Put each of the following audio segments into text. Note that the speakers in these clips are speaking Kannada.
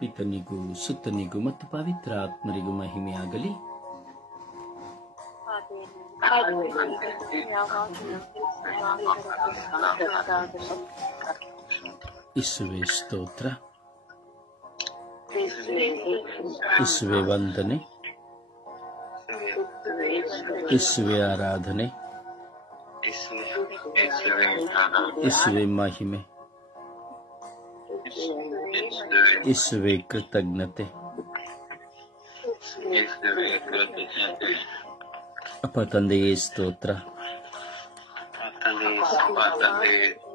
ಪಿತನಿಗೂ ಸುತ್ತನಿಗೂ ಮತ್ತು ಪವಿತ್ರ ಆತ್ಮರಿಗೂ ಮಹಿಮೆಯಾಗಲಿ. ಯೇಸುವೆ ಸ್ತೋತ್ರ, ಯೇಸುವೆ ವಂದನೆ, ಯೇಸುವೆ ಆರಾಧನೆ, ಯೇಸುವೆ ಮಹಿಮೆ, ಯೇಸುವೆ ಕೃತಜ್ಞತೆ. ಅಪ್ಪ ತಂದೆಯೇ ಸ್ತೋತ್ರ,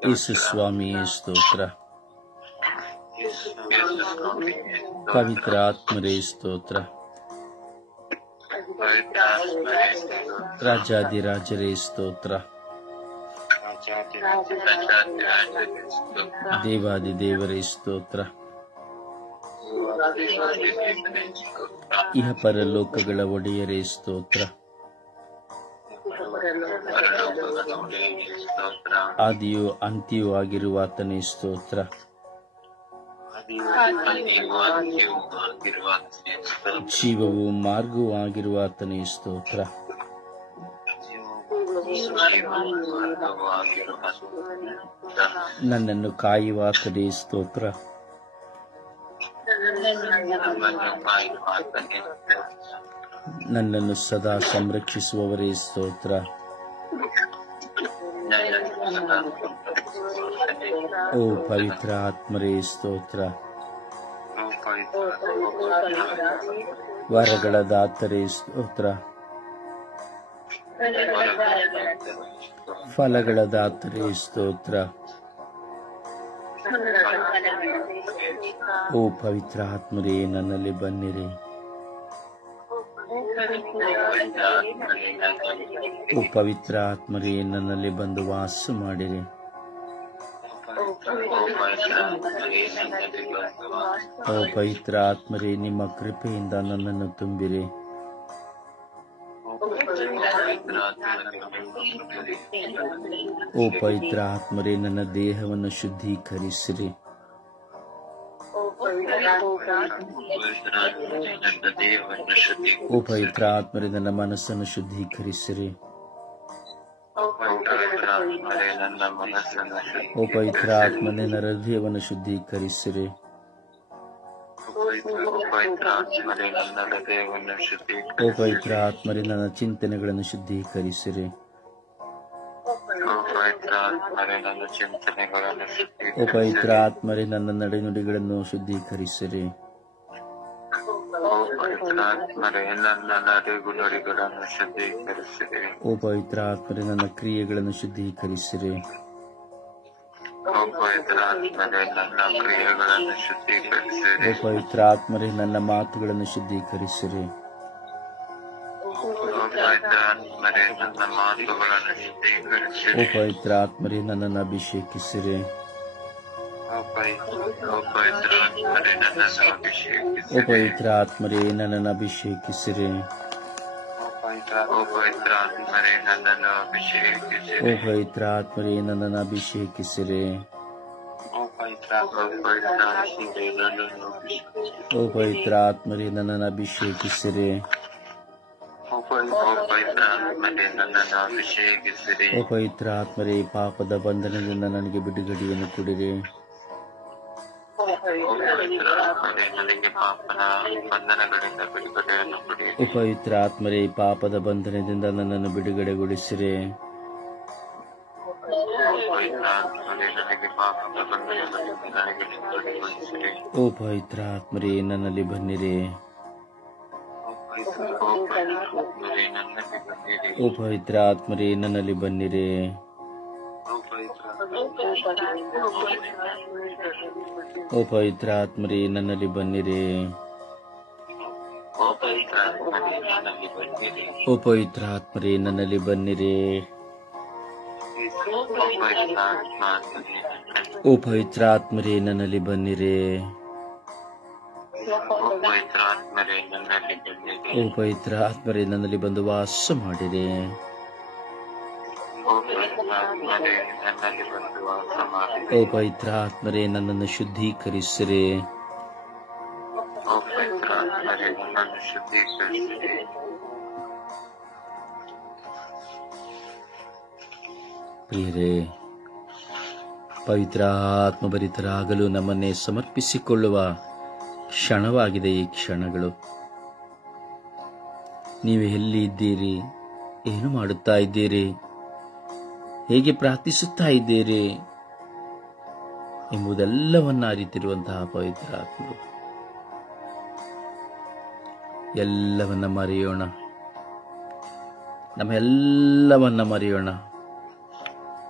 ಯೇಸು ಸ್ವಾಮಿಯೇ ಸ್ತೋತ್ರ, ಪವಿತ್ರ ಆತ್ಮರೇ ಸ್ತೋತ್ರ, ರಾಜಾದಿರಾಜರೇ ಸ್ತೋತ್ರ, ದೇವಾದಿದೇವರೇ ಸ್ತೋತ್ರ, ಇಹ ಪರಲೋಕಗಳ ಒಡೆಯರೇ ಸ್ತೋತ್ರ, ಆದಿಯೂ ಅಂತ್ಯವೂ ಆಗಿರುವಾತನೇ ಸ್ತೋತ್ರ, ಜೀವವೂ ಮಾರ್ಗವೂ ಆಗಿರುವಾತನೇ ಸ್ತೋತ್ರ, ನನ್ನನ್ನು ಕಾಯುವಾತನೇ ಸ್ತೋತ್ರ, ನನ್ನನ್ನು ಸದಾ ಸಂರಕ್ಷಿಸುವವರೇ ಸ್ತೋತ್ರ, ಓ ಪವಿತ್ರ ಆತ್ಮರೇ ಸ್ತೋತ್ರ, ವರಗಳ ದಾತರೇ ಸ್ತೋತ್ರ, ಫಲಗಳ ದಾತರೇ ಸ್ತೋತ್ರ, ಓ ಪವಿತ್ರ ಆತ್ಮರೇ ನನ್ನಲ್ಲಿ ಬನ್ನಿರಿ, ಓ ಪವಿತ್ರ ಆತ್ಮರೇ ನನ್ನಲ್ಲಿ ಬಂದು ವಾಸ ಮಾಡಿರಿ, ಓ ಪವಿತ್ರ ಆತ್ಮರೇ ನಿಮ್ಮ ಕೃಪೆಯಿಂದ ನನ್ನನ್ನು ತುಂಬಿರಿ, ಓ ಪವಿತ್ರ ಆತ್ಮರೇ ನನ್ನ ದೇಹವನ್ನು ಶುದ್ಧೀಕರಿಸಿರಿ, ಓ ಪವಿತ್ರ ಆತ್ಮರೇ ನನ್ನ ಮನಸ್ಸನ್ನು ಶುದ್ಧೀಕರಿಸಿರಿ, ಓ ಪವಿತ್ರ ಆತ್ಮರೇ ನನ್ನ ಹೃದಯವನ್ನು ಶುದ್ಧೀಕರಿಸಿರಿ, ಓ ಪವಿತ್ರ ಆತ್ಮರೇ ನನ್ನ ಚಿಂತನೆಗಳನ್ನು ಶುದ್ಧೀಕರಿಸಿರಿ, ಓ ಪವಿತ್ರ ಆತ್ಮರೇ ನನ್ನ ನಡೆನುಡಿಗಳನ್ನು ಶುದ್ಧೀಕರಿಸಿರಿ, ಓ ಪವಿತ್ರ ಆತ್ಮರೇ ನನ್ನ ಕ್ರಿಯೆಗಳನ್ನು ಶುದ್ಧೀಕರಿಸಿರಿ, ಓ ಪವಿತ್ರ ಆತ್ಮರೇ ನನ್ನ ಮಾತುಗಳನ್ನು ಶುದ್ಧೀಕರಿಸಿರಿ, ಓ ಪವಿತ್ರ ಆತ್ಮರೇ ನನ್ನನ್ನು ಅಭಿಷೇಕಿಸಿರಿ, ಓ ಪವಿತ್ರ ಆತ್ಮರೇ ನನ್ನನ್ನು ಅಭಿಷೇಕಿಸಿರಿ, ಓ ಪವಿತ್ರ ಆತ್ಮರೇ ನನ್ನನ್ನು ಅಭಿಷೇಕಿಸಿರಿ, ಓ ಪವಿತ್ರ ಆತ್ಮರೇ ನನ್ನನ್ನು ಅಭಿಷೇಕಿಸಿರಿ, ಓ ಪವಿತ್ರ ಆತ್ಮರೇ ಪಾಪದ ಬಂಧನದಿಂದ ನನಗೆ ಬಿಡುಗಡೆಯನ್ನು ಕೊಡಿರಿ, ಓ ಪವಿತ್ರ ಆತ್ಮರೇ ಪಾಪದ ಬಂಧನದಿಂದ ನನ್ನನ್ನು ಬಿಡುಗಡೆಗೊಳಿಸಿರಿ, ಓ ಪವಿತ್ರ ಆತ್ಮರೇ ನನ್ನಲ್ಲಿ ಬನ್ನಿರಿ, ಓ ಪವಿತ್ರ ಆತ್ಮರೇ ನನ್ನಲ್ಲಿ ಬನ್ನಿರಿ, ಓ ಪವಿತ್ರ ಆತ್ಮರೇ ನನ್ನಲ್ಲಿ ಬನ್ನಿರಿ, ಓ ಪವಿತ್ರ ಆತ್ಮರೇ ನನ್ನಲ್ಲಿ ಬನ್ನಿರಿ, ಓ ಪವಿತ್ರ ಆತ್ಮರೇ ನನ್ನಲ್ಲಿ ಬನ್ನಿರಿ, ಓ ಪವಿತ್ರ ಆತ್ಮರೇ ನನ್ನಲ್ಲಿ ಬಂದು ವಾಸ ಮಾಡಿರಿ, ಓ ಪವಿತ್ರ ಆತ್ಮರೇ ನನ್ನನ್ನು ಶುದ್ಧೀಕರಿಸಿರಿ, ಶುದ್ಧೀಕರಿಸಿ ಪ್ರಿಯರೇ, ಪವಿತ್ರ ಆತ್ಮಭರಿತರಾಗಲು ನಮ್ಮನ್ನೇ ಸಮರ್ಪಿಸಿಕೊಳ್ಳುವ ಕ್ಷಣವಾಗಿದೆ ಈ ಕ್ಷಣಗಳು. ನೀವು ಎಲ್ಲಿ ಇದ್ದೀರಿ, ಏನು ಮಾಡುತ್ತಾ ಇದ್ದೀರಿ, ಹೇಗೆ ಪ್ರಾರ್ಥಿಸುತ್ತಾ ಇದ್ದೀರಿ ಎಂಬುದೆಲ್ಲವನ್ನ ಅರಿತಿರುವಂತಹ ಪವಿತ್ರ ಆತ್ಮರು ಎಲ್ಲವನ್ನ ಮರೆಯೋಣ, ನಮ್ಮೆಲ್ಲವನ್ನ ಮರೆಯೋಣ,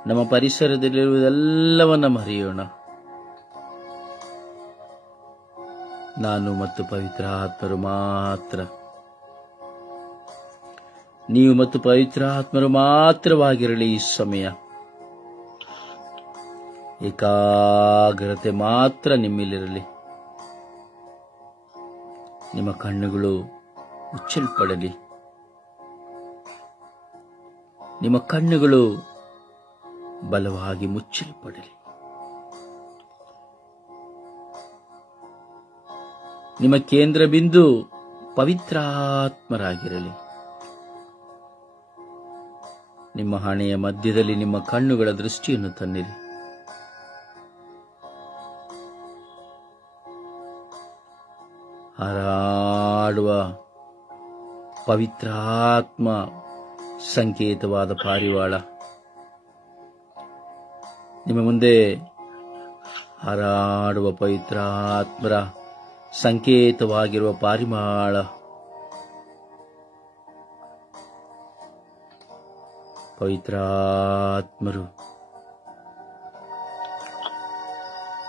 ನಮ್ಮ ಪರಿಸರದಲ್ಲಿರುವುದೆಲ್ಲವನ್ನ ಮರೆಯೋಣ. ನಾನು ಮತ್ತು ಪವಿತ್ರ ಆತ್ಮರು ಮಾತ್ರ, ನೀವು ಮತ್ತು ಪವಿತ್ರ ಆತ್ಮರು ಮಾತ್ರವಾಗಿರಲಿ. ಈ ಸಮಯ ಏಕಾಗ್ರತೆ ಮಾತ್ರ ನಿಮ್ಮಲ್ಲಿರಲಿ. ನಿಮ್ಮ ಕಣ್ಣುಗಳು ಮುಚ್ಚಲ್ಪಡಲಿ. ನಿಮ್ಮ ಕಣ್ಣುಗಳು ಬಲವಾಗಿ ಮುಚ್ಚಲ್ಪಡಲಿ. ನಿಮ್ಮ ಕೇಂದ್ರ ಬಿಂದು ಪವಿತ್ರಾತ್ಮರಾಗಿರಲಿ. ನಿಮ್ಮ ಹಣೆಯ ಮಧ್ಯದಲ್ಲಿ ನಿಮ್ಮ ಕಣ್ಣುಗಳ ದೃಷ್ಟಿಯನ್ನು ತನ್ನಿರಿ. ಹಾರಾಡುವ ಪವಿತ್ರಾತ್ಮ ಸಂಕೇತವಾದ ಪಾರಿವಾಳ ನಿಮ್ಮ ಮುಂದೆ, ಹಾರಾಡುವ ಪವಿತ್ರಾತ್ಮರ ಸಂಕೇತವಾಗಿರುವ ಪಾರಿವಾಳ ಪವಿತ್ರಾತ್ಮರು,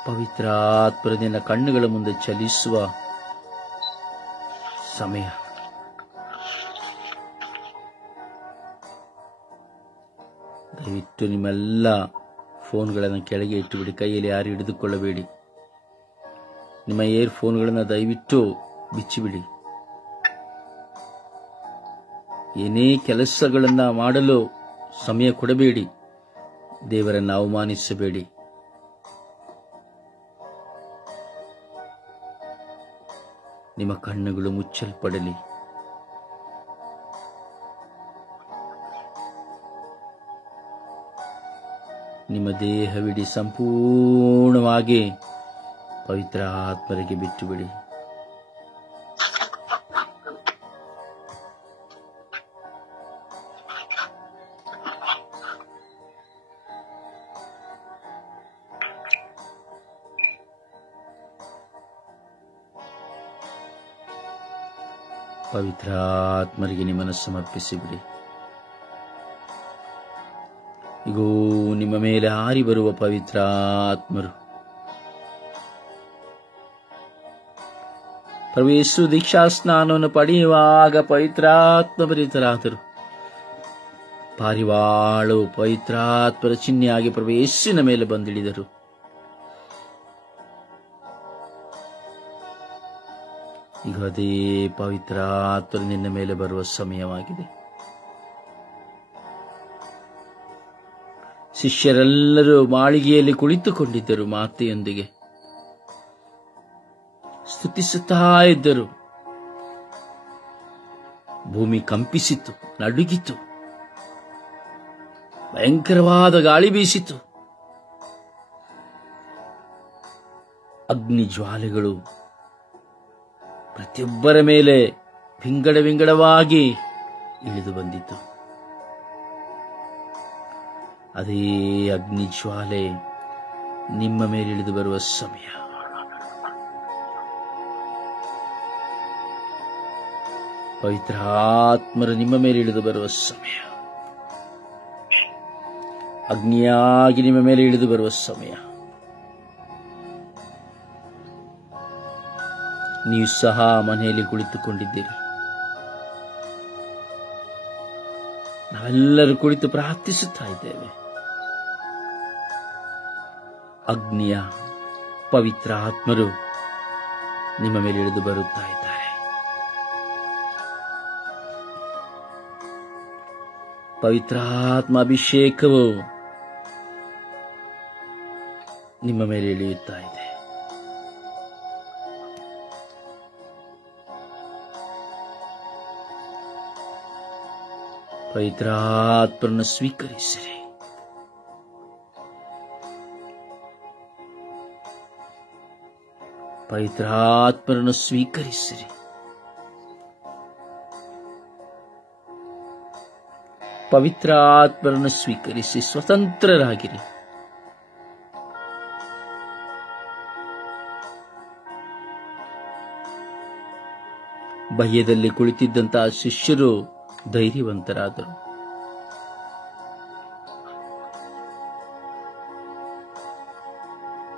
ಪವಿತ್ರಾತ್ಮರದಿಂದ ಕಣ್ಣುಗಳ ಮುಂದೆ ಚಲಿಸುವ ಸಮಯ. ದಯವಿಟ್ಟು ನಿಮ್ಮೆಲ್ಲ ಫೋನ್ಗಳನ್ನು ಕೆಳಗೆ ಇಟ್ಟುಬಿಡಿ. ಕೈಯಲ್ಲಿ ಯಾರು ಹಿಡಿದುಕೊಳ್ಳಬೇಡಿ. ನಿಮ್ಮ ಏರ್ ಫೋನ್ಗಳನ್ನು ದಯವಿಟ್ಟು ಬಿಚ್ಚಿಬಿಡಿ. ಏನೇ ಕೆಲಸಗಳನ್ನು ಮಾಡಲು ಸಮಯ ಕೊಡಬೇಡಿ. ದೇವರನ್ನು ಅವಮಾನಿಸಬೇಡಿ. ನಿಮ್ಮ ಕಣ್ಣುಗಳು ಮುಚ್ಚಲ್ಪಡಲಿ. ನಿಮ್ಮ ದೇಹವಿಡೀ ಸಂಪೂರ್ಣವಾಗಿ ಪವಿತ್ರ ಆತ್ಮರಿಗೆ ಬಿಟ್ಟುಬಿಡಿ. ಪವಿತ್ರ ಆತ್ಮರಿಗೆ ನಿಮ್ಮನ್ನು ಸಮರ್ಪಿಸಿಬಿಡಿ. ಇಗೋ ನಿಮ್ಮ ಮೇಲೆ ಹಾರಿ ಬರುವ ಪವಿತ್ರ ಆತ್ಮರು, ಪ್ರಭು ಯೇಸು ದೀಕ್ಷಾ ಸ್ನಾನವನ್ನು ಪಡೆಯುವಾಗ ಪವಿತ್ರಾತ್ಮಭರಿತರಾದರು. ಪಾರಿವಾಳು ಪವಿತ್ರಾತ್ಮರ ಚಿಹ್ನೆಯಾಗಿ ಪ್ರಭು ಯೇಸುವಿನ ಮೇಲೆ ಬಂದಿಳಿದರು. ಈಗ ಅದೇ ಪವಿತ್ರ ಆತ್ಮರು ನಿನ್ನ ಮೇಲೆ ಬರುವ ಸಮಯವಾಗಿದೆ. ಶಿಷ್ಯರೆಲ್ಲರೂ ಮಾಳಿಗೆಯಲ್ಲಿ ಕುಳಿತುಕೊಂಡಿದ್ದರು. ಮಾತೆಯೊಂದಿಗೆ ಸ್ತುತಿಸುತ್ತಾ ಇದ್ದರು. ಭೂಮಿ ಕಂಪಿಸಿತು, ನಡುಗಿತು, ಭಯಂಕರವಾದ ಗಾಳಿ ಬೀಸಿತು. ಅಗ್ನಿ ಜ್ವಾಲೆಗಳು ಪ್ರತಿಯೊಬ್ಬರ ಮೇಲೆ ವಿಂಗಡ ವಿಂಗಡವಾಗಿ ಇಳಿದು ಬಂದಿತು. ಅದೇ ಅಗ್ನಿ ಜ್ವಾಲೆ ನಿಮ್ಮ ಮೇಲೆ ಇಳಿದು ಬರುವ ಸಮಯ. ಪವಿತ್ರ ಆತ್ಮರು ನಿಮ್ಮ ಮೇಲೆ ಇಳಿದು ಬರುವ ಸಮಯ. ಅಗ್ನಿಯಾಗಿ ನಿಮ್ಮ ಮೇಲೆ ಇಳಿದು ಬರುವ ಸಮಯ. ನೀವು ಸಹ ಮನೆಯಲ್ಲಿ ಕುಳಿತುಕೊಂಡಿದ್ದೀರಿ. ನಾವೆಲ್ಲರೂ ಕುಳಿತು ಪ್ರಾರ್ಥಿಸುತ್ತಾ ಇದ್ದೇವೆ. ಅಗ್ನಿಯ ಪವಿತ್ರ ಆತ್ಮರು ನಿಮ್ಮ ಮೇಲೆ ಇಳಿದು ಬರುತ್ತಾ ಇದ್ದಾರೆ. ಪವಿತ್ರಾತ್ಮ ಅಭಿಷೇಕವು ನಿಮ್ಮ ಮೇಲೆ ಇಳಿಯುತ್ತಾ ಇದೆ. ಪವಿತ್ರಾತ್ಮರನ್ನು ಸ್ವೀಕರಿಸಿರಿ. ಪವಿತ್ರಾತ್ಮರನ್ನು ಸ್ವೀಕರಿಸಿರಿ. ಪವಿತ್ರಾತ್ಮರನ್ನು ಸ್ವೀಕರಿಸಿ ಸ್ವತಂತ್ರರಾಗಿರಿ. ಭಯದಲ್ಲಿ ಕುಳಿತಿದ್ದಂತಹ ಶಿಷ್ಯರು ಧೈರ್ಯವಂತರಾದರು.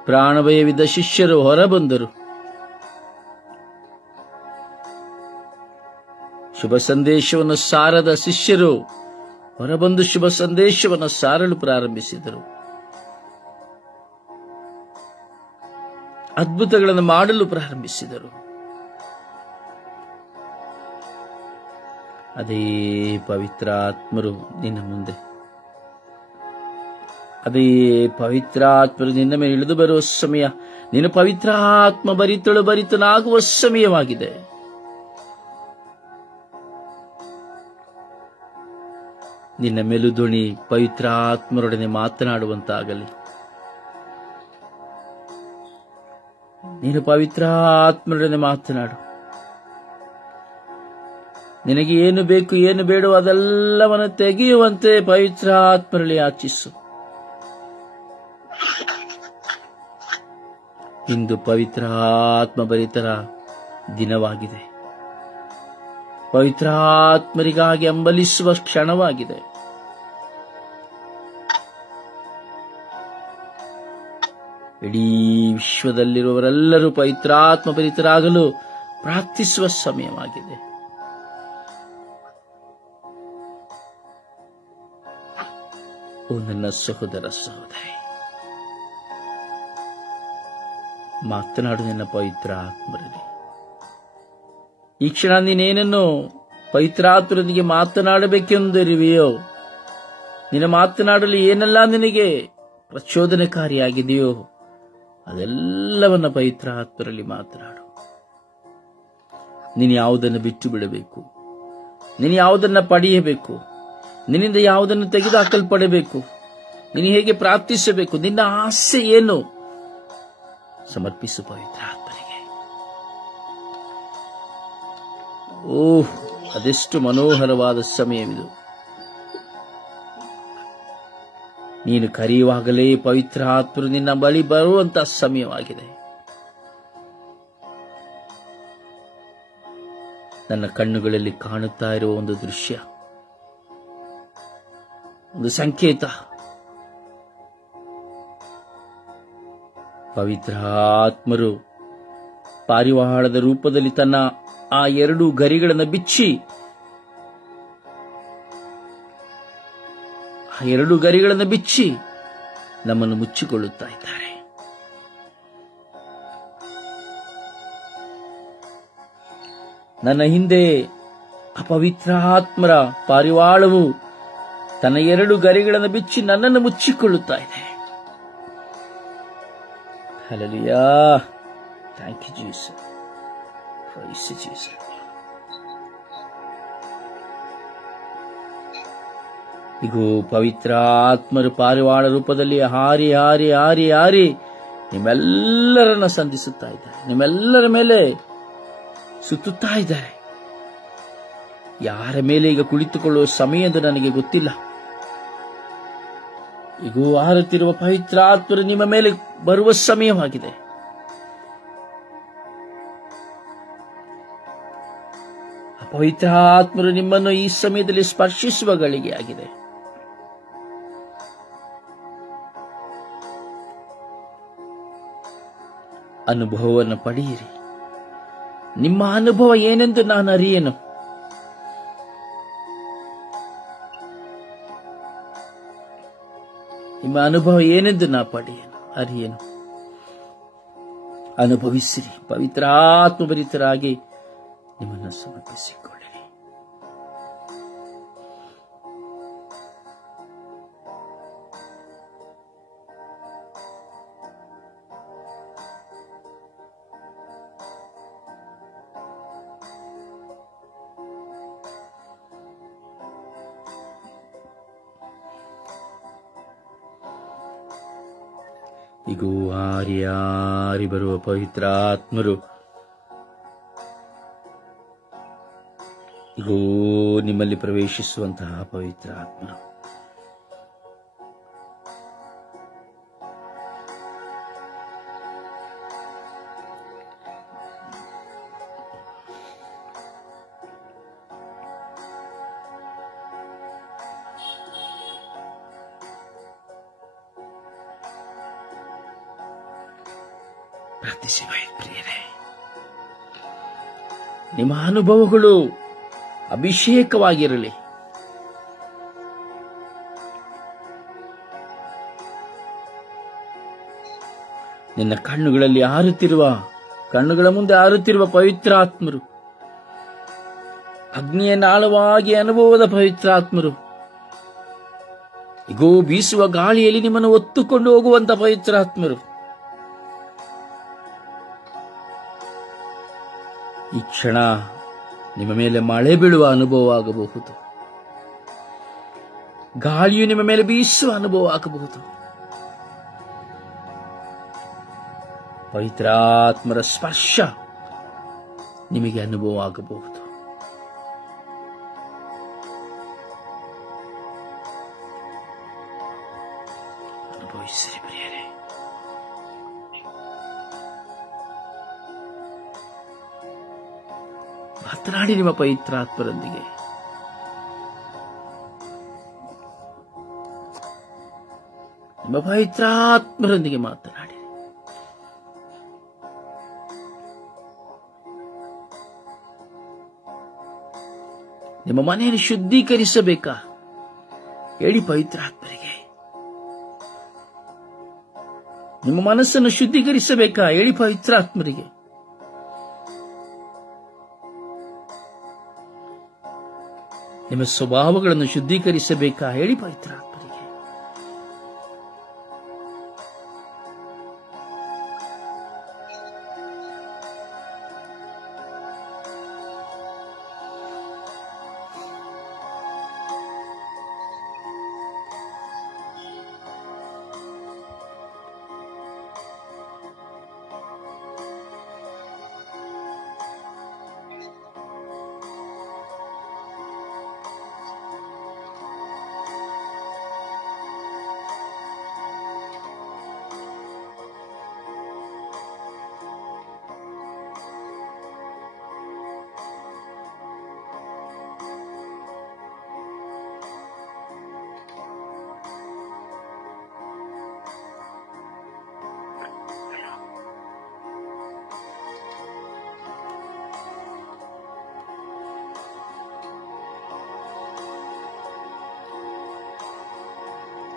ಪ್ರಾಣಭಯವಿದ್ದ ಶಿಷ್ಯರು ಹೊರಬಂದರು. ಶುಭ ಸಂದೇಶವನ್ನು ಸಾರದ ಶಿಷ್ಯರು ಹೊರಬಂದು ಶುಭ ಸಂದೇಶವನ್ನು ಸಾರಲು ಪ್ರಾರಂಭಿಸಿದರು. ಅದ್ಭುತಗಳನ್ನು ಮಾಡಲು ಪ್ರಾರಂಭಿಸಿದರು. ಅದೇ ಪವಿತ್ರಾತ್ಮರು ನಿನ್ನ ಮುಂದೆ, ಅದೇ ಪವಿತ್ರಾತ್ಮರು ನಿನ್ನ ಮೇಲೆ ಇಳಿದು ಬರುವ ಸಮಯ, ನಿನ್ನ ಪವಿತ್ರಾತ್ಮ ಭರಿತನಾಗುವ ಸಮಯವಾಗಿದೆ. ನಿನ್ನ ಮೆಲುಧ್ವನಿ ಪವಿತ್ರಾತ್ಮರೊಡನೆ ಮಾತನಾಡುವಂತಾಗಲಿ. ನೀನು ಪವಿತ್ರಾತ್ಮರೊಡನೆ ಮಾತನಾಡು. ನಿನಗೆ ಏನು ಬೇಕು ಏನು ಬೇಡೋ ಅದೆಲ್ಲವನ್ನು ತೆಗೆಯುವಂತೆ ಪವಿತ್ರಾತ್ಮರಲ್ಲಿ ಯಾಚಿಸು. ಇಂದು ಪವಿತ್ರಾತ್ಮ ಭರಿತರ ದಿನವಾಗಿದೆ. ಪವಿತ್ರಾತ್ಮರಿಗಾಗಿ ಹಂಬಲಿಸುವ ಕ್ಷಣವಾಗಿದೆ. ಇಡೀ ವಿಶ್ವದಲ್ಲಿರುವವರೆಲ್ಲರೂ ಪವಿತ್ರಾತ್ಮ ಭರಿತರಾಗಲು ಪ್ರಾರ್ಥಿಸುವ ಸಮಯವಾಗಿದೆ. ಓ ನನ್ನ ಸಹೋದರ ಸಹೋದರಿ, ಮಾತನಾಡು ನಿನ್ನ ಪವಿತ್ರಾತ್ಮರಲ್ಲಿ. ಈ ಕ್ಷಣ ನೀನೇನನ್ನು ಪವಿತ್ರಾತ್ಮರೊಂದಿಗೆ ಮಾತನಾಡಬೇಕೆಂದಿರುವೆಯೋ, ನಿನ್ನ ಮಾತನಾಡಲು ಏನೆಲ್ಲ ನಿನಗೆ ಪ್ರಚೋದನಕಾರಿಯಾಗಿದೆಯೋ ಅದೆಲ್ಲವನ್ನ ಪವಿತ್ರಾತ್ಮರಲ್ಲಿ ಮಾತನಾಡು. ನೀನು ಯಾವುದನ್ನು ಬಿಟ್ಟು ಬಿಡಬೇಕು, ನೀನು ಯಾವುದನ್ನ ಪಡೆಯಬೇಕು, ನಿನ್ನಿಂದ ಯಾವುದನ್ನು ತೆಗೆದುಹಾಕಲ್ಪಡಬೇಕು, ನೀನು ಹೇಗೆ ಪ್ರಾರ್ಥಿಸಬೇಕು, ನಿನ್ನ ಆಸೆ ಏನು, ಸಮರ್ಪಿಸು ಪವಿತ್ರಾತ್ಮರಿಗೆ. ಓಹ್, ಅದೆಷ್ಟು ಮನೋಹರವಾದ ಸಮಯವಿದು. ನೀನು ಕರೆಯುವಾಗಲೇ ಪವಿತ್ರಾತ್ಮರು ನಿನ್ನ ಬಳಿ ಬರುವಂತಹ ಸಮಯವಾಗಿದೆ. ನನ್ನ ಕಣ್ಣುಗಳಲ್ಲಿ ಕಾಣುತ್ತಾ ಇರುವ ಒಂದು ದೃಶ್ಯ, ಒಂದು ಸಂಕೇತ. ಪವಿತ್ರಾತ್ಮರು ಪಾರಿವಾಳದ ರೂಪದಲ್ಲಿ ತನ್ನ ಆ 2 ಗರಿಗಳನ್ನು ಬಿಚ್ಚಿ, ನಮ್ಮನ್ನು ಮುಚ್ಚಿಕೊಳ್ಳುತ್ತಾ ಇದ್ದಾರೆ. ನನ್ನ ಹಿಂದೆ ಅಪವಿತ್ರಾತ್ಮರ ಪಾರಿವಾಳವು ತನ್ನ 2 ಗರಿಗಳನ್ನು ಬಿಚ್ಚಿ ನನ್ನನ್ನು ಮುಚ್ಚಿಕೊಳ್ಳುತ್ತಾ ಇದೆ. Hallelujah. Thank you Jesus. Praise you Jesus. ಇಗೋ ಪವಿತ್ರಾತ್ಮರು ಪಾರಿವಾಳ ರೂಪದಲ್ಲಿ ಹಾರಿ ಹಾರಿ ಹಾರಿ ಹಾರಿ ನಿಮ್ಮೆಲ್ಲರನ್ನ ಸಂಧಿಸುತ್ತಾ ಇದ್ದಾರೆ, ನಿಮ್ಮೆಲ್ಲರ ಮೇಲೆ ಸುತ್ತುತ್ತಾ ಇದ್ದಾರೆ. ಯಾರ ಮೇಲೆ ಈಗ ಕುಳಿತುಕೊಳ್ಳುವ ಸಮಯ ಎಂದು ನನಗೆ ಗೊತ್ತಿಲ್ಲ. ಇಗೋ ಹಾರುತ್ತಿರುವ ಪವಿತ್ರಾತ್ಮರು ನಿಮ್ಮ ಮೇಲೆ ಬರುವ ಸಮಯವಾಗಿದೆ. ಪವಿತ್ರಾತ್ಮರು ನಿಮ್ಮನ್ನು ಈ ಸಮಯದಲ್ಲಿ ಸ್ಪರ್ಶಿಸುವ ಗಳಿಗೆಯಾಗಿದೆ. ಅನುಭವವನ್ನು ಪಡೆಯಿರಿ. ನಿಮ್ಮ ಅನುಭವ ಏನೆಂದು ನಾನು ಅರಿಯೇನು. ನಿಮ್ಮ ಅನುಭವ ಏನೆಂದು ನಾ ಅರಿಯೇನು. ಅನುಭವಿಸಿರಿ. ಪವಿತ್ರಾತ್ಮ ಭರಿತರಾಗಿ ನಿಮ್ಮನ್ನು ಸಮರ್ಪಿಸಿಕೊಳ್ಳಿರಿ. ಇಗೋ ಹಾರಿ ಹಾರಿ ಬರುವ ಪವಿತ್ರಾತ್ಮರು, ಇಗೋ ನಿಮ್ಮಲ್ಲಿ ಪ್ರವೇಶಿಸುವಂತಹ ಪವಿತ್ರಾತ್ಮರು. ಪ್ರಾರ್ಥಿಸಿ ಪ್ರಿಯರೇ, ನಿಮ್ಮ ಅನುಭವಗಳು ಅಭಿಷೇಕವಾಗಿರಲಿ. ನಿನ್ನ ಕಣ್ಣುಗಳ ಮುಂದೆ ಹಾರುತ್ತಿರುವ ಪವಿತ್ರಾತ್ಮರು, ಅಗ್ನಿಯನ್ನು ಆಳವಾಗಿ ಅನುಭವದ ಪವಿತ್ರಾತ್ಮರು, ಇಗೋ ಬೀಸುವ ಗಾಳಿಯಲ್ಲಿ ನಿಮ್ಮನ್ನು ಒತ್ತುಕೊಂಡು ಹೋಗುವಂತ ಪವಿತ್ರಾತ್ಮರು, ಈ ಕ್ಷಣ ನಿಮ್ಮ ಮೇಲೆ ಮಳೆ ಬೀಳುವ ಅನುಭವ ಆಗಬಹುದು, ಗಾಳಿಯು ನಿಮ್ಮ ಮೇಲೆ ಬೀಸುವ ಅನುಭವ ಆಗಬಹುದು. ಪವಿತ್ರಾತ್ಮರ ಸ್ಪರ್ಶ ನಿಮಗೆ ಅನುಭವ ಆಗಬಹುದು. ಅನುಭವಿಸಿರಿ ಪ್ರಿಯರೇ. ಮಾತನಾಡಿ ನಿಮ್ಮ ಪವಿತ್ರಾತ್ಮರೊಂದಿಗೆ. ನಿಮ್ಮ ಪವಿತ್ರಾತ್ಮರೊಂದಿಗೆ ಮಾತನಾಡಿ. ನಿಮ್ಮ ಮನೆಯನ್ನು ಶುದ್ಧೀಕರಿಸಬೇಕಾ? ಹೇಳಿ ಪವಿತ್ರಾತ್ಮರಿಗೆ. ನಿಮ್ಮ ಮನಸ್ಸನ್ನು ಶುದ್ಧೀಕರಿಸಬೇಕಾ? ಹೇಳಿ ಪವಿತ್ರಾತ್ಮರಿಗೆ. ನಿಮ್ಮ ಸ್ವಭಾವಗಳನ್ನು ಶುದ್ಧೀಕರಿಸಬೇಕಾ? ಹೇಳಿ ಪವಿತ್ರಾತ್ಮರಿಗೆ.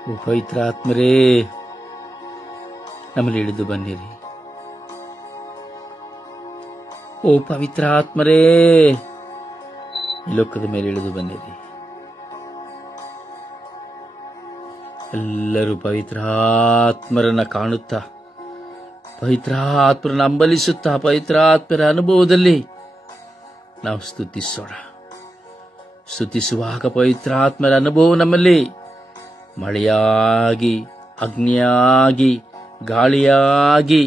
ಓ ಪವಿತ್ರಾತ್ಮರೇ, ನಮ್ಮಲ್ಲಿ ಇಳಿದು ಬನ್ನಿರಿ. ಓ ಪವಿತ್ರಾತ್ಮರೇ, ಈ ಲೋಕದ ಮೇಲೆ ಇಳಿದು ಬನ್ನಿರಿ. ಎಲ್ಲರೂ ಪವಿತ್ರಾತ್ಮರನ್ನ ಕಾಣುತ್ತಾ, ಪವಿತ್ರಾತ್ಮರನ್ನ ಅಂಬಲಿಸುತ್ತಾ, ಪವಿತ್ರಾತ್ಮರ ಅನುಭವದಲ್ಲಿ ನಾವು ಸ್ತುತಿಸೋಣ. ಸ್ತುತಿಸುವಾಗ ಪವಿತ್ರಾತ್ಮರ ಅನುಭವ ನಮ್ಮಲ್ಲಿ ಮಳೆಯಾಗಿ, ಅಗ್ನಿಯಾಗಿ, ಗಾಳಿಯಾಗಿ,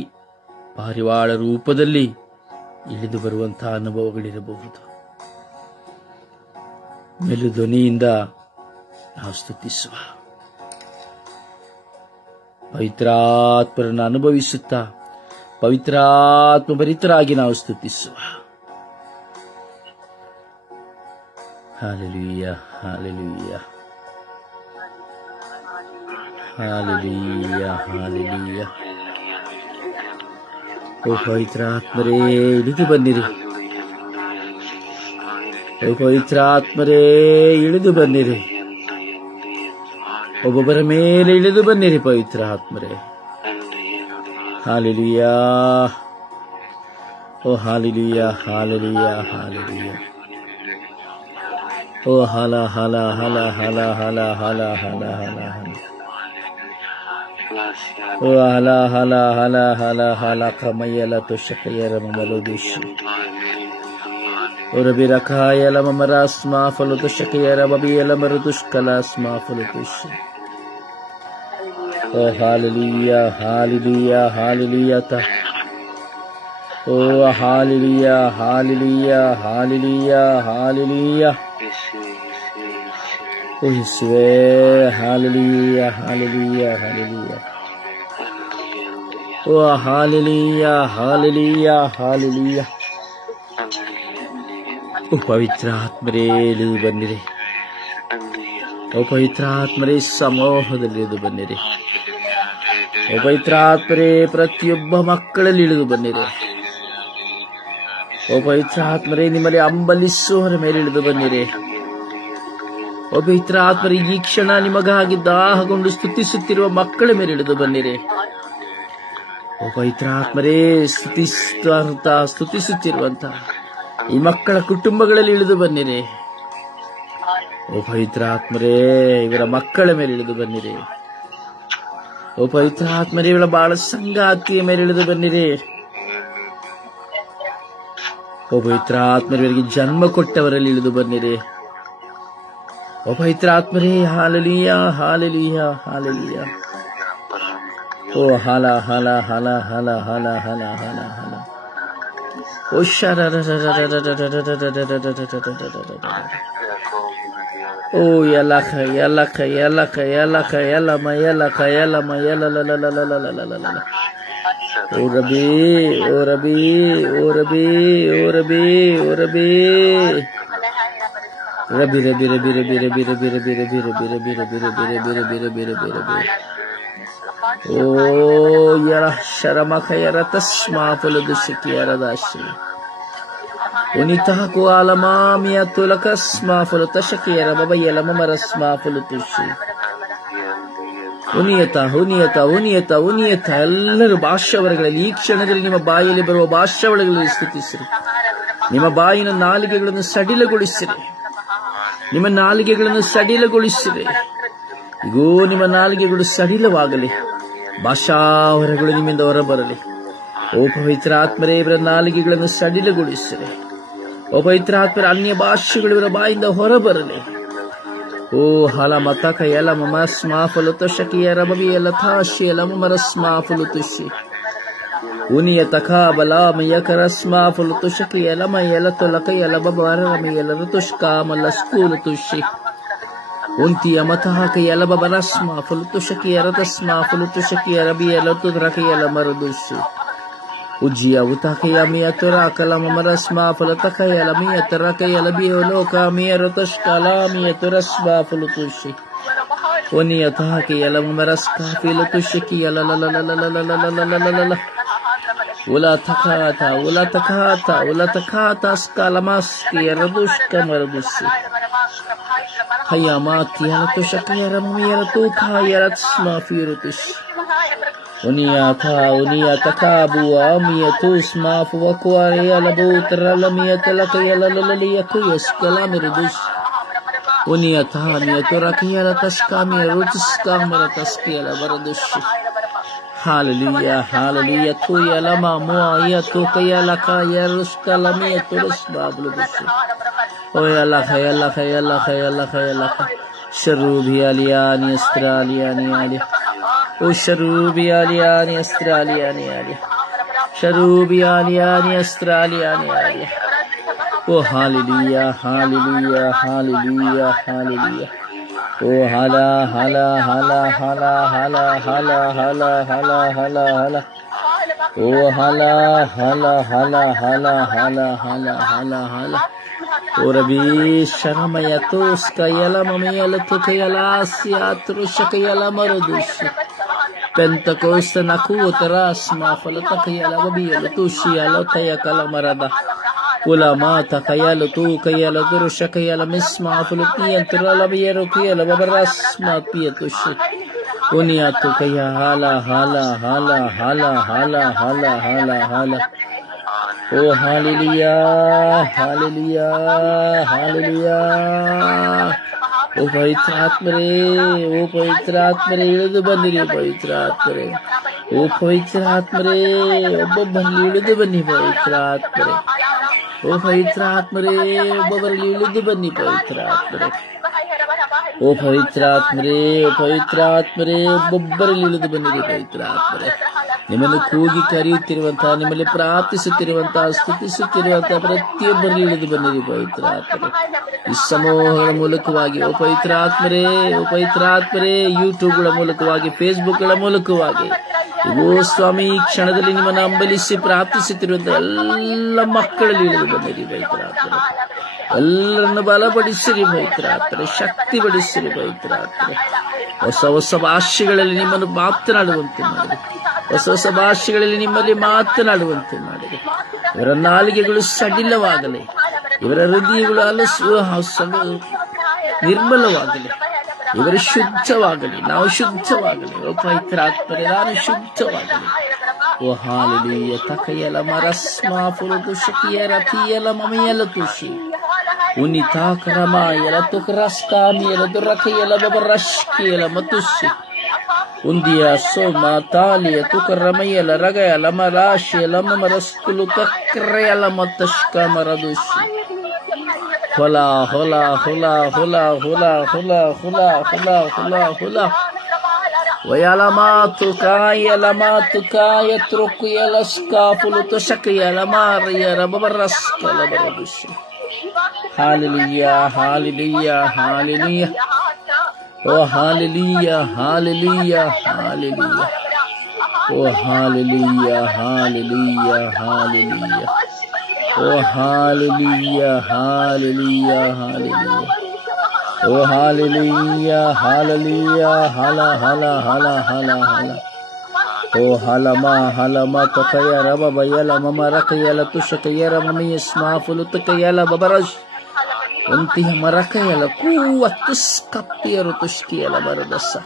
ಪಾರಿವಾಳ ರೂಪದಲ್ಲಿ ಇಳಿದು ಬರುವಂತಹ ಅನುಭವಗಳಿರಬಹುದು. ಮೆಲುಧ್ವನಿಯಿಂದ ನಾವು ಸ್ತುತಿಸುವ, ಪವಿತ್ರಾತ್ಮರನ್ನು ಅನುಭವಿಸುತ್ತಾ ಪವಿತ್ರಾತ್ಮ ಭರಿತರಾಗಿ ನಾವು ಸ್ತುತಿಸುವ. Hallelujah, hallelujah, hallelujah, hallelujah. ಓ ಪವಿತ್ರಾತ್ಮರೇ, ಇಳಿದು ಬನ್ನಿರಿ. ಓ ಪವಿತ್ರಾತ್ಮರೇ, ಇಳಿದು ಬನ್ನಿರಿ. ಒಬ್ಬೊಬ್ಬರ ಮೇಲೆ ಇಳಿದು ಬನ್ನಿರಿ ಪವಿತ್ರಾತ್ಮರೇ. ಹಾಲೆಲೂಯಾ, ಓ ಹಾಲೆಲೂಯಾ, ಹಾಲೆಲೂಯಾ, ಹಾಲೆಲೂಯಾ. ಓ ಹಲ ಹಲ ಹಲ ಹಲ ಹಲ ಹಲ ಹಲ ಹಲ ಹಲ. ಓ ಹಲ ಹಲ ಹಲ ಹಲ ಹಲ ಕಮಯಲ ತುಷಕಯರ ಮಮಲೋದಿಶ್. ಓ ರಬಿ ರಕಾಯಲ ಮಮರಾಸ್ಮಾ ಫಲುತುಷಕಯರ ಬಬಿಯಲ ಮರುದುಷ್ಕಲಾಸ್ಮಾ ಫಲುತುಷ್. ಓ ಹಾಲೆಲೂಯಾ, ಹಾಲೆಲೂಯಾ, ಹಾಲೆಲೂಯಾ. ಓ ಹಾಲೆಲೂಯಾ, ಹಾಲೆಲೂಯಾ, ಹಾಲೆಲೂಯಾ, ಹಾಲೆಲೂಯಾ. ಓ ಯೇಸುವೇ, ಹಾಲೆಲೂಯಾ, ಹಾಲೆಲೂಯಾ, ಹಾಲೆಲೂಯಾ. ಓ ಹಾಲೆಲೂಯಾ, ಹಾಲೆಲೂಯಾ, ಹಾಲೆಲೂಯಾ. ಓ ಪವಿತ್ರಾತ್ಮರೇ ಇಳಿದು ಬನ್ನಿರಿ. ಓ ಪವಿತ್ರಾತ್ಮರೇ ಸಮೂಹದಲ್ಲಿ ಇಳಿದು ಬನ್ನಿರಿ. ಓ ಪವಿತ್ರಾತ್ಮರೇ ಪ್ರತಿಯೊಬ್ಬ ಮಕ್ಕಳಲ್ಲಿ ಇಳಿದು ಬನ್ನಿರಿ. ಓ ಪವಿತ್ರಾತ್ಮರೇ ನಿಮ್ಮಲ್ಲಿ ಅಂಬಲಿಸುವವರ ಮೇಲೆ ಇಳಿದು ಬನ್ನಿರಿ. ಓ ಪವಿತ್ರಾತ್ಮರೇ ಈ ಕ್ಷಣ ನಿಮಗಾಗಿ ದಾಹಗೊಂಡು ಸ್ತುತಿಸುತ್ತಿರುವ ಮಕ್ಕಳ ಮೇಲೆ ಇಳಿದು ಬನ್ನಿರಿ. ಓ ಪವಿತ್ರಾತ್ಮರೇ ಸ್ತುತಿಸುತ್ತಿರುವಂತ ಈ ಮಕ್ಕಳ ಕುಟುಂಬಗಳಲ್ಲಿ ಇಳಿದು ಬನ್ನಿರಿ. ಓ ಪವಿತ್ರಾತ್ಮರೇ ಇವರ ಮಕ್ಕಳ ಮೇಲೆ ಇಳಿದು ಬನ್ನಿರಿ. ಓ ಪವಿತ್ರಾತ್ಮರೇ ಇವಳ ಬಾಳ ಸಂಗಾತಿಯ ಮೇಲೆ ಇಳಿದು ಬನ್ನಿರಿ. ಓ ಪವಿತ್ರಾತ್ಮರಿಗೆ ಜನ್ಮ ಕೊಟ್ಟವರಲ್ಲಿ ಇಳಿದು ಬನ್ನಿರಿ. ಓ ಪವಿತ್ರಾತ್ಮರೇ ಹಾಲೆಲೂಯಾ, ಹಾಲೆಲೂಯಾ, ಹಾಲೆಲೂಯಾ. ಓ ಹಲ ಹಲ ಹಲ ಹಲ ಹಲ ಹಲ ಹಲ ಹಲ. ಓ ಶರ ಓ ಯಲಖ ಯಲಖ ಯಲಖ ಯಲಖ ಯಲಮ ಯಲಖ ಯಲಮ ಯಲಲಲಲಲಲಲಲಲ. ಓ ರಬಿ, ಓ ರಬಿ, ಓ ರಬಿ, ಓ ರಬಿ, ಓ ರಬಿ. ರಬಿ ರಬಿ ರಬಿ ರಬಿ ರಬಿ ರಬಿ ರಬಿ ರಬಿ ರಬಿ ರಬಿ ರಬಿ ರಬಿ ರಬಿ ರಬಿ ರಬಿ ರಬಿ ರಬಿ. ಓ ಯರ ಶರಮಖ ಯರ ತಸ್ಮಾ ಫಲದುಷಕಿ ಯರದಾಶಿ. ಉನಿತಹಕು ಆಲಮಾಮಿಯ ತುಲಕಸ್ಮಾ ಫಲುತಶಕಿ ಯರ ಬಬಯ್ಯಲ ಮಮರಸ್ಮಾ ಫಲುತುಷಿ. ಉನಿಯತ ಉನಿಯತ ಉನಿಯತ ಉನಿಯತ. ಎಲ್ಲರೂ ಭಾಷಾವರಗಳಲ್ಲಿ ಈ ಕ್ಷಣದಲ್ಲಿ ನಿಮ್ಮ ಬಾಯಲ್ಲಿ ಬರುವ ಭಾಷಾವಳಗಳಲ್ಲಿ ಸ್ತುತಿಸಿರಿ. ನಿಮ್ಮ ಬಾಯಿನ ನಾಲಿಗೆಗಳನ್ನು ಸಡಿಲಗೊಳಿಸಿರಿ. ನಿಮ್ಮ ನಾಲಿಗೆಗಳನ್ನು ಸಡಿಲಗೊಳಿಸಿರಿ. ಈಗೋ ನಿಮ್ಮ ನಾಲಿಗೆಗಳು ಸಡಿಲವಾಗಲಿ. ಭಾಷಾವರಗಳು ನಿಮ್ಮಿಂದ ಹೊರಬರಲಿ. ಓ ಪವಿತ್ರಾತ್ಮರೇ ಇವರ ನಾಲಿಗೆಗಳನ್ನು ಸಡಿಲಗೊಳಿಸಿರಿ. ಓ ಪವಿತ್ರಾತ್ಮರ ಅನ್ಯ ಭಾಷೆಗಳು ಇವರ ಬಾಯಿಂದ ಹೊರಬರಲಿ. ಓ ಹಲ ಮತಕ ಎಲ ಮಮಸ್ಮಾ ಫಲುತಶಕಿ ಯರ ಬಬಿ ಎಲ ಥಾಶಿ ಎಲ ಮಮರಸ್ಮಾ ಫಲುತುಷಿ. ಉನಿಯ ತಖ ಬಲಾಮ ಯಕರಸ್ಮಾ ಫಲುತುಷಕಿ ಎಲ ಮ ಎಲ ತುಲಕ ಎಲ ಬಬರಮ ಎಲ ಋತುಷ್ಕಾಮ ಲಸ್ಕೂಲು ತುಷಿ. ಉಂತಿಯ ಮತಹಕ ಎಲ ಬಬರಸ್ಮಾ ಫಲುತುಷಕಿ ಯರ ತಸ್ಮಾ ಫಲುತುಷಕಿ ಯರ ಬಿ ಎಲ ತುದ್ರಕ ಎಲ ಮರುದುಷಿ. ಉಜ್ಜಿಯ ಉತಕಯ ಮಿಯ ತುರಾಕ ಲಮ ಮರಸ್ಮಾ ಫಲತಕಯ ಲಮಿಯ ತರಕಯ ಲಬಿಯ ಲೋಕ ಮಿಯ ಋತುಷ್ಕಲ ಮಿಯ ತುರಸ್ಮಾ ಫಲುತುಷಿ. ಉನಿಯ ತಹಕ ಎಲ ಮರಸ್ಕಾ ಫಲುತುಷಕಿ ಎಲ ಲಲಲಲಲಲಲಲಲಲಲಲ. ಉಲಾ ತಖಾತ ಉಲಾ ತಖಾತ ಉಲಾ ತಖಾತ ಸ್ಕಲಮಸ್ಕಿ ಯರದುಷ್ಕ ಮರುದುಷಿ. ಹಯ್ಯಮಾಕಿ ಯರತುಷಕಿ ಯರ ಮಮಿಯ ಋತುಖ ಯರತ್ಸ್ಮಾ ಫಿರುತುಷಿ. ಉನಿಯಾಥ ಉನಿಯತ ಕಾಬುವ ಮಿಯತು ಸ್ಮಾಫು ವಕುವರೆಯ ಲಬೂತರ ಲಮಿಯತ ಲಕಯ ಲಲಲಿಯ ಕುಯಸ್ಕಲ ಮಿರುದುಷ್. ಉನಿಯಥ ಮಿಯತು ರಕಯಲ ತಸ್ಕಾಮಿಯ ರುಚಿಸ್ಕಾಮರ ತಸ್ಕಿಯಲ ಬರದುಷ್. Hallelujah, hallelujah. ತುಯಲ ಮಾಮುಯ ತುಕಯಲ ಕಯರುಸ್ಕಲ ಮಿಯತು ರುಸ್ಬಾಬುದುಷ್. ಓ ಯಲಖ ಯಲಖ ಯಲಖ ಯಲಖ ಯಲಖ. ಶರೂಬಿ ಅಲಿಯಾನಿ ಅಸ್ತ್ರಾಲಿಯಾನಿ ಆಲಿ. ಓ ಶರೂಬಿ ಅಲಿಯಾನಿ ಅಸ್ತ್ರಾಲಿಯಾನಿ ಆಲಿ. ಶರೂಬಿ ಅಲಿಯಾನಿ ಅಸ್ತ್ರಾಲಿಯಾನಿ ಆಲಿ. ಓ ಹಾಲೆಲೂಯಾ, ಹಾಲೆಲೂಯಾ, ಹಾಲೆಲೂಯಾ, ಹಾಲೆಲೂಯಾ. ಓ ಹಲ ಹಲ ಹಲ ಹಲ ಹಲ ಹಲ ಹಲ ಹಲ ಹಲ ಹಲ. ಓ ಹಲ ಹಲ ಹಲ ಹಲ ಹಲ ಹಲ ಹಲ ಹಲ. ಓ ರಬಿ ಶರಮಯ ತೋಸ್ಕಯಲ ಮಮಯಲ ತುಕಯಲಾಸ್ಯ ತೃಷಕಯಲ ಮರುದುಷಿ. ಪೆಂತಕೋಸ್ತ ನಕೂತರ ಸ್ಮಾ ಫಲತಕಯಲ ಬಬಿಯಲ ತುಷಿಯಲ ತಯಕಲ ಮರದ. ಉಲಮಾ ತಕಯಲ ತೂಕಯಲ ತುರುಷಕಯಲ ಮಿಸ್ಮಾ ಫಲುತಿಯಂತರಲ ಬಿಯರು ಕಿಯಲ ಬಬರಸ್ಮಾ ಪಿಯತುಷಿ. ಉನಿಯ ತುಕಯ ಹಾಲ ಹಾಲ ಹಾಲ ಹಾಲ ಹಾಲ ಹಾಲ ಹಾಲ ಹಾಲ. ಓ ಹಾಲೆಲೂಯಾ, ಹಾಲೆಲೂಯಾ, ಹಾಲೆಲೂಯಾ. ಓ ಪವಿತ್ರಾತ್ಮರೇ, ಓ ಪವಿತ್ರಾತ್ಮರೇ ಇಳಿದು ಬನ್ನಿರಿ. ಪವಿತ್ರಾತ್ಮರೇ, ಓ ಪವಿತ್ರಾತ್ಮರೇ ಒಬ್ಬೊಬ್ಬರಲ್ಲಿ ಇಳಿದು ಬನ್ನಿ. ಪವಿತ್ರಾತ್ಮರೇ, ಓ ಪವಿತ್ರಾತ್ಮರೇ ಒಬ್ಬೊಬ್ಬರಲ್ಲಿ ಇಳಿದು ಬನ್ನಿ. ಪವಿತ್ರಾತ್ಮರೇ, ಓ ಪವಿತ್ರಾತ್ಮರೇ, ಪವಿತ್ರಾತ್ಮರೇ, ಒಬ್ಬೊಬ್ಬರಲ್ಲಿ ಇಳಿದು ಬನ್ನಿರಿ ಪವಿತ್ರಾತ್ಮರೇ. ನಿಮ್ಮನ್ನು ಕೂಗಿ ಕರೆಯುತ್ತಿರುವಂತಹ, ನಿಮ್ಮಲ್ಲಿ ಪ್ರಾರ್ಥಿಸುತ್ತಿರುವಂತಹ, ಸ್ತುತಿಸುತ್ತಿರುವಂತಹ ಪ್ರತಿಯೊಬ್ಬರಲ್ಲಿ ಇಳಿದು ಬನ್ನಿರಿ ಪವಿತ್ರಾತ್ಮರೇ. ಈ ಸಮೂಹಗಳ ಮೂಲಕವಾಗಿ ಓ ಪವಿತ್ರಾತ್ಮರೇ, ಓ ಪವಿತ್ರಾತ್ಮರೇ, ಯೂಟ್ಯೂಬ್ಗಳ ಮೂಲಕವಾಗಿ, ಫೇಸ್ಬುಕ್ಗಳ ಮೂಲಕವಾಗಿ, ಓ ಸ್ವಾಮಿ, ಈ ಕ್ಷಣದಲ್ಲಿ ನಿಮ್ಮನ್ನು ಅಂಬಲಿಸಿ ಪ್ರಾರ್ಥಿಸುತ್ತಿರುವಂತಹ ಎಲ್ಲ ಮಕ್ಕಳಲ್ಲಿ ಇಳಿದು ಬನ್ನಿರಿ ಪವಿತ್ರಾತ್ಮರೇ. ಎಲ್ಲರನ್ನು ಬಲಪಡಿಸಿರಿ ಪವಿತ್ರಾತ್ಮರೇ, ಶಕ್ತಿ ಪಡಿಸಿರಿ ಪವಿತ್ರಾತ್ಮರೇ. ಹೊಸ ಹೊಸ ಭಾಷೆಗಳಲ್ಲಿ ನಿಮ್ಮನ್ನು ಮಾತನಾಡುವಂತೆ ಮಾಡಿರಿ, ಹೊಸ ಹೊಸ ಭಾಷೆಗಳಲ್ಲಿ ನಿಮ್ಮಲ್ಲಿ ಮಾತನಾಡುವಂತೆ ಮಾಡಿರಿ. ಇವರ ನಾಲಿಗೆಗಳು ಸಡಿಲವಾಗಲಿ, ಇವರ ಹೃದಯಗಳು ನಿರ್ಮಲವಾಗಲಿ, ಇವರು ಶುದ್ಧವಾಗಲಿ, ನಾವು ಶುದ್ಧವಾಗಲಿ. ಓ ಪವಿತ್ರಾತ್ಮರೇ, ನಾನು ಶುದ್ಧವಾಗಲಿ. ಓ ಹಾಲೆಲೂಯ. ತಕಯಲ ಮರಸ್ಮಾ ಫುಲುತು ಶಕಿಯರ ತಿಯಲ ಮಮಯಲ ತುಷಿ ಉನಿತಾ ಕರಮಾಯಲ ತುಕರಸ್ಕಾಮಿಯಲ ದುರಕಯಲ ಬಬರಶ್ಕಿಯಲ ಮತುಷಿ ಉಂದಿಯ ಸೋಮ ತಾಲಿಯ ತುಕರಮಯಲ ರಗಯಲ ಮರಾಶಿಯಲ ಮಮರಸ್ಕುಲು ತಕ್ರಯಲ ಮತಷ್ಕ ಮರದುಷಿ ಹೊಲ ಹೊಲ ಹೊಲ ಹೊಲ ಹೊಲ ಹೊಲ ಹೊಲ ಹೊಲ ಹೊಲ ಹೊಲ ವಯಲ ಮಾತು ಕಾಯಲ ಮಾತು ಕಾಯ ತ್ರುಕುಯಲ ಸ್ಕಾಫುಲು ತುಷಕಯಲ ಮಾರಿಯಲ ಬಬರಸ್ಕಲ ಬರದುಷಿ. Hallelujah, hallelujah, hallelujah. Oh, hallelujah, hallelujah, hallelujah. Oh, hallelujah, hallelujah, hallelujah. Oh, hallelujah, hallelujah, hallelujah. Oh, hallelujah, hallelujah, hala, hala, hala, hala, hala. Oh, halama, halama, takayara, babayala, mama, rakayala, tushakayara, mami, smafulu, takayala, babarash. Untiya marakayala, kuwatus kaptiyaru tushkiyala baradasa.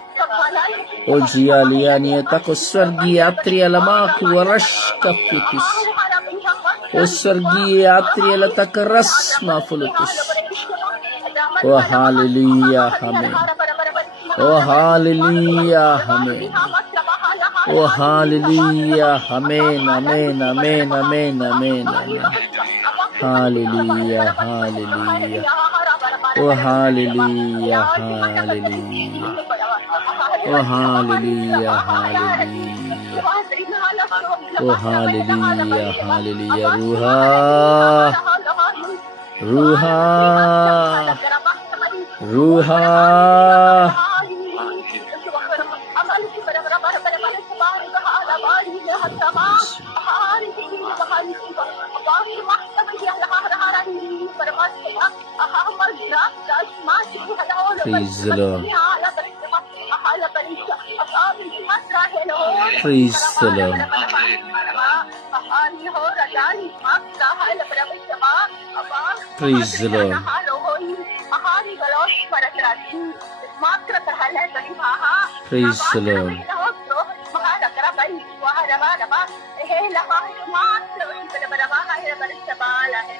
Oh, jiyaliyaniya, tako swargiyatriyala, maku warash kapitis. Oh, swargiyatriyala, takaras mafulutus. Oh, hallelujah, amen. Oh, hallelujah, amen. Oh, hallelujah, amen, amen, amen, amen, amen, amen. Hallelujah, hallelujah. Oh, hallelujah, hallelujah. Oh, hallelujah, hallelujah. Oh, hallelujah, hallelujah. Ruha, Ruha, Ruha. Praise the Lord. Praise the Lord. Praise the Lord. Praise the Lord.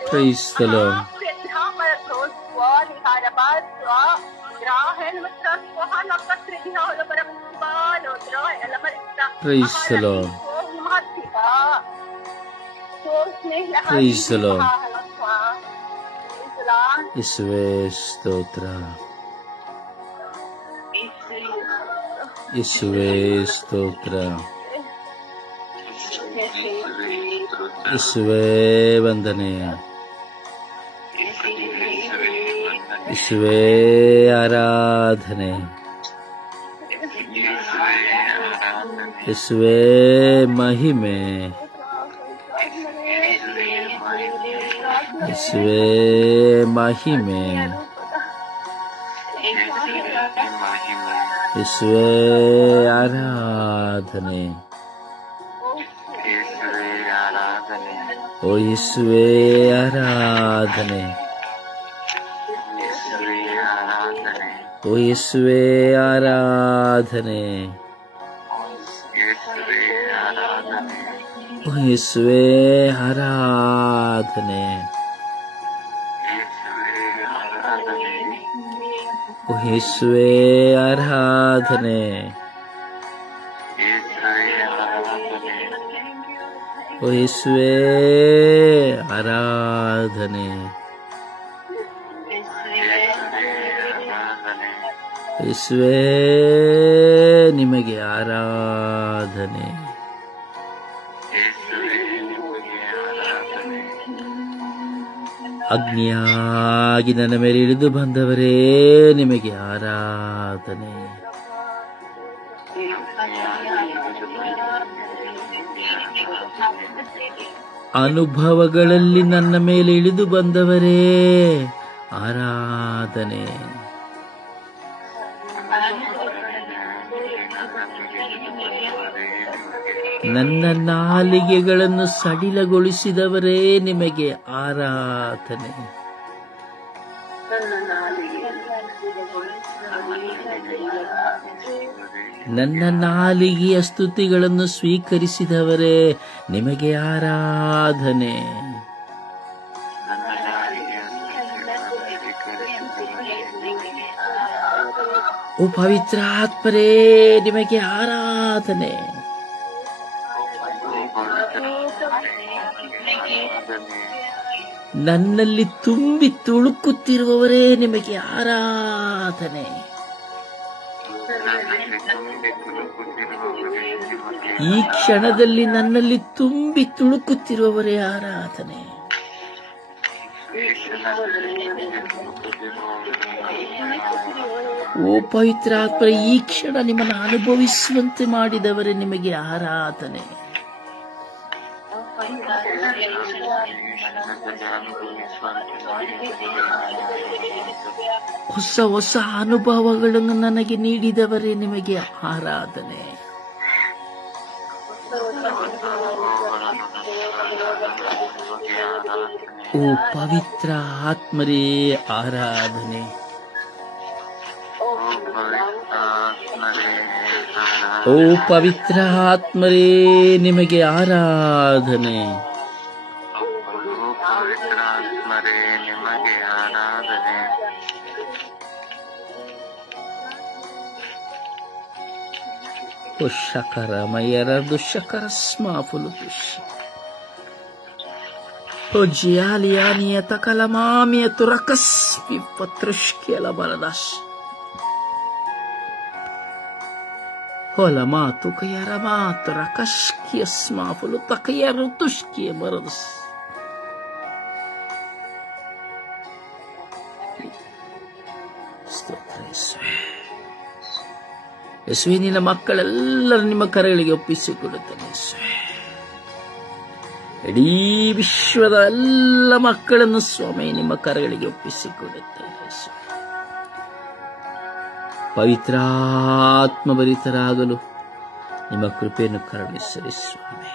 Praise the Lord. Praise the Lord. Praise the Lord. Yeshuve stotra. Yeshuve stotra. Yeshuve vandane. Yeshuve आराधने. यीशुवे महिमे. यीशुवे महिमे. यीशुवे आराधने. ओ यीशुवे आराधने. ओ यीशुवे आराधने. ओ यीशुवे आराधने. ओ यीशुवे आराधने. ओ यीशुवे आराधने. ಯೇಸುವೇ ನಿಮಗೆ ಆರಾಧನೆ. ಅಗ್ನಿಯಾಗಿ ನನ್ನ ಮೇಲೆ ಇಳಿದು ಬಂದವರೇ ನಿಮಗೆ ಆರಾಧನೆ. ಅನುಭವಗಳಲ್ಲಿ ನನ್ನ ಮೇಲೆ ಇಳಿದು ಬಂದವರೇ ಆರಾಧನೆ. ನನ್ನ ನಾಲಿಗೆಗಳನ್ನು ಸಡಿಲಗೊಳಿಸಿದವರೇ ನಿಮಗೆ ಆರಾಧನೆ. ನನ್ನ ನಾಲಿಗೆಯ ಸ್ತುತಿಗಳನ್ನು ಸ್ವೀಕರಿಸಿದವರೇ ನಿಮಗೆ ಆರಾಧನೆ. ಓ ಪವಿತ್ರ ಆತ್ಮರೇ ನಿಮಗೆ ಆರಾಧನೆ. ನನ್ನಲ್ಲಿ ತುಂಬಿ ತುಳುಕುತ್ತಿರುವವರೇ ನಿಮಗೆ ಆರಾಧನೆ. ಈ ಕ್ಷಣದಲ್ಲಿ ನನ್ನಲ್ಲಿ ತುಂಬಿ ತುಳುಕುತ್ತಿರುವವರೇ ಆರಾಧನೆ. ಓ ಪವಿತ್ರ ಆತ್ಮ, ಈ ಕ್ಷಣ ನಿಮ್ಮನ್ನು ಅನುಭವಿಸುವಂತೆ ಮಾಡಿದವರೇ ನಿಮಗೆ ಆರಾಧನೆ. ಹೊಸ ಹೊಸ ಅನುಭವಗಳನ್ನು ನನಗೆ ನೀಡಿದವರೇ ನಿಮಗೆ ಆರಾಧನೆ. ಓ ಪವಿತ್ರ ಆತ್ಮರೇ ಆರಾಧನೆ. ಓ ಪವಿತ್ರ ಆತ್ಮರೇ ನಿಮಗೆ ಆರಾಧನೆ. ಶಕರಮಯರ ದುಶಕರ ಸ್ಮಾಫುಲುದುಷ ಜಿಯಾಲಿಯಾನಿಯ ತಕಲಮಾಮಿಯ ತುರಕಸ್ಪಿ ಪತ್ರುಷ್ಕಿಯಲ ಬರದಾಶ್ ಹೊಲ ಮಾತು ಕಯರ ಮಾತು ರಕಷ್ಕಿಯ ಸ್ಮಾಫುಲು ತಕಯರು ತುಷ್ಕಿಯ ಬರದಸ್. ಯೇಸುವೆ, ನಿನ್ನ ಮಕ್ಕಳೆಲ್ಲರೂ ನಿಮ್ಮ ಕರಗಳಿಗೆ ಒಪ್ಪಿಸಿಕೊಡುತ್ತೇನೆ. ಯೇಸುವೆ, ಇಡೀ ವಿಶ್ವದ ಎಲ್ಲ ಮಕ್ಕಳನ್ನು ಸ್ವಾಮಿ ನಿಮ್ಮ ಕರಗಳಿಗೆ ಒಪ್ಪಿಸಿಕೊಡುತ್ತೇನೆ. ಯೇಸುವೆ, ಪವಿತ್ರಾತ್ಮಭರಿತರಾಗಲು ನಿಮ್ಮ ಕೃಪೆಯನ್ನು ಕರುಣಿಸಿರಿ ಸ್ವಾಮಿ.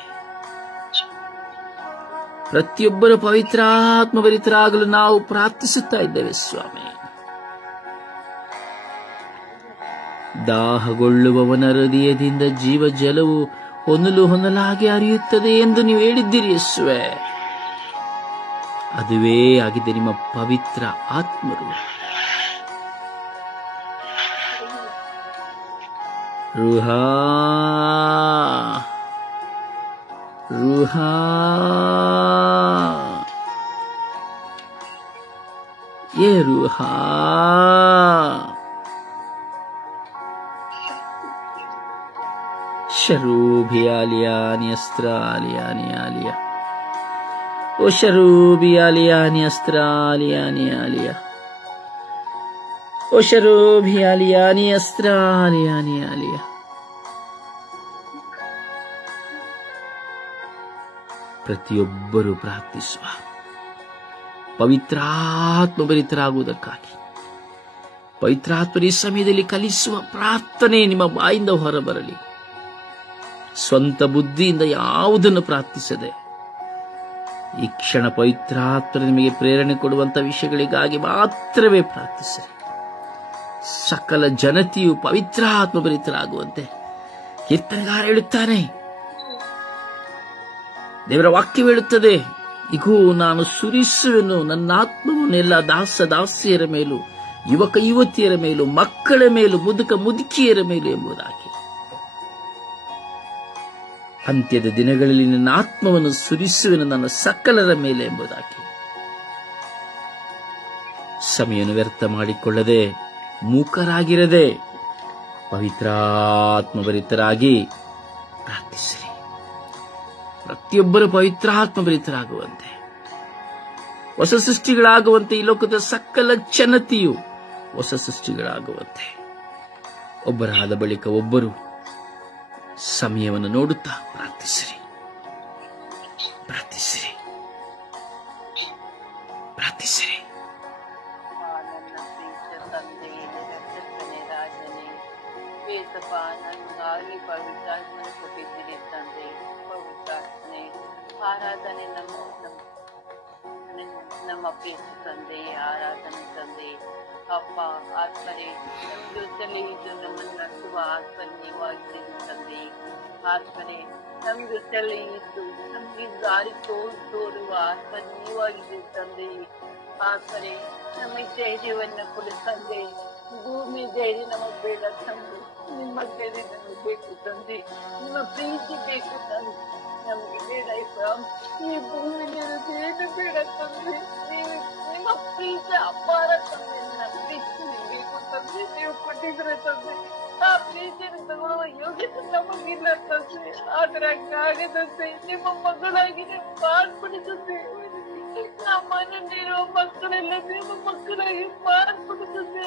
ಪ್ರತಿಯೊಬ್ಬರು ಪವಿತ್ರಾತ್ಮಭರಿತರಾಗಲು ನಾವು ಪ್ರಾರ್ಥಿಸುತ್ತಾ ಇದ್ದೇವೆ ಸ್ವಾಮಿ. ದಾಹಗೊಳ್ಳುವವನ ಹೃದಯದಿಂದ ಜೀವ ಜಲವು ಹೊನಲು ಹೊನಲಾಗಿ ಹರಿಯುತ್ತದೆ ಎಂದು ನೀವು ಹೇಳಿದ್ದೀರಿ ಯೇಸುವೆ. ಅದುವೇ ಆಗಿದೆ ನಿಮ್ಮ ಪವಿತ್ರ ಆತ್ಮರು. ರೂಹಾ ರೂಹಾ ಯೇ ರೂಹಾ ಶರೂಬಿಯಾಲಿಯಾನಿ ಅಸ್ತ್ರಾಲಿಯಾನಿ ಆಲಿಯಾ. ಓ ಶರೂಬಿಯಾಲಿಯಾನಿ ಅಸ್ತ್ರಾಲಿಯಾನಿ ಆಲಿಯಾ. ಓ ಶರೂಬಿಯಾಲಿಯಾನಿ ಅಸ್ತ್ರಾಲಿಯಾನಿ ಆಲಿಯಾ. ಪ್ರತಿಯೊಬ್ಬರೂ ಪ್ರಾರ್ಥಿಸುವ, ಪವಿತ್ರಾತ್ಮಭರಿತರಾಗುವುದಕ್ಕಾಗಿ. ಪವಿತ್ರಾತ್ಮರ ಈ ಸಮಯದಲ್ಲಿ ಕಲಿಸುವ ಪ್ರಾರ್ಥನೆ ನಿಮ್ಮ ಬಾಯಿಂದ ಹೊರಬರಲಿ. ಸ್ವಂತ ಬುದ್ಧಿಯಿಂದ ಯಾವುದನ್ನು ಪ್ರಾರ್ಥಿಸದೆ ಈ ಕ್ಷಣ ಪವಿತ್ರಾತ್ಮ ನಿಮಗೆ ಪ್ರೇರಣೆ ಕೊಡುವಂತಹ ವಿಷಯಗಳಿಗಾಗಿ ಮಾತ್ರವೇ ಪ್ರಾರ್ಥಿಸಿರಿ. ಸಕಲ ಜನತೆಯು ಪವಿತ್ರಾತ್ಮಭರಿತರಾಗುವಂತೆ ಕೀರ್ತನೆಗಾರ ಹೇಳುತ್ತಾನೆ. ದೇವರ ವಾಕ್ಯ ಹೇಳುತ್ತದೆ, ಇಗೋ ನಾನು ಸುರಿಸುವೆನು ನನ್ನ ಆತ್ಮವನ್ನು ಎಲ್ಲ ದಾಸ ದಾಸಿಯರ ಮೇಲೂ, ಯುವಕ ಯುವತಿಯರ ಮೇಲೂ, ಮಕ್ಕಳ ಮೇಲೂ, ಮುದುಕ ಮುದುಕಿಯರ ಮೇಲೂ ಎಂಬುದಾಗಿ. ಅಂತ್ಯದ ದಿನಗಳಲ್ಲಿ ನನ್ನ ಆತ್ಮವನ್ನು ಸುರಿಸುವೆನು ನನ್ನ ಸಕಲರ ಮೇಲೆ ಎಂಬುದಾಗಿ. ಸಮಯವನ್ನು ವ್ಯರ್ಥ ಮಾಡಿಕೊಳ್ಳದೆ ಮೂಕರಾಗಿರದೆ ಪವಿತ್ರಾತ್ಮ ಭರಿತರಾಗಿ ಪ್ರಾರ್ಥಿಸಿರಿ. ಪ್ರತಿಯೊಬ್ಬರು ಪವಿತ್ರಾತ್ಮ ಭರಿತರಾಗುವಂತೆ, ಹೊಸ ಸೃಷ್ಟಿಗಳಾಗುವಂತೆ, ಈ ಲೋಕದ ಸಕಲ ಜನತೆಯು ಹೊಸ ಸೃಷ್ಟಿಗಳಾಗುವಂತೆ ಒಬ್ಬರಾದ ಬಳಿಕ ಒಬ್ಬರು ಸಮಯವನ್ನು ನೋಡುತ್ತಾ ಪ್ರಾರ್ಥಿಸಿರಿ, ಪ್ರಾರ್ಥಿಸಿರಿ, ಪ್ರಾರ್ಥಿಸಿರಿ. ಆರಾಧನೆ ನಮ್ಮ ಪ್ರೀತಿ ತಂದೆ, ಆರಾಧನೆ ತಂದೆ. ಅಪ್ಪ ಆತ್ಮನೇ, ನಮ್ಮ ಜೊತೆಲಿ ಇದು ನಮ್ಮನ್ನು ನಡೆಸುವ ಆತ್ಮ ನೀವಾಗಿದ್ದೀರಿ ತಂದೆ. ಆತ್ಮನೇ, ನಮ್ಮ ಜೊತೆಲಿ ಇದ್ದು ನಮ್ಗೆ ದಾರಿ ತೋರುವ ಆತ್ಮ ನೀವಾಗಿದ್ದೀರಿ ತಂದೆ. ಆತ್ಮನೇ, ನಮಗೆ ಧೈರ್ಯವನ್ನು ಕೊಡು ತಂದೆ. ಭೂಮಿ ಧೈರ್ಯ ನಮಗ್ ಬೇಡ ತಂದೆ, ನಿಮ್ಮ ಧೈರ್ಯ ನಮಗೆ ಬೇಕು ತಂದೆ. ನಿಮ್ಮ ಪ್ರೀತಿ ಬೇಕು ತಂದೆ, ನಮ್ಗೆ ಬೇಡ ಈ ಭೂಮಿಲಿರೋದೇನು ಬೇಡ ತಂದೆ. ನಿಮ್ಮ ಪ್ರೀತಿ ಅಪಾರ ತಂದೆ, ನನ್ನ ಪ್ರೀತಿ ಬೇಕು ತಂದೆ. ನೀವು ಕೊಟ್ಟಿದ್ರೆ ತಂದೆ, ಆ ಪ್ರೀತಿಯನ್ನು ತಗೊಳ್ಳುವ ಯೋಗ್ಯತೆ ನಮಗಿಲ್ಲ ತಂದೆ. ಆದ್ರೆ ಹಂಗಾಗದಂತೆ ನಿಮ್ಮ ಮಗಳಾಗಿ ನೀವು ಮಾಡ್ಬಿಡುತ್ತದೆ. ನಮ್ಮನೇಲಿರುವ ಮಕ್ಕಳೆಲ್ಲ ನಿಮ್ಮ ಮಕ್ಕಳಾಗಿ ಮಾಡ್ಬಿಡುತ್ತದೆ.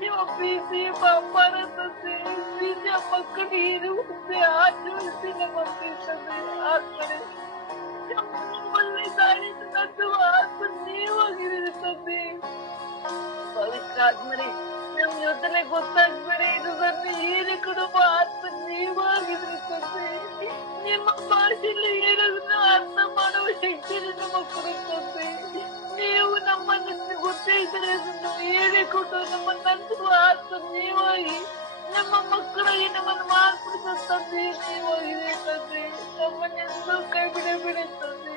ನಿಮ್ಮ ಪ್ರೀತಿ ಅಪಾರ ತಂದೆ. ಪ್ರೀತಿಯ ಮಕ್ಕಳು ಇರುವಂತೆ ಆಚರಿಸಿ ನಮ್ಮ ಪ್ರೀತಂದೆ. ಆತ್ಮನೆ, ನಮ್ಮಲ್ಲಿ ದಾಳಿ ನಡೆಸುವ ಆತ್ಮ ನೀವಾಗಿದ್ದೀರಿ ತಂದೆ. ಪವಿತ್ರ ಆತ್ಮನೆ, ನಮ್ ಜೊತೆ ಗೊತ್ತಾಗ್ಬೇಡಿ, ಇದು ನನ್ನ ಏನೇ ಕೊಡುವ ಆತ್ಮ ನೀವಾಗಿದ್ರಿ ತಂದೆ. ನಿಮ್ಮ ಭಾಷೆಯಲ್ಲಿ ಹೇಳೋದನ್ನ ಅರ್ಥ ಮಾಡುವ ಶಕ್ತಿಯನ್ನು ನಮ್ಮ ಕೊಡುತ್ತದೆ. ನೀವು ನಮ್ಮನ್ನು ಗೊತ್ತೇ ಇದ್ದರೆ ಅದನ್ನು ಹೇಳಿಕೊಟ್ಟು ನಮ್ಮ ನಡೆಸುವ ಆತ್ಮ ನೀವಾಗಿ, ನಮ್ಮ ಮಕ್ಕಳಿಗೆ ನಮ್ಮನ್ನು ಮಾಡ್ಬಿಡುತ್ತ ತಂದೆ ನೀವಾಗಿದೆ ತಂದೆ. ನಮ್ಮನ್ನೆಂದು ಕೈ ಬಿಡಬೇಡಿ ತಂದೆ.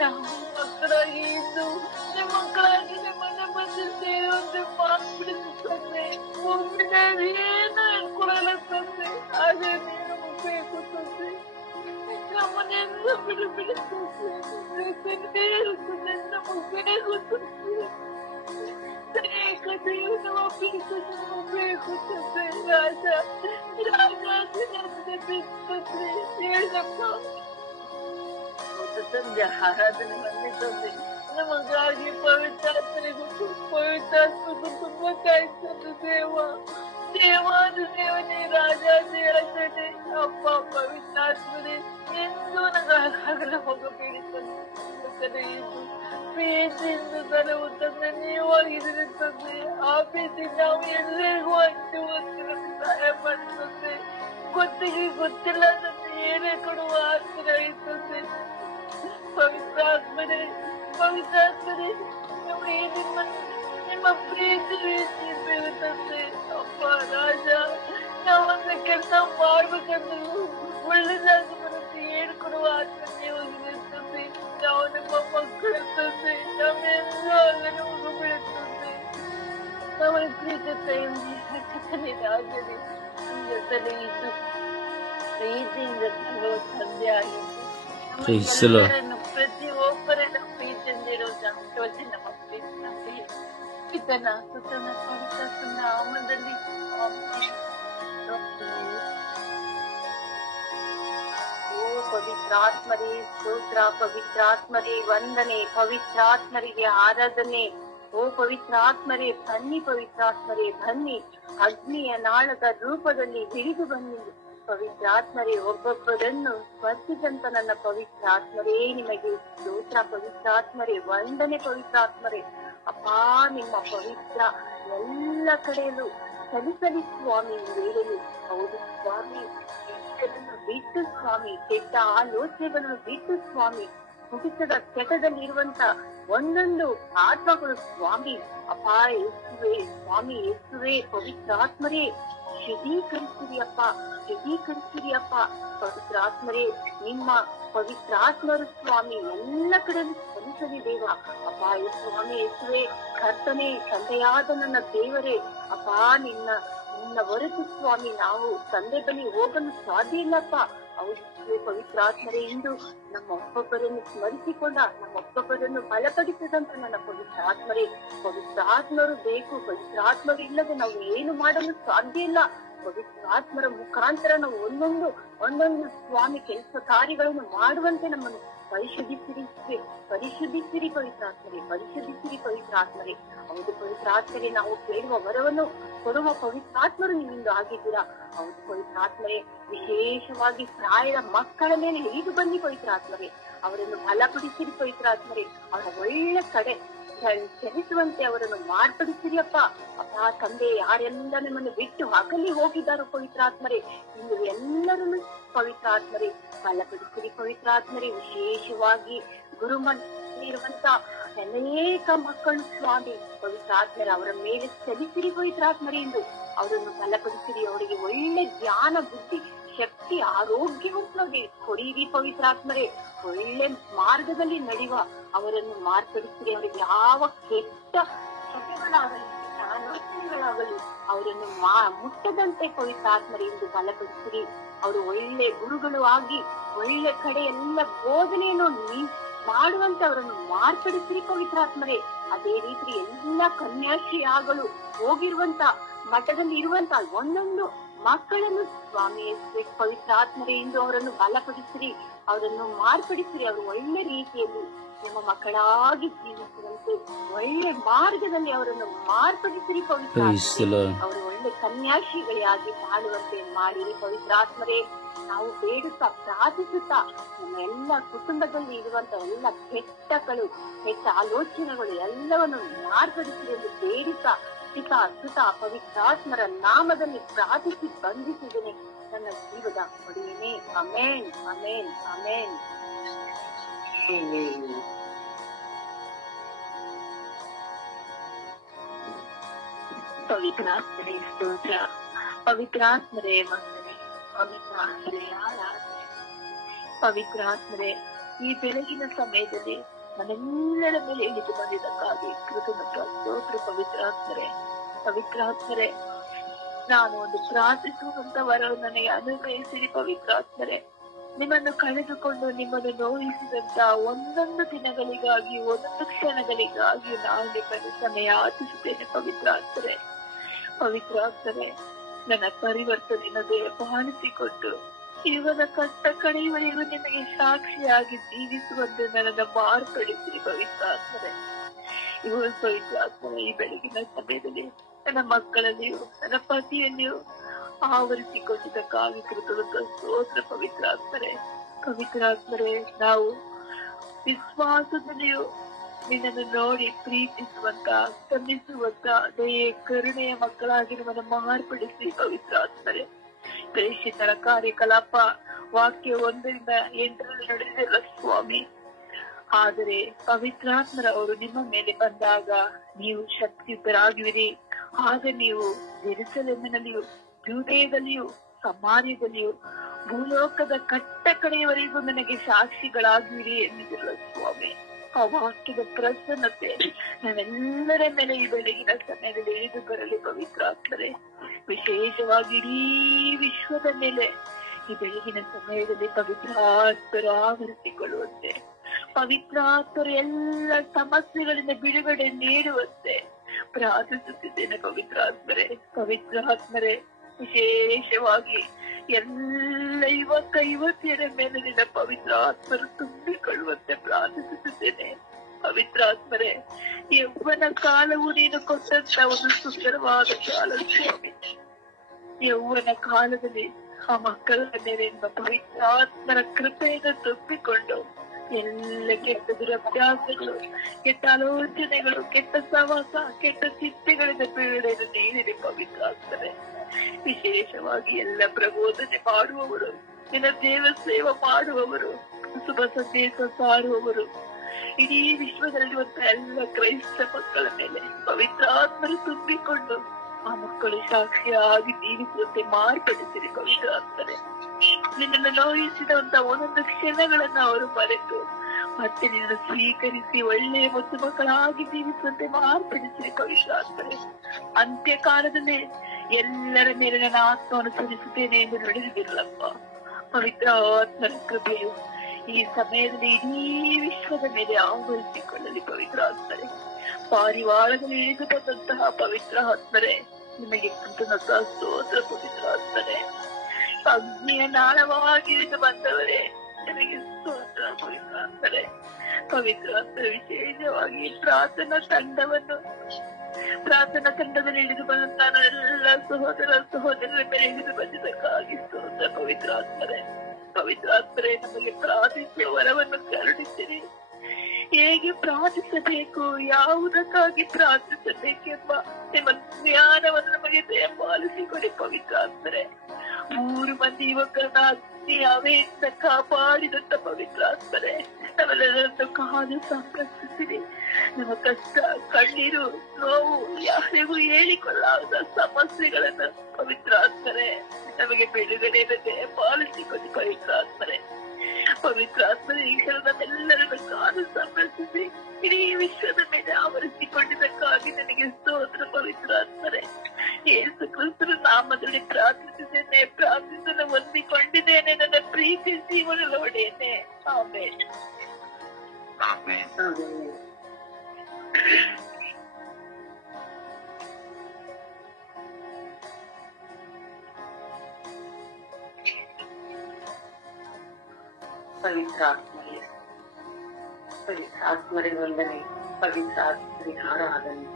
ನಾವು ಮಕ್ಕಳಾಗಿ ಇದ್ದು ನಿಮ್ಮ ಮಕ್ಕಳಾಗಿ ನಮ್ಮನ್ನ ಬಂದು ಸೇರುವಂತೆ ಮಾಡ್ಬಿಡುತ್ತದೆ. ಮುಂದಿನ ಏನು ಹೇಳ್ಕೊಡಲ್ಲ ತಂದೆ. ಹಾಗೆ ನೀನು ಬೇಕು ತಂದೆ. ನಮ್ಮನ್ನೆಂದು ಬಿಡುತ್ತದೆ. ಇರುತ್ತದೆ ನಮಗೆ ಬೇಕು ತಂದೆ. ನಮ್ಮ ಪ್ರೀತಿ ಬೇಕು ತಂದೆ. ರಾಜ ತಂದೆ ಆರಾಧನೆ ಬಂದಿ ತಂದೆ. ನಮಗಾಗಿ ಪವಿತ್ರಾತ್ಮನೆ ಗೊತ್ತು, ಪವಿತ್ರಾತ್ಮಗೂ ತುಂಬಾ ಕಾಯ್ತದೆ ದೇವ. ದೇವಾದ ದೇವನೇ, ರಾಜಾಜನೇ. ಅಪ್ಪ ಪವಿತ್ರಾತ್ಮನೆ, ಎಂದು ನನಗಾಗಲು ಹೋಗಬೇಡಿ ತಂದೆ. ಇದು ಪ್ರೀತಿಯಿಂದ ತಲವು ತಂದೆ ನೀವಾಗಿದ್ರೆ ತಂದೆ. ಆ ಪ್ರೀತಿ ನಾವು ಎಲ್ಲರಿಗೂ ಹಂಚುವಂತೆ ನಮಗೆ ಸಹಾಯ ಮಾಡುತ್ತದೆ. ಗೊತ್ತಿಗೆ ಗೊತ್ತಿಲ್ಲ ತಂದೆ, ಏನೇ ಕೊಡುವ ಆಸರೆ ಆಯ್ತದೆ. ಪವಿತ್ರಾತ್ಮನೆ, ಪವಿತ್ರಾತ್ಮನೆ, ನಿಮ್ಮ ಪ್ರೀತಿ ತಂದೆ. ಅಪ್ಪ ರಾಜ, ನಾವೊಂದು ಕೆಲಸ ಮಾಡ್ಬೇಕಂದ್ರು ಒಳ್ಳೆದಾಗಿ ಬರುತ್ತೆ ಹೇಳ್ಕೊಡುವ ಆತ್ಮ ನೀವಾಗಿದೆ ತಂದೆ. ನಾವು ನಿಮ್ಮ ಮಕ್ಕಳ ತಂದೆ. ನಾವೆಲ್ಲ ಅಲ್ಲನ್ನು ಹೋಗಬೇಡುತ್ತದೆ. ನಮ್ಮ ಪ್ರೀತಿ ತಂದೆ ರಾಜನೇ, ಜೊತೆಲಿ ಇದ್ದು ಪ್ರೀತಿಯಿಂದ ತರುವ ತಂದೆ ಆಗಿದ್ದು ನಮ್ಮನ್ನು ಪ್ರತಿಯೊಬ್ಬರನ್ನ ಪ್ರೀತಿಯಿಂದಿರೋ ಜಾಸ್ತಿ ನಮ್ಮ ಪ್ರೀತಿ ಪಿತನ ಸುತನ ಪವಿತ್ರ ನಾಮದಲ್ಲಿ ಪವಿತ್ರಾತ್ಮರೇ ಸ್ತೋತ್ರ, ಪವಿತ್ರಾತ್ಮರೇ ವಂದನೆ, ಪವಿತ್ರಾತ್ಮರಿಗೆ ಆರಾಧನೆ. ಓ ಪವಿತ್ರಾತ್ಮರೇ ಬನ್ನಿ, ಪವಿತ್ರಾತ್ಮರೇ ಬನ್ನಿ. ಅಗ್ನಿಯ ನಾಳದ ರೂಪದಲ್ಲಿ ಹಿಡಿದು ಬನ್ನಿ ಪವಿತ್ರಾತ್ಮರೇ. ಒಬ್ಬೊಬ್ಬರನ್ನು ಸ್ಪರ್ಶಿಸಂತ ನನ್ನ ಪವಿತ್ರಾತ್ಮರೇ ನಿಮಗೆ ಸ್ತೋತ್ರ. ಪವಿತ್ರಾತ್ಮರೇ ವಂದನೆ. ಪವಿತ್ರಾತ್ಮರೇ ಅಪ್ಪಾ, ನಿಮ್ಮ ಪವಿತ್ರ ಎಲ್ಲ ಕಡೆಯಲ್ಲೂ ಸಲಿಸಲಿ ಸ್ವಾಮಿ ವೇಳೆಯು. ಹೌದು ಸ್ವಾಮಿ, ಬಿಟ್ಟು ಸ್ವಾಮಿ, ಕೆಟ್ಟ ಆಲೋಚನೆಗಳನ್ನು ಬಿಟ್ಟು ಸ್ವಾಮಿ, ಕುಟಿತದ ಕೆಟ್ಟದಲ್ಲಿರುವಂತ ಒಂದೊಂದು ಆತ್ಮಗಳು ಸ್ವಾಮಿ ಅಪ್ಪ ಯೇಸುವೆ, ಸ್ವಾಮಿ ಯೇಸುವೆ, ಪವಿತ್ರಾತ್ಮರೇ ಶುದ್ಧೀಕರಿಸಿರಿಯಪ್ಪ, ಶುದ್ಧೀಕರಿಸಿರಿಯಪ್ಪ. ಪವಿತ್ರಾತ್ಮರೇ, ನಿಮ್ಮ ಪವಿತ್ರಾತ್ಮರು ಸ್ವಾಮಿ ಎಲ್ಲ ಕಡೆಯಲ್ಲಿ ಸಲ್ಲಿಸಲಿ ದೇವ. ಅಪ್ಪ ಸ್ವಾಮಿ ಯೇಸುವೆ, ಕರ್ತನೆ, ತಂದೆಯಾದ ನನ್ನ ದೇವರೇ, ಅಪ್ಪ ನಿನ್ನ ಹೊರತು ಸ್ವಾಮಿ ನಾವು ತಂದೆ ಬಳಿ ಹೋಗಲು ಸಾಧ್ಯ ಇಲ್ಲಪ್ಪ. ಹೌದು ಪವಿತ್ರಾತ್ಮರೇ, ಇಂದು ನಮ್ಮ ಒಬ್ಬೊಬ್ಬರನ್ನು ಸ್ಮರಿಸಿಕೊಂಡ, ನಮ್ಮ ಒಬ್ಬೊಬ್ಬರನ್ನು ಬಲಪಡಿಸಿದಂತ ನನ್ನ ಪವಿತ್ರಾತ್ಮರೇ, ಪವಿತ್ರಾತ್ಮರು ಬೇಕು. ಪವಿತ್ರಾತ್ಮರು ಇಲ್ಲದೆ ನಾವು ಏನು ಮಾಡಲು ಸಾಧ್ಯ ಇಲ್ಲ. ಪವಿತ್ರಾತ್ಮರ ಮುಖಾಂತರ ನಾವು ಒಂದೊಂದು ಸ್ವಾಮಿ ಕೆಲಸ ಕಾರ್ಯಗಳನ್ನು ಮಾಡುವಂತೆ ನಮ್ಮನ್ನು ಪರಿಶುದ್ಧಿಸಿರಿ ಪವಿತ್ರಾತ್ಮರೇ, ಪರಿಶುದ್ಧಿಸಿರಿ ಪವಿತ್ರಾತ್ಮರೇ. ಹೌದು ಪವಿತ್ರಾತ್ಮರೇ, ನಾವು ಕೇಳುವ ವರವನ್ನು ಕೊಡುವ ಪವಿತ್ರಾತ್ಮರು ನಿಮ್ಮಿಂದ ಆಗಿದ್ದೀರಾ. ಹೌದು ಪವಿತ್ರಾತ್ಮರೇ, ವಿಶೇಷವಾಗಿ ಪ್ರಾಯದ ಮಕ್ಕಳ ಮೇಲೆ ಇಳಿದು ಬನ್ನಿ ಪವಿತ್ರಾತ್ಮರೇ, ಅವರನ್ನು ಬಲಪಡಿಸಿರಿ ಪವಿತ್ರಾತ್ಮರೇ, ಅವರ ಒಳ್ಳೆ ಕಡೆ ಚಲಿಸುವಂತೆ ಅವರನ್ನು ಮಾರ್ಪಡಿಸಿರಿ ಅಪ್ಪ. ತಂದೆ, ಯಾರೆಲ್ಲ ನಮ್ಮನ್ನು ಬಿಟ್ಟು ಅಗಲಿ ಹೋಗಿದ್ದಾರೋ ಪವಿತ್ರಾತ್ಮರೇ, ಇಂದು ಎಲ್ಲರನ್ನು ಪವಿತ್ರಾತ್ಮರೇ ಬಲಪಡಿಸಿರಿ ಪವಿತ್ರಾತ್ಮರೇ. ವಿಶೇಷವಾಗಿ ಗುರುಮನ್ ಇರುವಂತ ಅನೇಕ ಮಕ್ಕಳು ಸ್ವಾಮಿ ಪವಿತ್ರಾತ್ಮರೇ, ಅವರ ಮೇಲೆ ಚಲಿಸಿರಿ ಪವಿತ್ರಾತ್ಮರೇ, ಎಂದು ಅವರನ್ನು ಬಲಪಡಿಸಿರಿ. ಅವರಿಗೆ ಒಳ್ಳೆ ಜ್ಞಾನ, ಬುದ್ಧಿ, ಶಕ್ತಿ, ಆರೋಗ್ಯವಾಗಿ ಕೊಡಿರಿ ಪವಿತ್ರಾತ್ಮರೇ. ಒಳ್ಳೆ ಮಾರ್ಗದಲ್ಲಿ ನಡೆಯುವ ಅವರನ್ನು ಮಾರ್ಪಡಿಸಿರಿ. ಅವರಿಗೆ ಯಾವ ಕೆಟ್ಟ ಚಟಗಳಾಗಲಿ, ಆಲೋಚನೆಗಳಾಗಲಿ ಅವರನ್ನು ಮುಟ್ಟದಂತೆ ಪವಿತ್ರಾತ್ಮರೇ ಎಂದು ಬಲಪಡಿಸಿರಿ. ಅವರು ಒಳ್ಳೆ ಗುರುಗಳು ಆಗಿ ಒಳ್ಳೆ ಕಡೆ ಎಲ್ಲ ಬೋಧನೆಯನ್ನು ಮಾಡುವಂತೆ ಅವರನ್ನು ಮಾರ್ಪಡಿಸಿರಿ ಪವಿತ್ರಾತ್ಮರೇ. ಅದೇ ರೀತಿ ಎಲ್ಲ ಕನ್ಯಾಶ್ರೀಯಾಗಲು ಹೋಗಿರುವಂತ ಮಠದಲ್ಲಿ ಇರುವಂತ ಒಂದೊಂದು ಮಕ್ಕಳನ್ನು ಸ್ವಾಮಿ ಪವಿತ್ರಾತ್ಮರೇ ಎಂದು ಅವರನ್ನು ಬಲಪಡಿಸಿರಿ, ಅವರನ್ನು ಮಾರ್ಪಡಿಸಿರಿ. ಅವರು ಒಳ್ಳೆ ರೀತಿಯಲ್ಲಿ ನಿಮ್ಮ ಮಕ್ಕಳಾಗಿ ಜೀವಿಸುವಂತೆ ಒಳ್ಳೆ ಮಾರ್ಗದಲ್ಲಿ ಅವರನ್ನು ಮಾರ್ಪಡಿಸಿರಿ ಪವಿತ್ರಾತ್ಮರೇ. ಅವರು ಒಳ್ಳೆ ಕನ್ಯಾಶ್ರೀಗಳಾಗಿ ಬಾಳುವಂತೆ ಮಾಡಿರಿ ಪವಿತ್ರಾತ್ಮರೇ. ನಾವು ಬೇಡುತ್ತಾ ಪ್ರಾರ್ಥಿಸುತ್ತಾ ನಮ್ಮ ಎಲ್ಲ ಕುಟುಂಬದಲ್ಲಿ ಇರುವಂತ ಎಲ್ಲ ಕೆಟ್ಟ ಆಲೋಚನೆಗಳು ಎಲ್ಲವನ್ನು ಮಾರ್ಪಡಿಸಿರಿ ಎಂದು ಬೇಡುತ್ತಾ ಪಿತಾ ಸುತ ಪವಿತ್ರಾತ್ಮರ ನಾಮದಲ್ಲಿ ಪ್ರಾರ್ಥಿಸಿ ಬಂಧಿಸಿದ್ದೇನೆ ನನ್ನ ಜೀವದ ಒಡೆಯನೇ. Amen, amen, amen. ಪವಿತ್ರಾತ್ಮರೇ ಸ್ತೋತ್ರ, ಪವಿತ್ರಾತ್ಮರೇ ವಂದನೆ, ಪವಿತ್ರಾತ್ಮರೇ ಆರಾಧನೆ. ಪವಿತ್ರಾತ್ಮರೇ, ಈ ಬೆಳಗಿನ ಸಮಯದಲ್ಲಿ ನನ್ನೆಲ್ಲರ ಮೇಲೆ ಇಳಿದು ಬಂದಿದ್ದಕ್ಕಾಗಿ ಕೃತಜ್ಞ ಸ್ತೋತ್ರ ಪವಿತ್ರಾತ್ಮರೇ. ಪವಿತ್ರಾತ್ಮರೇ, ನಾನು ಒಂದು ಪ್ರಾರ್ಥಿಸುವಂತ ವರವು ನನಗೆ ಅನುಗ್ರಹಿಸಿರಿ ಪವಿತ್ರಾತ್ಮರೇ. ನಿಮ್ಮನ್ನು ಕಳೆದುಕೊಂಡು ನಿಮ್ಮನ್ನು ನೋಯಿಸಿದಂತ ಒಂದೊಂದು ದಿನಗಳಿಗಾಗಿ, ಒಂದೊಂದು ಕ್ಷಣಗಳಿಗಾಗಿ ನಾನು ನಿಮ್ಮನ್ನು ಸಮಯ ಯಾಚಿಸುತ್ತೇನೆ ಪವಿತ್ರಾತ್ಮರೇ. ಪವಿತ್ರಾತ್ಮರೇ, ನನ್ನ ಪರಿವರ್ತನೆಯನ್ನು ದಯಪಾಲಿಸಿಕೊಂಡು ಜೀವನ ಕಷ್ಟ ಕಡೆಯವರೆಗೂ ನಿಮಗೆ ಸಾಕ್ಷಿಯಾಗಿ ಜೀವಿಸುವಂತೆ ನನ್ನನ್ನು ಮಾರ್ಪಡಿಸಿರಿ ಪವಿತ್ರಾತ್ಮರೇ. ಇವರು ಪವಿತ್ರಾತ್ಮರೇ, ಈ ಬೆಳಗಿನ ಸಮಯದಲ್ಲಿ ನನ್ನ ಮಕ್ಕಳಲ್ಲಿಯೂ ನನ್ನ ಪತಿಯಲ್ಲಿಯೂ ಆವರಿಸಿಕೊಂಡಿದ್ದಕ್ಕಾಗಿ ಕೃತಜ್ಞ ಸ್ತೋತ್ರ ಪವಿತ್ರಾತ್ಮರೇ. ಪವಿತ್ರಾತ್ಮರೇ, ನಾವು ವಿಶ್ವಾಸದಲ್ಲಿಯೂ ನಿನ್ನನ್ನು ನೋಡಿ ಪ್ರೀತಿಸುವಂತ, ಕ್ಷಮಿಸುವಂತ ದಯೆ ಕರುಣೆಯ ಮಕ್ಕಳಾಗಿ ನಮ್ಮನ್ನು ಮಾರ್ಪಡಿಸಿ ಪವಿತ್ರಾತ್ಮರೇ. ಪ್ರೇಷಿತರ ಕಾರ್ಯಕಲಾಪ ವಾಕ್ಯ 1-8 ನಡೆದಿಲ್ಲ ಸ್ವಾಮಿ. ಆದರೆ ಪವಿತ್ರಾತ್ಮರ ಅವರು ನಿಮ್ಮ ಮೇಲೆ ಬಂದಾಗ ನೀವು ಶಕ್ತಿಯುತರಾಗುವಿರಿ. ಆಗ ನೀವು ಜೆರುಸಲೇಮಿನಲ್ಲಿಯೂ ಯೂದೇಯದಲ್ಲಿಯೂ ಸಮಾರ್ಯದಲ್ಲಿಯೂ ಭೂಲೋಕದ ಕಟ್ಟ ಕಡೆಯವರೆಗೂ ನನಗೆ ಸಾಕ್ಷಿಗಳಾಗುವಿರಿ ಎಂದಿಲ್ಲ ಸ್ವಾಮಿ. ಆ ವಾಕ್ಯದ ಪ್ರಸನ್ನತೆ ನಾವೆಲ್ಲರ ಮೇಲೆ ಈ ಬೆಳಗಿನ ಸಮಯದಲ್ಲಿ ಇಳಿದು ಬರಲಿ ಪವಿತ್ರಾತ್ಮರೇ. ವಿಶೇಷವಾಗಿ ಇಡೀ ವಿಶ್ವದ ಮೇಲೆ ಈ ಬೆಳಗಿನ ಸಮಯದಲ್ಲಿ ಪವಿತ್ರಾತ್ಮರ ಆವರಿಸಿಕೊಳ್ಳುವಂತೆ, ಪವಿತ್ರಾತ್ಮರ ಎಲ್ಲ ಸಮಸ್ಯೆಗಳಿಂದ ಬಿಡುಗಡೆ ನೀಡುವಂತೆ ಪ್ರಾರ್ಥಿಸುತ್ತಿದ್ದೇನೆ ಪವಿತ್ರಾತ್ಮರೇ. ಪವಿತ್ರಾತ್ಮರೇ, ವಿಶೇಷವಾಗಿ ಎಲ್ಲ ಯುವತಿಯರ ಮೇಲೆ ನಿನ್ನ ಪವಿತ್ರಾತ್ಮರು ತುಂಬಿಕೊಳ್ಳುವಂತೆ ಪ್ರಾರ್ಥಿಸುತ್ತಿದ್ದೇನೆ ಪವಿತ್ರಾತ್ಮರೇ. ಯೌವನ ಕಾಲವು ನೀನು ಕೊಟ್ಟಂತ ಒಂದು ಸುಂದರವಾದ ಕಾಲ ಸ್ವಾಮಿ. ಯೌವನ ಕಾಲದಲ್ಲಿ ಆ ಮಕ್ಕಳ ಮೇಲೆ ನಿಮ್ಮ ಪವಿತ್ರಾತ್ಮರ ಕೃಪೆಯನ್ನು ತುಂಬಿಕೊಂಡು ಎಲ್ಲ ಕೆಟ್ಟ ದುರಭ್ಯಾಸಗಳು, ಕೆಟ್ಟ ಆಲೋಚನೆಗಳು, ಕೆಟ್ಟ ಸವಾಸ, ಕೆಟ್ಟ ಚಿಂತೆಗಳಿಂದ ಬಿಡುಗಡೆಯನ್ನು ನೀಡಿರಿ ಪವಿತ್ರಾತ್ಮರೇ. ವಿಶೇಷವಾಗಿ ಎಲ್ಲ ಪ್ರಬೋಧನೆ ಮಾಡುವವರು, ನಿನ್ನ ದೇವ ಸೇವೆ ಮಾಡುವವರು, ಶುಭ ಸಂದೇಶ ಸಾರುವವರು, ಇಡೀ ವಿಶ್ವದಲ್ಲಿರುವಂತಹ ಎಲ್ಲ ಕ್ರೈಸ್ತ ಮಕ್ಕಳ ಮೇಲೆ ಪವಿತ್ರಾತ್ಮರು ತುಂಬಿಕೊಂಡು ಆ ಮಕ್ಕಳು ಸಾಕ್ಷಿಯಾಗಿ ಜೀವಿಸುವಂತೆ ಮಾರ್ಪಡಿಸಿರಿ ಪವಿತ್ರಾತ್ಮರೇ. ನಿನ್ನನ್ನು ನೋಯಿಸಿದಂತ ಒಂದೊಂದು ಕ್ಷಣಗಳನ್ನ ಅವರು ಮರೆತು ಮತ್ತೆ ನಿನ್ನನ್ನು ಸ್ವೀಕರಿಸಿ ಒಳ್ಳೆಯ ಮುದ್ದು ಮಕ್ಕಳಾಗಿ ಜೀವಿಸುವಂತೆ ಮಾರ್ಪಡಿಸಿರಿ ಪವಿತ್ರಾತ್ಮರೇ. ಅಂತ್ಯ ಕಾಲದಲ್ಲಿ ಎಲ್ಲರ ಮೇಲೆ ನನ್ನ ಆತ್ಮವನ್ನು ಸುರಿಸುತ್ತೇನೆ ಎಂದು ನುಡಿದಿರಲಪ್ಪ. ಪವಿತ್ರ ಆತ್ಮನ ಕೃಪೆಯು ಈ ಸಮಯದಲ್ಲಿ ಇಡೀ ವಿಶ್ವದ ಮೇಲೆ ಆವರಿಸಿಕೊಳ್ಳಲಿ. ಪವಿತ್ರ ಆತ್ಮರೇ, ಪಾರಿವಾಳಗಳು ಇಳಿದು ಬಂದಂತಹ ಪವಿತ್ರ ಆತ್ಮರೇ, ನಿಮಗೆ ಕೃತಜ್ಞತಾ ಸ್ತೋತ್ರ. ಪವಿತ್ರ ಆತ್ಮರೇ, ಅಗ್ನಿಯ ನಾಳವಾಗಿ ಇಳಿದು ಬಂದವರೇ, ನಿಮಗೆ ಸ್ತೋತ್ರ. ಪವಿತ್ರ ಆತ್ಮರೇ, ಪವಿತ್ರ ಆತ್ಮ ವಿಶೇಷವಾಗಿ ಪ್ರಾರ್ಥನಾ ತಂಡದಲ್ಲಿ ಇಳಿದು ಬಂದಂತ ಎಲ್ಲ ಸಹೋದರರ ಮೇಲೆ ಇಳಿದು ಬಂದಿದ್ದಕ್ಕಾಗಿ ಸ್ತೋತ್ರ. ಪವಿತ್ರ ಆತ್ಮರೇ, ಪವಿತ್ರ ಆತ್ಮರೇ, ನಮಗೆ ಪ್ರಾರ್ಥಿಸುವ ವರವನ್ನು ಕರುಣಿಸಿರಿ. ಹೇಗೆ ಪ್ರಾರ್ಥಿಸಬೇಕು, ಯಾವುದಕ್ಕಾಗಿ ಪ್ರಾರ್ಥಿಸಬೇಕೆಂಬ ನಿಮ್ಮ ಜ್ಞಾನವನ್ನು ನಮಗೆ ದಯಪಾಲಿಸಿಕೊಡಿ. ಪವಿತ್ರ ಆತ್ಮರೇ, 3 ಮಂದಿ ಯುವಕರನ್ನ ಅಗ್ನಿ ಅವೆಯಿಂದ ಕಾಪಾಡಿದಂತ ಪವಿತ್ರ ಆತ್ಮರೇ, ನಾವೆಲ್ಲರನ್ನು ಕಾದು ಸಂರಕ್ಷಿಸಿರಿ. ನಮ್ಮ ಕಷ್ಟ, ಕಣ್ಣೀರು, ನೋವು, ಯಾರಿಗೂ ಹೇಳಿಕೊಳ್ಳಾದ ಸಮಸ್ಯೆಗಳನ್ನು ಪವಿತ್ರ ಆತ್ಮರೇ ನಮಗೆ ಬಿಡುಗಡೆಯನ್ನು ದಯಪಾಲಿಸಿಕೊಡಿ. ಪವಿತ್ರ ಆತ್ಮರೇ, ಪವಿತ್ರ ಆತ್ಮರೇ, ಈ ಕ್ಷಣ ನಮ್ಮೆಲ್ಲರನ್ನು ಕಾದು ಸಂರಕ್ಷಿಸಿ ಇಡೀ ವಿಶ್ವದ ಮೇಲೆ ಆವರಿಸಿಕೊಂಡಿದ್ದಕ್ಕಾಗಿ ನನಗೆ ಸ್ತೋತ್ರ. ಪವಿತ್ರ ಆತ್ಮರೇ, ಯೇಸು ಕ್ರಿಸ್ತನ ನಾಮದಲ್ಲಿ ಪ್ರಾರ್ಥಿಸಿದ್ದೇನೆ, ಪ್ರಾರ್ಥಿಸಲು ಹೊಂದಿಕೊಂಡಿದ್ದೇನೆ, ನನ್ನ ಪ್ರೀತಿ ಜೀವನದ ಒಡೆಯನೆ. ಆಮೆನ್. ಪವಿತ್ರಾತ್ಮರೇ, ಪವಿತ್ರಾತ್ಮರೇ ವಂದನೆ, ಪವಿತ್ರಾತ್ಮರೇ ಆರಾಧನೆ.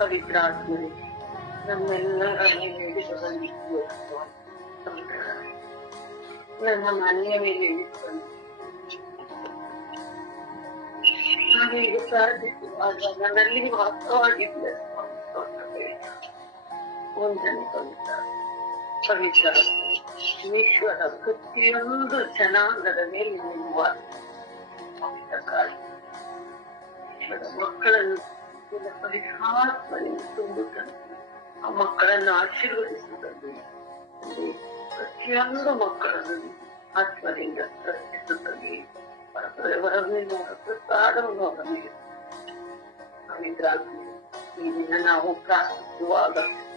ಪವಿತ್ರಾತ್ಮರೇ, ನಮ್ಮೆಲ್ಲರ ಮೇಲೆ ಇಳಿದು ಬಂದಿದ್ದು, ನನ್ನ ಮನೆಯ ಮೇಲೆ ಇಳಿದು ಬಂದು ನಾನೀಗ ಪ್ರಾರ್ಥಿಸುವಾಗ ನನ್ನಲ್ಲಿ ವಾಸವಾಗಿದ್ದ ವಂದನೆ. ಪವಿತ್ರ ವಿಶ್ವದ ಪ್ರತಿಯೊಂದು ಜನಾಂಗದ ಮೇಲೆ ನಿಲ್ಲುವ ಮಕ್ಕಳನ್ನು ಪವಿತ್ರಾತ್ಮನಿಂದ ತುಂಬುತ್ತದೆ. ಆ ಮಕ್ಕಳನ್ನು ಆಶೀರ್ವದಿಸುತ್ತದೆ. ಪ್ರತಿಯೊಂದು ಮಕ್ಕಳನ್ನು ಆತ್ಮದಿಂದ ರಕ್ಷಿಸುತ್ತದೆ. ಪ್ರಸಾದವನ್ನು ಅವರ ಮೇಲೆ ಪವಿತ್ರಾತ್ಮ ಈ ದಿನ ನಾವು ಪ್ರಾರ್ಥಿಸುವಾಗ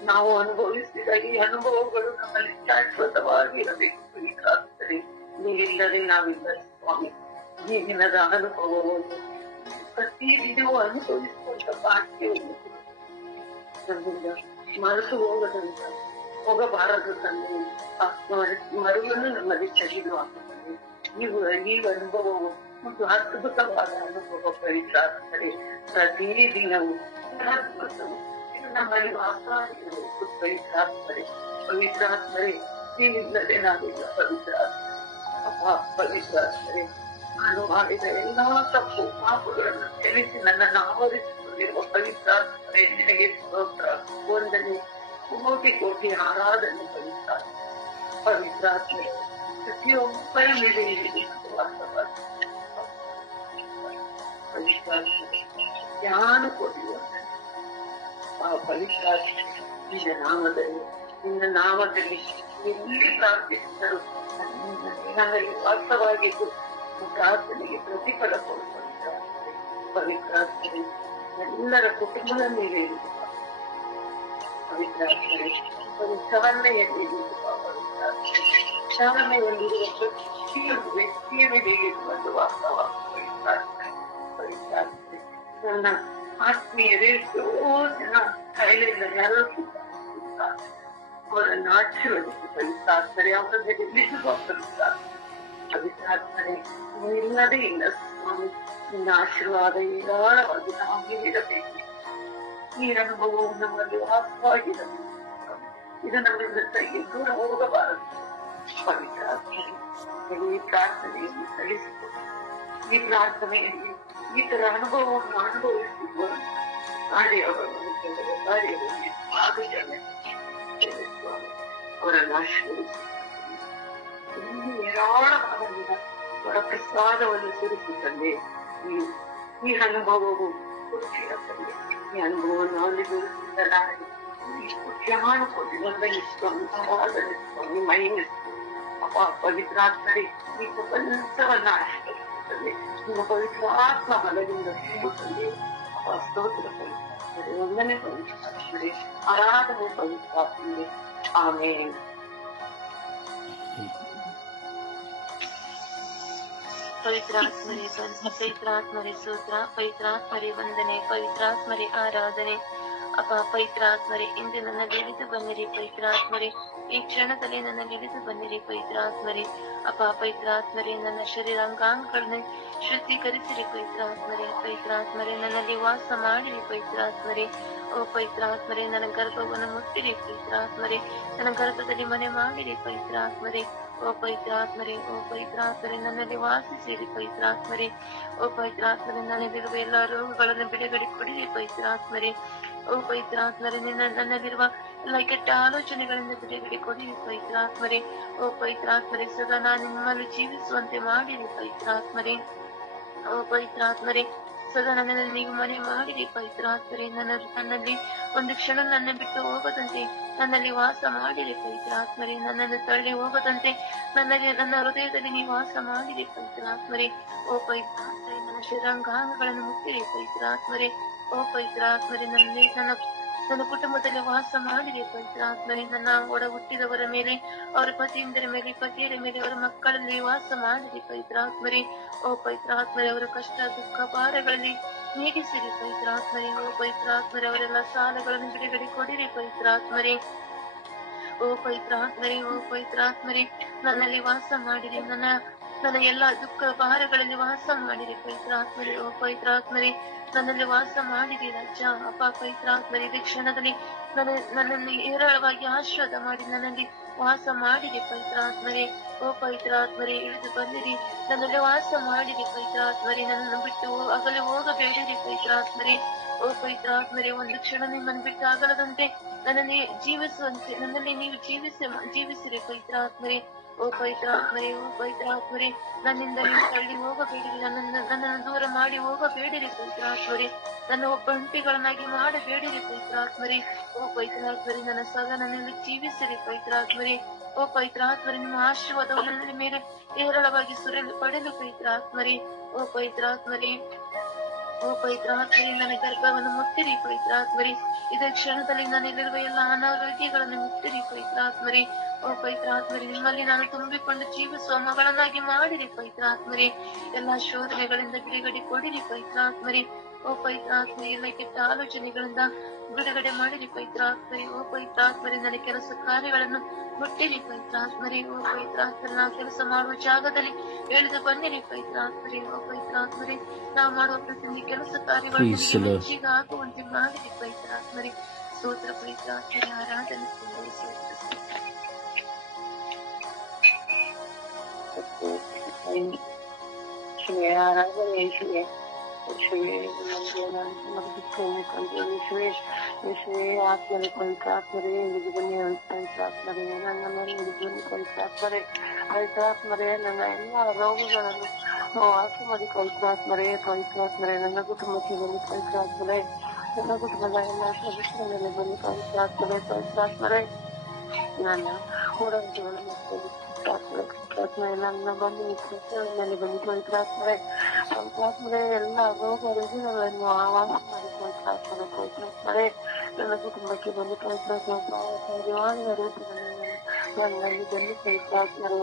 ನಾವು ಅನುಭವಿಸಿದ ಈ ಅನುಭವಗಳು ನಮ್ಮಲ್ಲಿ ಶಾಶ್ವತವಾಗಿರಬೇಕು. ಪವಿತ್ರಾತ್ಮರೇ, ನೀವಿಲ್ಲದೆ ನಾವಿಲ್ಲ ಸ್ವಾಮಿ. ಈ ದಿನದ ಅನುಭವವನ್ನು ಪ್ರತಿದಿನವೂ ಅನುಭವಿಸುವಂತ ಭಾಗ್ಯವನ್ನು ನಮ್ಮಿಂದ ಮರೆತು ಹೋಗಬಾರದು ತಂದೆ. ಮರುವನ್ನು ನಮ್ಮಲ್ಲಿ ತೆಗೆದು ಹಾಕುತ್ತದೆ. ಈ ಅನುಭವವು ಒಂದು ಅದ್ಭುತವಾದ ಅನುಭವ. ಪವಿತ್ರಾತ್ಮರೇ, ಪ್ರತಿದಿನವೂ ನಮ್ಮಲ್ಲಿ ವಾಸವಾಗಿರಬೇಕು. ಪವಿತ್ರಾತ್ಮರೇ, ಪವಿತ್ರಾತ್ಮರೇ, ನೀವಿಲ್ಲದೆ ನಾವಿಲ್ಲ. ಪವಿತ್ರಾತ್ಮರೇ, ಅಪ್ಪ ಪವಿತ್ರಾತ್ಮರೇ, ನಾನು ಮಾಡಿದ ಎಲ್ಲಾ ತಪ್ಪು ಪಾಪಗಳನ್ನು ಕ್ಷಮಿಸಿ ನನ್ನನ್ನು ಆವರಿಸಿಕೊಂಡಿರುವ ಪವಿತ್ರಾತ್ಮರೇ, ನಿನಗೆ ಸ್ತೋತ್ರ, ವಂದನೆ, ಕೋಟಿ ಕೋಟಿ ಆರಾಧನೆ. ಪವಿತ್ರಾತ್ಮ, ಪವಿತ್ರಾತ್ಮರೇ, ಪ್ರತಿಯೊಬ್ಬರ ಮೇಲೆ ವಾಸವಾಗಿ ಪವಿತ್ರಾತ್ಮರೇ, ಜ್ಞಾನ ಕೊಡಿ. ಪವಿತ್ರಾತ್ಮ, ನಿನ್ನ ನಾಮದಲ್ಲಿ ಎಲ್ಲಿ ಪ್ರಾರ್ಥಿಸಿದರು ನನ್ನಲ್ಲಿ ವಾಸ್ತವಾಗಿದ್ದು ಪ್ರಾರ್ಥನೆಗೆ ಪ್ರತಿಫಲ ಕೊಡುವ ಪವಿತ್ರಾತ್ಮರೇ, ಎಲ್ಲರ ಕುಟುಂಬದ ಮೇಲೆ ಇರುವ ಪವಿತ್ರಾತ್ಮರೇ, ಸವರ್ಣೆಯಲ್ಲಿರುವ ಸವರ್ಣೆಯಲ್ಲಿರುವ ಪ್ರತಿಯೊಂದು ವ್ಯಕ್ತಿಯ ಮೇಲೆ ಇರುವುದು ವಾಸ್ತವ. ಪವಿತ್ರಾತ್ಮರೇ, ನನ್ನ ಆತ್ಮೀಯರೇ, ಎಷ್ಟೋ ಜನ ಕಾಯಿಲೆಯಿಂದ ಯಾರು ಅವರನ್ನು ಆಶೀರ್ವದಿಸಿ ಪವಿತ್ರಾತ್ಮರೇ, ಅವರನ್ನು ಗೆಲ್ಲಿಸುವ ಪವಿತ್ರಾತ್ಮರೇ, ಇಲ್ಲದೇ ಇಲ್ಲ ಸ್ವಾಮಿ. ನಿನ್ನ ಆಶೀರ್ವಾದ ಏರಾಳವಾಗಿ ನಮಗೆ ನೀಡಬೇಕು. ಈ ಅನುಭವವು ನಮ್ಮಲ್ಲಿ ವಾಸವಾಗಿರಬೇಕು. ಇದು ನಮ್ಮಿಂದ ಕೈಗೆ ದೂರ ಹೋಗಬಾರದು. ಪವಿತ್ರಾತ್ಮರೇ, ಈ ಪ್ರಾರ್ಥನೆಯನ್ನು ಸಲ್ಲಿಸಿಕೊಂಡು ಈ ಪ್ರಾರ್ಥನೆಯಲ್ಲಿ ಈ ತರ ಅನುಭವವನ್ನು ಅನುಭವಿಸಿರುವ ಅವರನ್ನು ಆಶೀರ್ವದಿಸಿ ಏರಾಳವಾದ ಅವರ ಪ್ರಸಾದವನ್ನು ಸುರಿಸುತ್ತದೆ. ಈ ಅನುಭವವು ಖುಷಿಯ ತಂದೆ. ಈ ಅನುಭವವನ್ನು ಅನುಭವಿಸಿದ್ದಾರೆ. ಜ್ಞಾನ ಕೊಡಿ, ವಂದನಿಸ್ವಾಮಿ, ಆರಾಧನಿಸ್ವಾಮಿ, ಮಹಿಮಿಸ್ವಾಮಿ. ಅಪ್ಪ ಪವಿತ್ರಾತ್ಮರೇ, ಈ ಪ್ರಪಂಚವನ್ನ ಆಶೀರ್ವದಿಸುತ್ತದೆ. ನಿಮ್ಮ ಪವಿತ್ರಾತ್ಮ ಬಲದಿಂದ ತುಂಬುತ್ತದೆ. ಅಪ್ಪ ಸ್ತೋತ್ರ ಪವಿತ್ರಾತ್ಮರೇ, ವಂದನೆ ಪವಿತ್ರಾತ್ಮರೇ, ಆರಾಧನೆ ಪವಿತ್ರಾತ್ಮರೇ. ಆಮೇನ್. ಪವಿತ್ರಾತ್ಮರೇ ಪವಿತ್ರಾತ್ಮರೇ ಸ್ತೋತ್ರ, ಪವಿತ್ರಾತ್ಮರೇ ವಂದನೆ, ಪವಿತ್ರಾತ್ಮರೇ ಆರಾಧನೆ. ಅಪ್ಪ ಪವಿತ್ರಾತ್ಮರೇ, ಇಂದು ನನ್ನಲ್ಲಿ ಇಳಿದು ಬನ್ನಿರಿ ಪವಿತ್ರಾತ್ಮರೇ, ಈ ಕ್ಷಣದಲ್ಲಿ ನನ್ನಲ್ಲಿ ಇಳಿದು ಬನ್ನಿರಿ ಪವಿತ್ರಾತ್ಮರೇ. ಅಪ್ಪ ಪವಿತ್ರಾತ್ಮರೇ, ನನ್ನ ಶರೀರಾಂಗಾಂಗಗಳನ್ನು ಶುದ್ಧೀಕರಿಸಿರಿ ಪವಿತ್ರಾತ್ಮರೇ. ಪವಿತ್ರಾತ್ಮರೇ, ನನ್ನಲ್ಲಿ ವಾಸ ಮಾಡಿರಿ ಪವಿತ್ರಾತ್ಮರೇ. ಓ ಪವಿತ್ರಾತ್ಮರೇ, ನನ್ನ ಗರ್ಭವನ್ನು ಮುಟ್ಟಿರಿ ಪವಿತ್ರಾತ್ಮರೇ, ನನ್ನ ಗರ್ಭದಲ್ಲಿ ಮನೆ ಮಾಡಿರಿ ಪವಿತ್ರಾತ್ಮರೇ. ಓ ಪವಿತ್ರಾತ್ಮರೇ, ಓ ಪವಿತ್ರಾತ್ಮರೇ, ನನ್ನಲ್ಲಿ ವಾಸಿಸಿರಿ ಪವಿತ್ರಾತ್ಮರೇ. ಓ ಪವಿತ್ರಾತ್ಮರೇ, ನನ್ನಲ್ಲಿರುವ ಎಲ್ಲ ರೋಗಗಳನ್ನು ಬಿಡುಗಡೆ ಕೊಡಿರಿ ಪವಿತ್ರಾತ್ಮರೇ. ಓ ಪವಿತ್ರಾತ್ಮರೇ, ನನ್ನಲ್ಲಿರುವ ಎಲ್ಲ ಕೆಟ್ಟ ಆಲೋಚನೆಗಳಿಂದ ಬಿಡುಗಡೆ ಕೊಡಿರಿ ಪವಿತ್ರಾತ್ಮರೇ. ಓ ಪವಿತ್ರಾತ್ಮರೇ, ಸದಾ ನಾನು ನಿಮ್ಮಲ್ಲಿ ಜೀವಿಸುವಂತೆ ಮಾಡಿರಿ ಪವಿತ್ರಾತ್ಮರೇ. ಓ ಪವಿತ್ರಾತ್ಮರೇ, ಸದಾ ನನ್ನಲ್ಲಿ ನೀವು ಮನೆ ಮಾಡಿರಿ ಪವಿತ್ರಾತ್ಮರೇ. ನನ್ನಲ್ಲಿ ಒಂದು ಕ್ಷಣ ನನ್ನ ಬಿಟ್ಟು ಹೋಗದಂತೆ ನನ್ನಲ್ಲಿ ವಾಸ ಮಾಡಿರಿ ಪವಿತ್ರಾತ್ಮರೇ. ನನ್ನನ್ನು ತಳ್ಳಿ ಹೋಗದಂತೆ ನನ್ನ ಹೃದಯದಲ್ಲಿ ನೀವು ವಾಸ ಮಾಡಿರಿ ಪವಿತ್ರಾತ್ಮರೇ. ಓ ಪವಿತ್ರಾತ್ಮರೇ, ನನ್ನ ಶರೀರಾಂಗಾಂಗಗಳನ್ನು ಮುಟ್ಟಿರಿ ಪವಿತ್ರಾತ್ಮರೇ. ಓ ಪವಿತ್ರಾತ್ಮರೇ, ನನ್ನ ಕುಟುಂಬದಲ್ಲಿ ವಾಸ ಮಾಡಿರಿ ಪವಿತ್ರಾತ್ಮರೇ. ನನ್ನ ಒಡ ಹುಟ್ಟಿದವರ ಮೇಲೆ, ಅವರ ಪತಿಯಂದರ ಮೇಲೆ, ಪತಿಯರ ಮೇಲೆ, ಅವರ ಮಕ್ಕಳಲ್ಲಿ ವಾಸ ಮಾಡಿರಿ ಪವಿತ್ರಾತ್ಮರೇ. ಓ ಪವಿತ್ರಾತ್ಮರೇ, ಅವರ ಕಷ್ಟ ದುಃಖ ಭಾರಗಳಲ್ಲಿ ನೀಗಿಸಿರಿ ಪವಿತ್ರಾತ್ಮರೇ. ಓ ಪವಿತ್ರಾತ್ಮರೇ, ಅವರೆಲ್ಲ ಸಾಲಗಳನ್ನು ಬಿಡುಗಡೆ ಕೊಡಿರಿ ಪವಿತ್ರಾತ್ಮರೇ. ಓ ಪವಿತ್ರಾತ್ಮರೇ, ಓ ಪವಿತ್ರಾತ್ಮರೇ, ನನ್ನಲ್ಲಿ ವಾಸ ಮಾಡಿರಿ. ನನ್ನ ಎಲ್ಲ ದುಃಖ ಭಾರಗಳಲ್ಲಿ ವಾಸ ಮಾಡಿರಿ ಪವಿತ್ರಾತ್ಮರೇ. ಓ ಪವಿತ್ರಾತ್ಮರೇ, ನನ್ನಲ್ಲಿ ವಾಸ ಮಾಡಿರಿ ರಾಜ. ಅಪ್ಪ ಪವಿತ್ರಾತ್ಮರೇ, ಈ ಕ್ಷಣದಲ್ಲಿ ನನ್ನನ್ನು ಹೇರಳವಾಗಿ ಆಶೀರ್ವಾದ ಮಾಡಿ ನನ್ನಲ್ಲಿ ವಾಸ ಮಾಡಿರಿ ಪವಿತ್ರಾತ್ಮರೇ. ಓ ಪವಿತ್ರಾತ್ಮರೇ, ಇಳಿದು ಬಂದಿರಿ, ನನ್ನಲ್ಲಿ ವಾಸ ಮಾಡಿರಿ ಪವಿತ್ರಾತ್ಮರೇ. ನನ್ನನ್ನು ಬಿಟ್ಟು ಅಗಲಿ ಹೋಗಬೇಡಿರಿ ಪವಿತ್ರಾತ್ಮರೇ. ಓ ಪವಿತ್ರಾತ್ಮರೇ, ಒಂದು ಕ್ಷಣ ನಿಮ್ಮನ್ನು ಬಿಟ್ಟು ಅಗಲದಂತೆ ನನ್ನಲ್ಲಿ ಜೀವಿಸುವಂತೆ ನನ್ನಲ್ಲಿ ನೀವು ಜೀವಿಸಿರಿ ಪವಿತ್ರಾತ್ಮರೇ. ಓ ಪವಿತ್ರಾತ್ಮರೇ, ಓ ಪವಿತ್ರಾತ್ಮರೇ, ನನ್ನಿಂದ ನೀವು ತಳ್ಳಿ ಹೋಗಬೇಡಿರಿ, ನನ್ನನ್ನು ದೂರ ಮಾಡಿ ಹೋಗಬೇಡಿರಿ ಪವಿತ್ರಾತ್ಮರೇ. ನನ್ನ ಒಬ್ಬಂಟಿಗಳನ್ನಾಗಿ ಮಾಡಬೇಡಿರಿ ಪವಿತ್ರಾತ್ಮರೇ. ಓ ಪವಿತ್ರಾತ್ಮರೇ, ನನ್ನ ಸದಾ ನನ್ನಲ್ಲಿ ಜೀವಿಸಿರಿ ಪವಿತ್ರಾತ್ಮರೇ. ಓ ಪವಿತ್ರಾತ್ಮರೇ, ನಿಮ್ಮ ಆಶೀರ್ವಾದವು ನನ್ನ ಮೇಲೆ ಹೇರಳವಾಗಿ ಸುರಿದು ಪಡೆದು ಪವಿತ್ರಾತ್ಮರೇ. ಓ ಪವಿತ್ರಾತ್ಮರೇ, ಓ ಪವಿತ್ರಾತ್ಮರೇ, ನನ್ನ ಗರ್ಭವನ್ನು ಮುಟ್ಟಿರಿ ಪವಿತ್ರಾತ್ಮರೇ. ಇದೇ ಕ್ಷಣದಲ್ಲಿ ನನ್ನಲ್ಲಿರುವ ಎಲ್ಲ ಅನಾರೋಗ್ಯಗಳನ್ನು ಮುಟ್ಟಿರಿ ಪವಿತ್ರಾತ್ಮರೇ. ಓ ಪವಿತ್ರಾತ್ಮರೇ, ನಿಮ್ಮಲ್ಲಿ ನಾನು ತುಂಬಿಕೊಂಡು ಜೀವಿಸುವ ಮಗಳನ್ನಾಗಿ ಮಾಡಿರಿ ಪವಿತ್ರಾತ್ಮರೇ. ಎಲ್ಲಾ ಶೋಧನೆಗಳಿಂದ ಬಿಡುಗಡೆ ಕೊಡಿರಿ ಪವಿತ್ರಾತ್ಮರೇ. ಓ ಪವಿತ್ರಾತ್ಮರೇ, ಎಲ್ಲ ಕೆಟ್ಟ ಆಲೋಚನೆಗಳಿಂದ ಬಿಡುಗಡೆ ಮಾಡಿರಿ ಪವಿತ್ರಾತ್ಮರೇ. ಓ ಪವಿತ್ರಾತ್ಮರೇ, ನನ್ನ ಕೆಲಸ ಕಾರ್ಯಗಳನ್ನು ಮುಟ್ಟಿರಿ ಪವಿತ್ರಾತ್ಮರೇ. ಓ ಪವಿತ್ರಾತ್ಮರೇ, ನಾವು ಕೆಲಸ ಮಾಡುವ ಜಾಗದಲ್ಲಿ ಎಳೆದು ಬನ್ನಿರಿ ಪವಿತ್ರಾತ್ಮರೇ. ಓ ಪವಿತ್ರಾತ್ಮರೇ, ನಾವು ಮಾಡುವ ಪ್ರತಿಯೊಂದು ಕೆಲಸ ಕಾರ್ಯಗಳನ್ನು ಮೆಚ್ಚಿಗೆ ಆಗುವಂತೆ ಮಾಡಿರಿ ಪವಿತ್ರಾತ್ಮರೇ. ಸ್ತೋತ್ರ ಪವಿತ್ರಾತ್ಮರೇ, ಆರಾಧನೆ ಆರಾಧನೆ ಯೇಸುವೆ. ಯೇಸುವೆ, ಆತ್ಮರೇ ಪವಿತ್ರಾತ್ಮರೇ, ಇಳಿದು ಬನ್ನಿ ಪವಿತ್ರಾತ್ಮರೇ. ನನ್ನ ಮೇಲೆ ಇಳಿದು ಬನ್ನಿ ಪವಿತ್ರಾತ್ಮರೇ. ಪವಿತ್ರಾತ್ಮರೇ, ನನ್ನ ಎಲ್ಲ ರೋಗಗಳನ್ನು ವಾಸ ಮಾಡಿ ಪವಿತ್ರಾತ್ಮರೇ. ಪವಿತ್ರಾತ್ಮರೇ, ನನ್ನ ಕುಟುಂಬಕ್ಕೆ ಬನ್ನಿ ಪವಿತ್ರಾತ್ಮರೇ. ನನ್ನ ಕುಟುಂಬದ ಎಲ್ಲ ಸದಸ್ಯರ ಮೇಲೆ ಬನ್ನಿ ಪವಿತ್ರಾತ್ಮರೇ. ಪವಿತ್ರಾತ್ಮರೇ, ನನ್ನ ಓಡಾಟಗಳನ್ನು ನನ್ನ ಬಂದು ಮೇಲೆ ಬನ್ನಿ ಪವಿತ್ರಾತ್ಮರೇ. ಪವಿತ್ರಾತ್ಮರೇ, ಎಲ್ಲ ರೋಗ ರುಜಿನಗಳನ್ನು ವಾಸ ಮಾಡಿ ಪವಿತ್ರಾತ್ಮರೇ. ಪವಿತ್ರಾತ್ಮರೇ, ನನ್ನ ಕುಟುಂಬಕ್ಕೆ ಬನ್ನಿ ಪವಿತ್ರಾತ್ಮರೇ. ನನ್ನಲ್ಲಿ ಬನ್ನಿ ಪವಿತ್ರಾತ್ಮರೇ.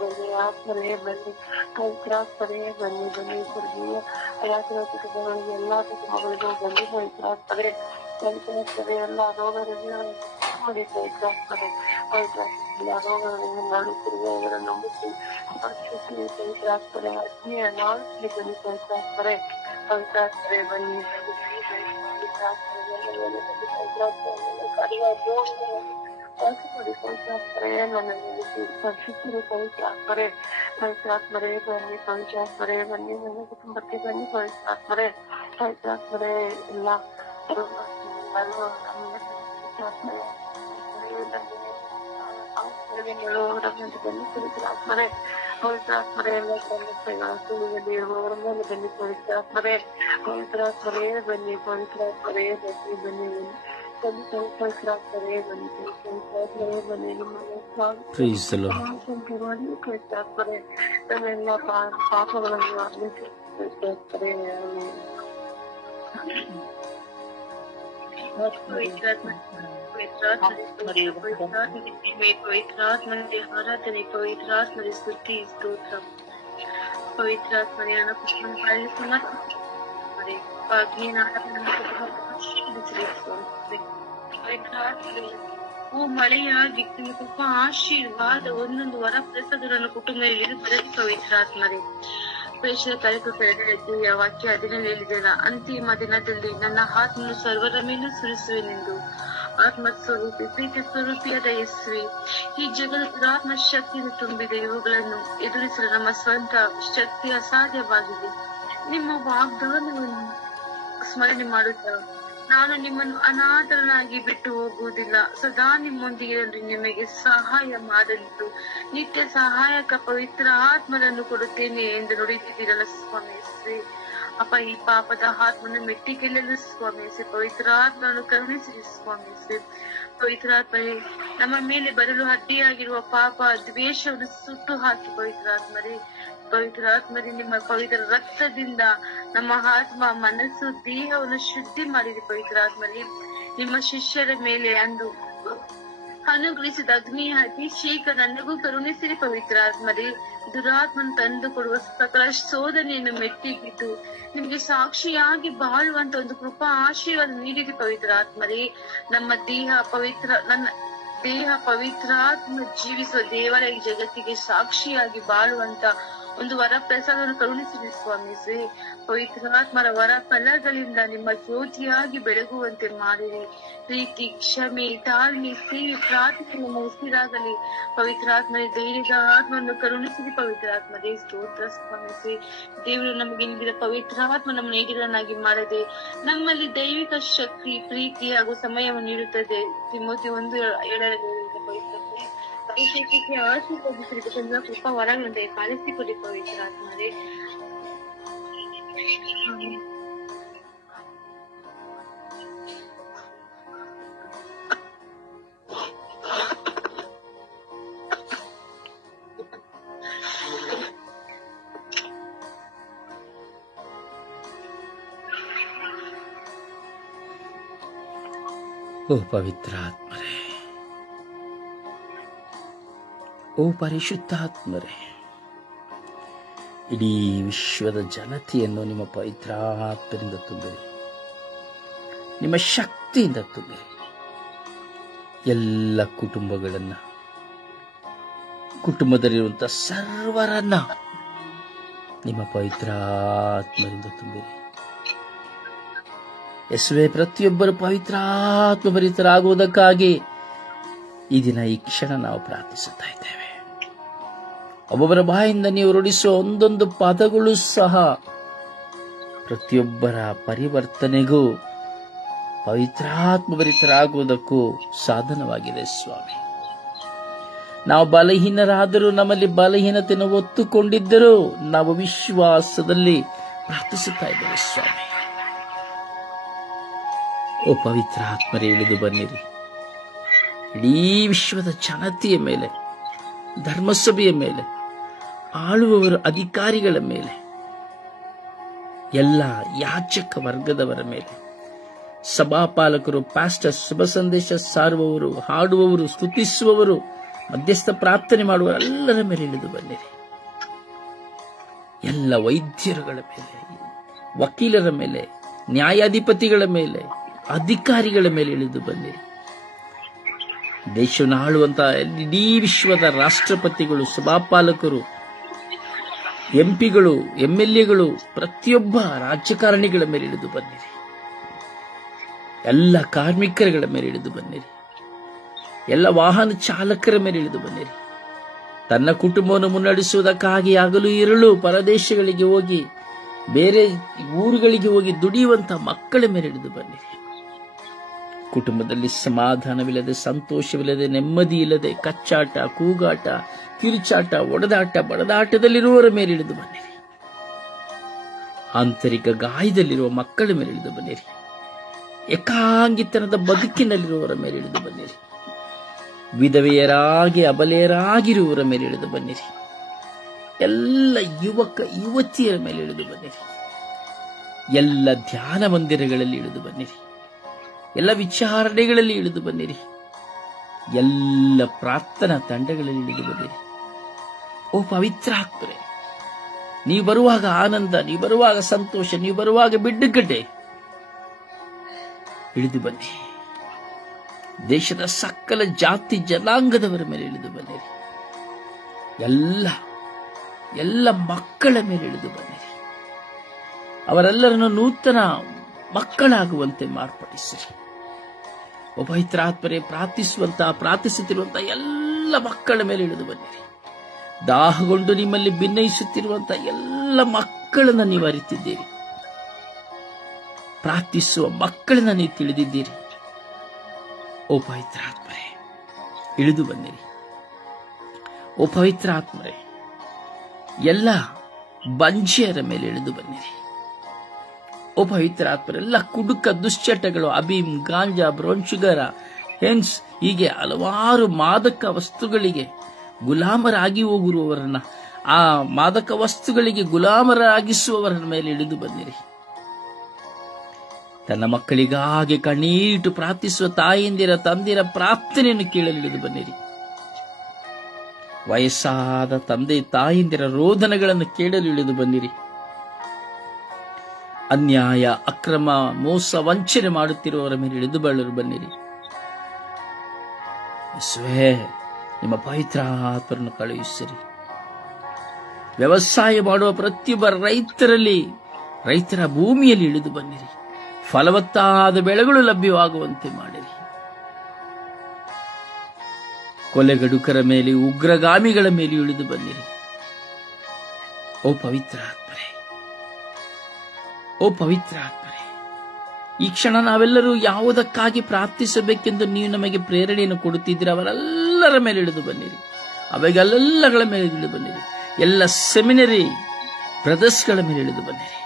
ಬನ್ನಿ ಆತ್ಮರೇ, ಬನ್ನಿ ಪವಿತ್ರಾತ್ಮರೇ. ಬನ್ನಿ ಸ್ವರ್ಗೀಯ ಯಾತ್ರಾ ಕುಟುಂಬಗಳಿಗೆ, ಎಲ್ಲಾ ಕುಟುಂಬಗಳಿಗೂ ಬನ್ನಿ ಪವಿತ್ರಾತ್ಮರೇ. ಪವಿತ್ರಾತ್ಮರೇ, ಎಲ್ಲ ರೋಗ ರುಜಿನಗಳನ್ನು ಮಾಡಿ ಪವಿತ್ರಾತ್ಮರೇ. ಪವಿತ್ರಾತ್ಮರೇ, ಎಲ್ಲ ರೋಗಗಳನ್ನು ಮಾಡುತ್ತಿರುವವರನ್ನು ಮುಟ್ಟಿ ಸ್ಪರ್ಶಿಸಿ ಪವಿತ್ರಾತ್ಮರೇ. ಅಗ್ನಿಯ ನಾಲ್ಕನೇ ಬನ್ನಿ ಪವಿತ್ರಾತ್ಮರೇ. ಪವಿತ್ರಾತ್ಮರೇ, ಬನ್ನಿ ಪವಿತ್ರಾತ್ಮರೇ, ನನ್ನಲ್ಲಿ ಸ್ಪರ್ಶಿಸಿರು ಪವಿತ್ರಾತ್ಮರೇ. ಪವಿತ್ರಾತ್ಮರೇ, ಬನ್ನಿ ಪವಿತ್ರಾತ್ಮರೇ. ಬನ್ನಿ ನನ್ನ ಕುಟುಂಬಕ್ಕೆ ಬನ್ನಿ ಪವಿತ್ರಾತ್ಮರೇ. ಪವಿತ್ರಾತ್ಮರೇ, ಎಲ್ಲ ಬನ್ನಿ ಪವಿತ್ರಾತ್ಮರೇ. ಪವಿತ್ರಾತ್ಮರೇ, ಎಲ್ಲ ಸಮಸ್ಯೆಗಳ ಸುಳಿಯಲ್ಲಿ ಇರುವವರ ಮೇಲೆ ಬನ್ನಿ ಪವಿತ್ರಾತ್ಮರೇ. ಪವಿತ್ರಾತ್ಮರೇ, ಬನ್ನಿ ಪವಿತ್ರಾತ್ಮರೇ. ಬನ್ನಿ ಪವಿತ್ರಾತ್ಮರೇ. ಬನ್ನಿ ಪವಿತ್ರಾತ್ಮರೇ. ಬನ್ನಿ ನಿಮ್ಮ ಪವಿತ್ರಾತ್ಮರೇ. ನನ್ನೆಲ್ಲ ಪಾಪಗಳನ್ನು ಪವಿತ್ರಾತ್ಮರೇ. ಪವಿತ್ರಾತ್ಮರೇ ಆರಾಧನೆ, ಪವಿತ್ರಾತ್ಮರೇ ಸ್ತುತಿ ಸ್ತೋತ್ರ. ಪವಿತ್ರಾತ್ಮರೇ ನನ್ನ ಕುಟುಂಬವನ್ನು ಕಾಳಜಿ ಸಮರ್ಪಿಸುತ್ತೇನೆ. ಪವಿತ್ರಾತ್ಮರೇ ಓ ಮಳೆಯಾಗಿ ನಿಮ್ಮ ಕೃಪಾ ಆಶೀರ್ವಾದ ಒಂದೊಂದು ವರ ಪ್ರಸಾದಗಳನ್ನು ಕುಟುಂಬದಲ್ಲಿ ಬರೆದು ಪವಿತ್ರಾತ್ಮರೇ ಪ್ರೇಷದ ಕಾರ್ಯಕ್ರಮ ವಾಕ್ಯ ದಿನದಲ್ಲಿ ಹೇಳಿದೆಲ್ಲ ಅಂತಿಮ ದಿನದಲ್ಲಿ ನನ್ನ ಆತ್ಮನು ಸರ್ವರ ಮೇಲೂ ಸುರಿಸುವೆನೆಂದು ಆತ್ಮ ಸ್ವರೂಪಿ ಪ್ರೀತಿ ಸ್ವರೂಪಿಯಾದ ಯೇಸುವೆ, ಈ ಜಗದ ದುರಾತ್ಮ ಶಕ್ತಿಯನ್ನು ತುಂಬಿದೆ. ಇವುಗಳನ್ನು ಎದುರಿಸಲು ನಮ್ಮ ಸ್ವಂತ ಶಕ್ತಿ ಅಸಾಧ್ಯವಾಗಿದೆ. ನಿಮ್ಮ ವಾಗ್ದಾನವನ್ನು ಸ್ಮರಣೆ ಮಾಡುತ್ತಾ ನಾನು ನಿಮ್ಮನ್ನು ಅನಾಥರನ್ನಾಗಿ ಬಿಟ್ಟು ಹೋಗುವುದಿಲ್ಲ, ಸದಾ ನಿಮ್ಮೊಂದಿಗೆ ನಿಮಗೆ ಸಹಾಯ ಮಾಡಲಿದ್ದು ನಿತ್ಯ ಸಹಾಯಕ ಪವಿತ್ರ ಆತ್ಮನನ್ನು ಕೊಡುತ್ತೇನೆ ಎಂದು ನುಡಿದಿದ್ದೀರಲ್ಲ ಸ್ವಾಮಿ. ಅಪ್ಪ, ಈ ಪಾಪದ ಆತ್ಮನ್ನು ಮೆಟ್ಟಿಗೆಲ್ಲಲು ಸ್ವಾಮಿ, ಪವಿತ್ರ ಆತ್ಮವನ್ನು ಕರುಣಿಸಿ ಸ್ವಾಮಿ. ಪವಿತ್ರಾತ್ಮರೇ ನಮ್ಮ ಮೇಲೆ ಬರಲು ಅಡ್ಡಿಯಾಗಿರುವ ಪಾಪ ದ್ವೇಷವನ್ನು ಸುಟ್ಟು ಹಾಕಿ ಪವಿತ್ರಾತ್ಮರೇ ನಿಮ್ಮ ಪವಿತ್ರ ರಕ್ತದಿಂದ ನಮ್ಮ ಆತ್ಮ ಮನಸ್ಸು ದೇಹವನ್ನು ಶುದ್ಧಿ ಮಾಡಿದೆ. ಪವಿತ್ರಾತ್ಮರೇ ನಿಮ್ಮ ಶಿಷ್ಯರ ಮೇಲೆ ಅಂದು ಅನುಗ್ರಹಿಸಿದ ಅಗ್ನಿಯ ಅಭಿಷೇಕ ನನಗೂ ಕರುಣಿಸಿರಿ. ಪವಿತ್ರಾತ್ಮರೇ ದುರಾತ್ಮನ ತಂದು ಕೊಡುವ ಸಕಲ ಶೋಧನೆಯನ್ನು ಮೆಟ್ಟಿಗಿದ್ದು ನಿಮ್ಗೆ ಸಾಕ್ಷಿಯಾಗಿ ಬಾಳುವಂತ ಒಂದು ಕೃಪಾ ಆಶೀರ್ವಾದ ನೀಡಿರಿ. ಪವಿತ್ರಾತ್ಮರೇ ನನ್ನ ದೇಹ ಪವಿತ್ರಾತ್ಮ ಜೀವಿಸುವ ದೇವಾಲಯ ಜಗತ್ತಿಗೆ ಸಾಕ್ಷಿಯಾಗಿ ಬಾಳುವಂತ ಒಂದು ವರ ಪ್ರಸಾದವನ್ನು ಕರುಣಿಸಿರಿ ಸ್ವಾಮಿ. ಪವಿತ್ರಾತ್ಮರ ವರ ಫಲಗಳಿಂದ ನಿಮ್ಮ ಜ್ಯೋತಿಯಾಗಿ ಬೆಳಗುವಂತೆ ಮಾಡಿರಿ. ಪ್ರೀತಿ, ಕ್ಷಮೆ, ತಾಳ್ಮೆ, ಸೇವೆ, ಪ್ರಾರ್ಥನೆ ನಮ್ಮ ಉಸಿರಾಗಲಿ. ಪವಿತ್ರಾತ್ಮರೇ ಧೈರ್ಯದ ಆತ್ಮವನ್ನು ಕರುಣಿಸಿರಿ. ಪವಿತ್ರಾತ್ಮರೇ ಸ್ತೋತ್ರ ಸ್ವಾಮಿ. ದೇವರು ನಮಗೆ ನೀಡಿದ ಪವಿತ್ರಾತ್ಮ ನಮ್ಮ ನೀಡಿದನಾಗಿ ಮಾಡದೆ ನಮ್ಮಲ್ಲಿ ದೈವಿಕ ಶಕ್ತಿ, ಪ್ರೀತಿ ಹಾಗೂ ಸಮಯವನ್ನು ನೀಡುತ್ತದೆ. ತಿಮೋಥಿ 1:7 ಅಭಿಷೇಕಕ್ಕೆ ಆಶೀರ್ವದಿಸಿದ ಕೃಪಾ ವರಗಳಿಂದ ಪಾಲಿಸಿಕೊಡಿ ಪವಿತ್ರಾತ್ಮರೇ. ಓ ಪವಿತ್ರಾತ್ಮರೇ, ಓ ಪರಿಶುದ್ಧಾತ್ಮರೇ, ಇಡೀ ವಿಶ್ವದ ಜನತೆಯನ್ನು ನಿಮ್ಮ ಪವಿತ್ರಾತ್ಮರಿಂದ ತುಂಬಿರಿ, ನಿಮ್ಮ ಶಕ್ತಿಯಿಂದ ತುಂಬಿರಿ. ಎಲ್ಲ ಕುಟುಂಬದಲ್ಲಿರುವಂತಹ ಸರ್ವರನ್ನ ನಿಮ್ಮ ಪವಿತ್ರಾತ್ಮರಿಂದ ತುಂಬಿರಿ. ಯೇಸುವೇ, ಪ್ರತಿಯೊಬ್ಬರು ಪವಿತ್ರಾತ್ಮ ಭರಿತರಾಗುವುದಕ್ಕಾಗಿ ಈ ದಿನ ಈ ಕ್ಷಣ ನಾವು ಪ್ರಾರ್ಥಿಸುತ್ತಾ ಇದ್ದೇವೆ. ಒಬ್ಬೊಬ್ಬರ ಬಾಯಿಂದ ನೀವು ರೂಢಿಸುವ ಒಂದೊಂದು ಪದಗಳು ಸಹ ಪ್ರತಿಯೊಬ್ಬರ ಪರಿವರ್ತನೆಗೂ ಪವಿತ್ರಾತ್ಮ ಭರಿತರಾಗುವುದಕ್ಕೂ ಸಾಧನವಾಗಿದೆ ಸ್ವಾಮಿ. ನಾವು ಬಲಹೀನರಾದರೂ, ನಮ್ಮಲ್ಲಿ ಬಲಹೀನತೆಯನ್ನು ಒತ್ತುಕೊಂಡಿದ್ದರೂ ನಾವು ವಿಶ್ವಾಸದಲ್ಲಿ ಪ್ರಾರ್ಥಿಸುತ್ತಾ ಇದ್ದೇವೆ ಸ್ವಾಮಿ. ಓ ಪವಿತ್ರಾತ್ಮರೇ, ಇಳಿದು ಬನ್ನಿರಿ. ಇಡೀ ವಿಶ್ವದ ಜನತೆಯ ಮೇಲೆ, ಧರ್ಮಸಭೆಯ ಮೇಲೆ, ಆಳುವವರು ಅಧಿಕಾರಿಗಳ ಮೇಲೆ, ಎಲ್ಲ ಯಾಚಕ ವರ್ಗದವರ ಮೇಲೆ, ಸಭಾಪಾಲಕರು, ಪಾಸ್ಟರ್, ಶುಭ ಸಂದೇಶ ಸಾರುವವರು, ಹಾಡುವವರು, ಸ್ತುತಿಸುವವರು, ಮಧ್ಯಸ್ಥ ಪ್ರಾರ್ಥನೆ ಮಾಡುವವರೆಲ್ಲರ ಮೇಲೆ ಇಳಿದು ಬನ್ನಿರಿ. ಎಲ್ಲ ವೈದ್ಯರುಗಳ ಮೇಲೆ, ವಕೀಲರ ಮೇಲೆ, ನ್ಯಾಯಾಧಿಪತಿಗಳ ಮೇಲೆ, ಅಧಿಕಾರಿಗಳ ಮೇಲೆ ಇಳಿದು ಬನ್ನಿರಿ. ದೇಶವನ್ನು ಆಳುವಂತಹ ಇಡೀ ವಿಶ್ವದ ರಾಷ್ಟ್ರಪತಿಗಳು, ಸಭಾಪಾಲಕರು, ಎಂಪಿಗಳು, ಎಂಎಲ್ಎಗಳು, ಪ್ರತಿಯೊಬ್ಬ ರಾಜಕಾರಣಿಗಳ ಮೇಲೆ ಇಳಿದು ಬನ್ನಿರಿ. ಎಲ್ಲ ಕಾರ್ಮಿಕರುಗಳ ಮೇಲೆ ಇಳಿದು ಬನ್ನಿರಿ. ಎಲ್ಲ ವಾಹನ ಚಾಲಕರ ಮೇಲೆ ಇಳಿದು ಬನ್ನಿರಿ. ತನ್ನ ಕುಟುಂಬವನ್ನು ಮುನ್ನಡೆಸುವುದಕ್ಕಾಗಿ ಹಗಲು ಇರಲು ಪರದೇಶಗಳಿಗೆ ಹೋಗಿ, ಬೇರೆ ಊರುಗಳಿಗೆ ಹೋಗಿ ದುಡಿಯುವಂತಹ ಮಕ್ಕಳ ಮೇಲೆ ಇಳಿದು ಬನ್ನಿರಿ. ಕುಟುಂಬದಲ್ಲಿ ಸಮಾಧಾನವಿಲ್ಲದೆ, ಸಂತೋಷವಿಲ್ಲದೆ, ನೆಮ್ಮದಿ ಇಲ್ಲದೆ, ಕಚ್ಚಾಟ, ಕೂಗಾಟ, ಕಿರುಚಾಟ, ಒಡೆದಾಟ, ಬಡದಾಟದಲ್ಲಿರುವವರ ಮೇಲೆ ಇಳಿದು ಬನ್ನಿರಿ. ಆಂತರಿಕ ಗಾಯದಲ್ಲಿರುವ ಮಕ್ಕಳ ಮೇಲೆ ಇಳಿದು ಬನ್ನಿರಿ. ಏಕಾಂಗಿತನದ ಬದುಕಿನಲ್ಲಿರುವವರ ಮೇಲೆ ಇಳಿದು ಬನ್ನಿರಿ. ವಿಧವೆಯರಾಗಿ ಅಬಲೆಯರಾಗಿರುವವರ ಮೇಲೆ ಇಳಿದು ಬನ್ನಿರಿ. ಎಲ್ಲ ಯುವಕ ಯುವತಿಯರ ಮೇಲೆ ಇಳಿದು ಬನ್ನಿರಿ. ಎಲ್ಲ ಧ್ಯಾನ ಮಂದಿರಗಳಲ್ಲಿ ಇಳಿದು ಬನ್ನಿರಿ. ಎಲ್ಲ ವಿಚಾರಣೆಗಳಲ್ಲಿ ಇಳಿದು ಬನ್ನಿರಿ. ಎಲ್ಲ ಪ್ರಾರ್ಥನಾ ತಂಡಗಳಲ್ಲಿ ಇಳಿದು ಬನ್ನಿರಿ. ಓ ಪವಿತ್ರಾತ್ಮರೇ, ನೀವು ಬರುವಾಗ ಆನಂದ, ನೀವು ಬರುವಾಗ ಸಂತೋಷ, ನೀವು ಬರುವಾಗ ಬಿಡ್ಡುಗಡ್ಡೆ. ಇಳಿದು ಬನ್ನಿ. ದೇಶದ ಸಕಲ ಜಾತಿ ಜನಾಂಗದವರ ಮೇಲೆ ಇಳಿದು ಬನ್ನಿರಿ. ಎಲ್ಲ ಮಕ್ಕಳ ಮೇಲೆ ಇಳಿದು ಬನ್ನಿರಿ. ಅವರೆಲ್ಲರನ್ನು ನೂತನ ಮಕ್ಕಳಾಗುವಂತೆ ಮಾರ್ಪಡಿಸಿರಿ. ಪವಿತ್ರಾತ್ಮರೇ, ಪ್ರಾರ್ಥಿಸುತ್ತಿರುವಂತಹ ಎಲ್ಲ ಮಕ್ಕಳ ಮೇಲೆ ಇಳಿದು ಬನ್ನಿರಿ. ದಾಹಗೊಂಡು ನಿಮ್ಮಲ್ಲಿ ಭಿನ್ನಯಿಸುತ್ತಿರುವಂತಹ ಎಲ್ಲ ಮಕ್ಕಳನ್ನ ನೀವು ಅರಿತಿದ್ದೀರಿ. ಪ್ರಾರ್ಥಿಸುವ ಮಕ್ಕಳನ್ನ ನೀವು ತಿಳಿದಿದ್ದೀರಿ. ಓ ಪವಿತ್ರಾತ್ಮರೇ, ಇಳಿದು ಬನ್ನಿರಿ. ಓ ಪವಿತ್ರಾತ್ಮರೇ, ಎಲ್ಲ ಬಂಜೆಯರ ಮೇಲೆ ಇಳಿದು ಬನ್ನಿರಿ. ಓ ಪವಿತ್ರಾತ್ಮರೇ, ಎಲ್ಲ ಕುಡುಕ ದುಶ್ಚಟಗಳು, ಅಬೀಮ್, ಗಾಂಜಾ, ಬ್ರೌನ್ ಶುಗರ್, ಹೆನ್ಸ್, ಹೀಗೆ ಹಲವಾರು ಮಾದಕ ವಸ್ತುಗಳಿಗೆ ಗುಲಾಮರಾಗಿ ಹೋಗಿರುವವರನ್ನ, ಆ ಮಾದಕ ವಸ್ತುಗಳಿಗೆ ಗುಲಾಮರಾಗಿಸುವವರ ಮೇಲೆ ಇಳಿದು ಬಂದಿರಿ. ತನ್ನ ಮಕ್ಕಳಿಗಾಗಿ ಕಣ್ಣೀಟು ಪ್ರಾರ್ಥಿಸುವ ತಾಯಂದಿರ ತಂದೆಯರ ಪ್ರಾರ್ಥನೆಯನ್ನು ಕೇಳಲು ಇಳಿದು ಬನ್ನಿರಿ. ವಯಸ್ಸಾದ ತಂದೆ ತಾಯಂದಿರ ರೋದನಗಳನ್ನು ಕೇಳಲು ಇಳಿದು ಬನ್ನಿರಿ. ಅನ್ಯಾಯ, ಅಕ್ರಮ, ಮೋಸ, ವಂಚನೆ ಮಾಡುತ್ತಿರುವವರ ಮೇಲೆ ಇಳಿದು ಬಳ್ಳಲು ಬನ್ನಿರಿ. ನಿಮ್ಮ ಪವಿತ್ರಾತ್ಮರನ್ನು ಕಳುಹಿಸಿರಿ. ವ್ಯವಸಾಯ ಮಾಡುವ ಪ್ರತಿಯೊಬ್ಬ ರೈತರ ಭೂಮಿಯಲ್ಲಿ ಇಳಿದು ಬನ್ನಿರಿ. ಫಲವತ್ತಾದ ಬೆಳೆಗಳು ಲಭ್ಯವಾಗುವಂತೆ ಮಾಡಿರಿ. ಕೊಲೆಗಡುಕರ ಮೇಲೆ, ಉಗ್ರಗಾಮಿಗಳ ಮೇಲೆ ಇಳಿದು ಬನ್ನಿರಿ. ಓ ಪವಿತ್ರಾತ್ಮರೇ, ಓ ಪವಿತ್ರಾತ್ಮರೇ, ಈ ಕ್ಷಣ ನಾವೆಲ್ಲರೂ ಯಾವುದಕ್ಕಾಗಿ ಪ್ರಾರ್ಥಿಸಬೇಕೆಂದು ನೀವು ನಮಗೆ ಪ್ರೇರಣೆಯನ್ನು ಕೊಡುತ್ತಿದ್ದೀರ ಅವರೆಲ್ಲರ ಮೇಲೆ ಇಳಿದು ಬನ್ನಿರಿ. ಅವೆಲ್ಲಗಳ ಮೇಲೆ ಇಳಿದು ಬನ್ನಿರಿ. ಎಲ್ಲ ಸೆಮಿನರಿ ಬ್ರದರ್ಸ್ಗಳ ಮೇಲೆ ಇಳಿದು ಬನ್ನಿರಿ.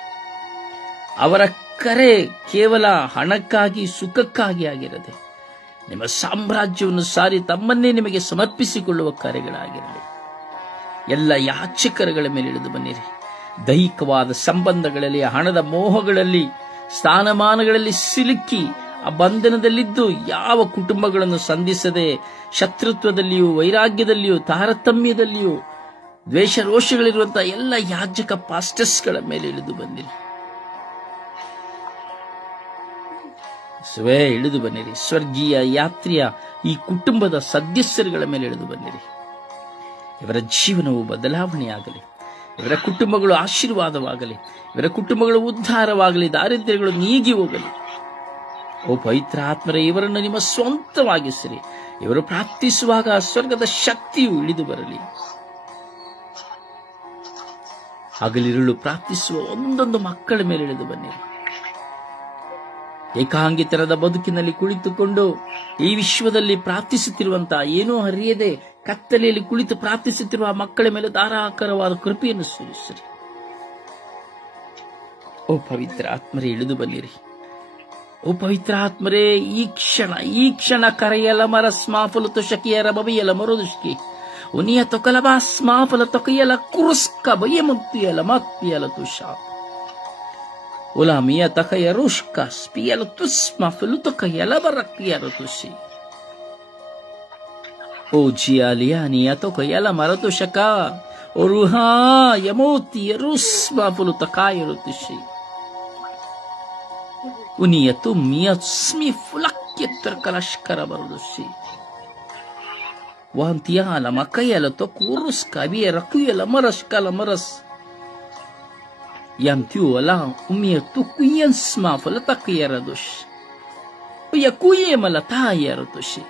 ಅವರ ಕರೆ ಕೇವಲ ಹಣಕ್ಕಾಗಿ, ಸುಖಕ್ಕಾಗಿ ಆಗಿರದೆ ನಿಮ್ಮ ಸಾಮ್ರಾಜ್ಯವನ್ನು ಸಾರಿ ತಮ್ಮನ್ನೇ ನಿಮಗೆ ಸಮರ್ಪಿಸಿಕೊಳ್ಳುವ ಕಾರ್ಯಗಳಾಗಿರಲಿ. ಎಲ್ಲ ಯಾಚಕರುಗಳ ಮೇಲೆ ಇಳಿದು ಬನ್ನಿರಿ. ದೈಹಿಕವಾದ ಸಂಬಂಧಗಳಲ್ಲಿ, ಹಣದ ಮೋಹಗಳಲ್ಲಿ, ಸ್ಥಾನಮಾನಗಳಲ್ಲಿ ಸಿಲುಕಿ ಆ ಬಂಧನದಲ್ಲಿದ್ದು ಯಾವ ಕುಟುಂಬಗಳನ್ನು ಸಂಧಿಸದೆ ಶತ್ರುತ್ವದಲ್ಲಿಯೂ, ವೈರಾಗ್ಯದಲ್ಲಿಯೂ, ತಾರತಮ್ಯದಲ್ಲಿಯೂ, ದ್ವೇಷ ರೋಷಗಳಿರುವಂತಹ ಎಲ್ಲ ಯಾಜಕ ಪಾಸ್ಟರ್ಸ್ಗಳ ಮೇಲೆ ಇಳಿದು ಬಂದಿರಿ. ಇಳಿದು ಬನ್ನಿರಿ. ಸ್ವರ್ಗೀಯ ಯಾತ್ರೆಯ ಈ ಕುಟುಂಬದ ಸದಸ್ಯರುಗಳ ಮೇಲೆ ಇಳಿದು ಬನ್ನಿರಿ. ಇವರ ಜೀವನವು ಬದಲಾವಣೆಯಾಗಲಿ, ಇವರ ಕುಟುಂಬಗಳು ಆಶೀರ್ವಾದವಾಗಲಿ, ಇವರ ಕುಟುಂಬಗಳು ಉದ್ಧಾರವಾಗಲಿ, ದಾರಿದ್ರ್ಯಗಳು ನೀಗಿ ಹೋಗಲಿ. ಓ ಪವಿತ್ರಾತ್ಮರೇ, ಇವರನ್ನು ನಿಮ್ಮ ಸ್ವಂತವಾಗಿಸಿರಿ. ಇವರು ಪ್ರಾರ್ಥಿಸುವಾಗ ಸ್ವರ್ಗದ ಶಕ್ತಿಯು ಇಳಿದು ಬರಲಿ. ಹಗಲಿರುಳು ಪ್ರಾರ್ಥಿಸುವ ಒಂದೊಂದು ಮಕ್ಕಳ ಮೇಲೆ ಇಳಿದು ಬನ್ನಿರಿ. ಏಕಾಂಗಿತನದ ಬದುಕಿನಲ್ಲಿ ಕುಳಿತುಕೊಂಡು ಈ ವಿಶ್ವದಲ್ಲಿ ಪ್ರಾರ್ಥಿಸುತ್ತಿರುವಂತಹ, ಏನೂ ಅರಿಯದೆ ಕತ್ತಲೆಯಲ್ಲಿ ಕುಳಿತು ಪ್ರಾರ್ಥಿಸುತ್ತಿರುವ ಮಕ್ಕಳ ಮೇಲೆ ಧಾರಾಕಾರವಾದ ಕೃಪೆಯನ್ನು ಸುರಿಸಿರಿ. ಓ ಪವಿತ್ರ ಆತ್ಮರೇ, ಇಳಿದು ಬನ್ನಿರಿ. ಓ ಪವಿತ್ರ ಆತ್ಮರೇ, ಈ ಕ್ಷಣ ಕರೆಯಲ ಮರ ಸ್ಮಾಫಲತು ಶಕಿಯರ ಬಬಿಯಲ ಮರುದುಷ್ಕಿ ಉನಿಯ ತೊಕಲಬ ಸ್ಮಾಫಲ ತೊಕೆಯಲ ಕುರುಸ್ಕ ಬಯ್ಯಮುತ್ತಿಯಲ ಮತ್ತಿಯಲ ತುಷಾ ಉಲಾಮಿಯ ತಕಯ ರುಷ್ಕ ಸ್ಪಿಯಲ ತುಸ್ಮಾಫಲು ತೊಕೆಯಲ ಬರಕ್ಕಿಯರ ತುಷಿ ಓ ಜಿಯಾಲಿಯಾನಿಯ ತೊಕೆಯಲ ಮರತು ಶಕ ಒರುಹಾ ಯಮೋತಿಯ ರುಸ್ಮಾಫಲು ತಕಾಯರು ತುಷಿ ಉನಿಯ ತುಮ್ಮಿಯ ಸ್ಮಿ ಫುಲಕ್ಯತ್ರ ಕಲಷ್ಕರ ಬರುದುಷಿ وانتيالا مكيالا تكورس كبيرة كيالا مرس كلا مرس يمتيو ولا أمي تكوين سما فلا تكيرا دوش ويا كوي ملا تايرا دوشي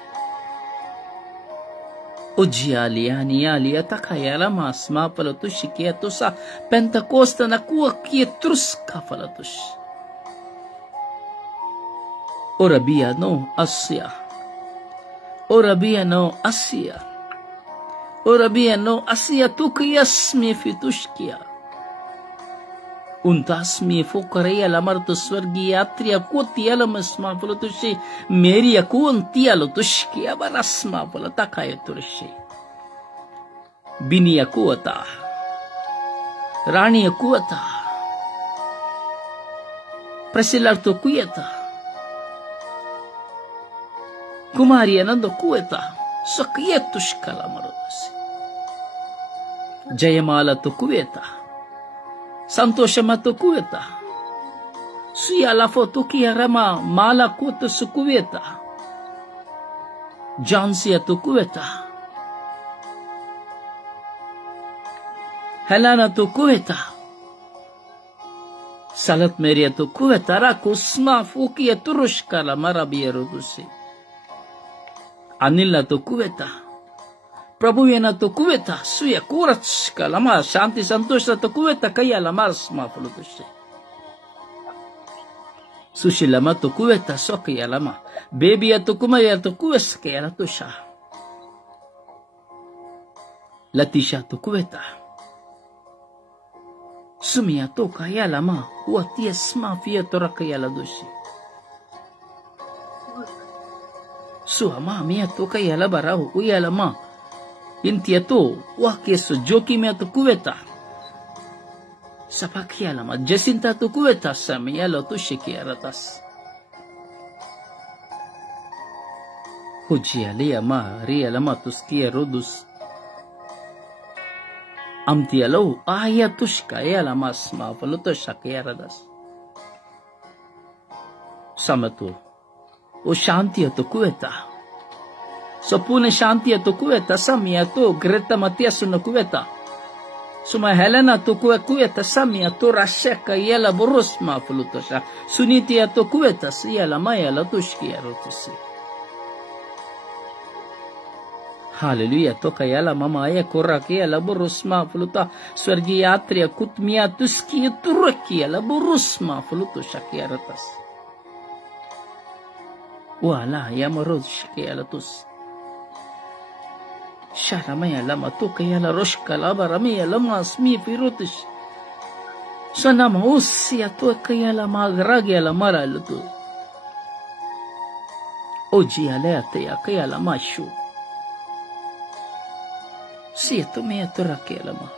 أجيالي يالي تكيرا ما سما فلا دوشي كيا توسا بنتكوستا نكوا كيا ترسكا فلا دوش وربيا نو أسيا Orabiano Asia. Orabiano Asia tukiyasmi fitushkia. Untasmi fukareya lamartu swargiyatria kutia lamasma pulutushi. Meria kuantia lutushkia barasma pulatakaya turshi. Binia kuata. Rania kuata. Presilarto kuyata. ಕುಮಾರಿಯ ನಂದು ಕುವೆತ ಸೊಕ್ಕಿಯತ್ತುಷ್ಕಲ ಮರುದಸಿ ಜಯಮಾಲ ತು ಕುವೇತ Santoshama tukueta. Suya lafo tukia rama mala kutu sukueta. Jansia tukueta. Helena tukueta. Salat meria tukueta rakusma fukia turushkala marabiyerudusi. Anila tukueta. Prabhuena tukueta suya kuratska lama shanti santosha tukueta kaya lamars ma fulutusi. Sushi lama tukueta sokia lama. Baby ya tukumaya tukues kaya latusha. Latisha tukueta. Sumia to kaya lama watia sma fia torakaya ladushi. Suama mia to kaya labarahu uya lama. Intia to wakeso joki mia tukueta. Sapakia lama Jacinta tukueta samia lotushi kia ratas. Hujia lia ma ria lama tuskia rodus. Amtia lo aya tushka ya lama sma falutosha kia radas. Samatu o shantia tukueta. Sapune shantia tukueta samia to Greta Matias nukueta. Suma Helena tukueta samia to rasheka yela borosma fulutosha. Sunitia tukueta yela maya la tushkia rotisi. Hallelujah toka yala mama aya koraki la borosma fuluta swargiyatria kutmia tuski turki la borosma fulutosha kia ratas. Wala yamarod shkia la tus. Sharamaya lama tukaya la roshka laba ramaya lama asmi firutish. Sanama usia tukaya la magragya la mara lutu. Oji aleate ya kaya la mashu. Sia tumea turake lama.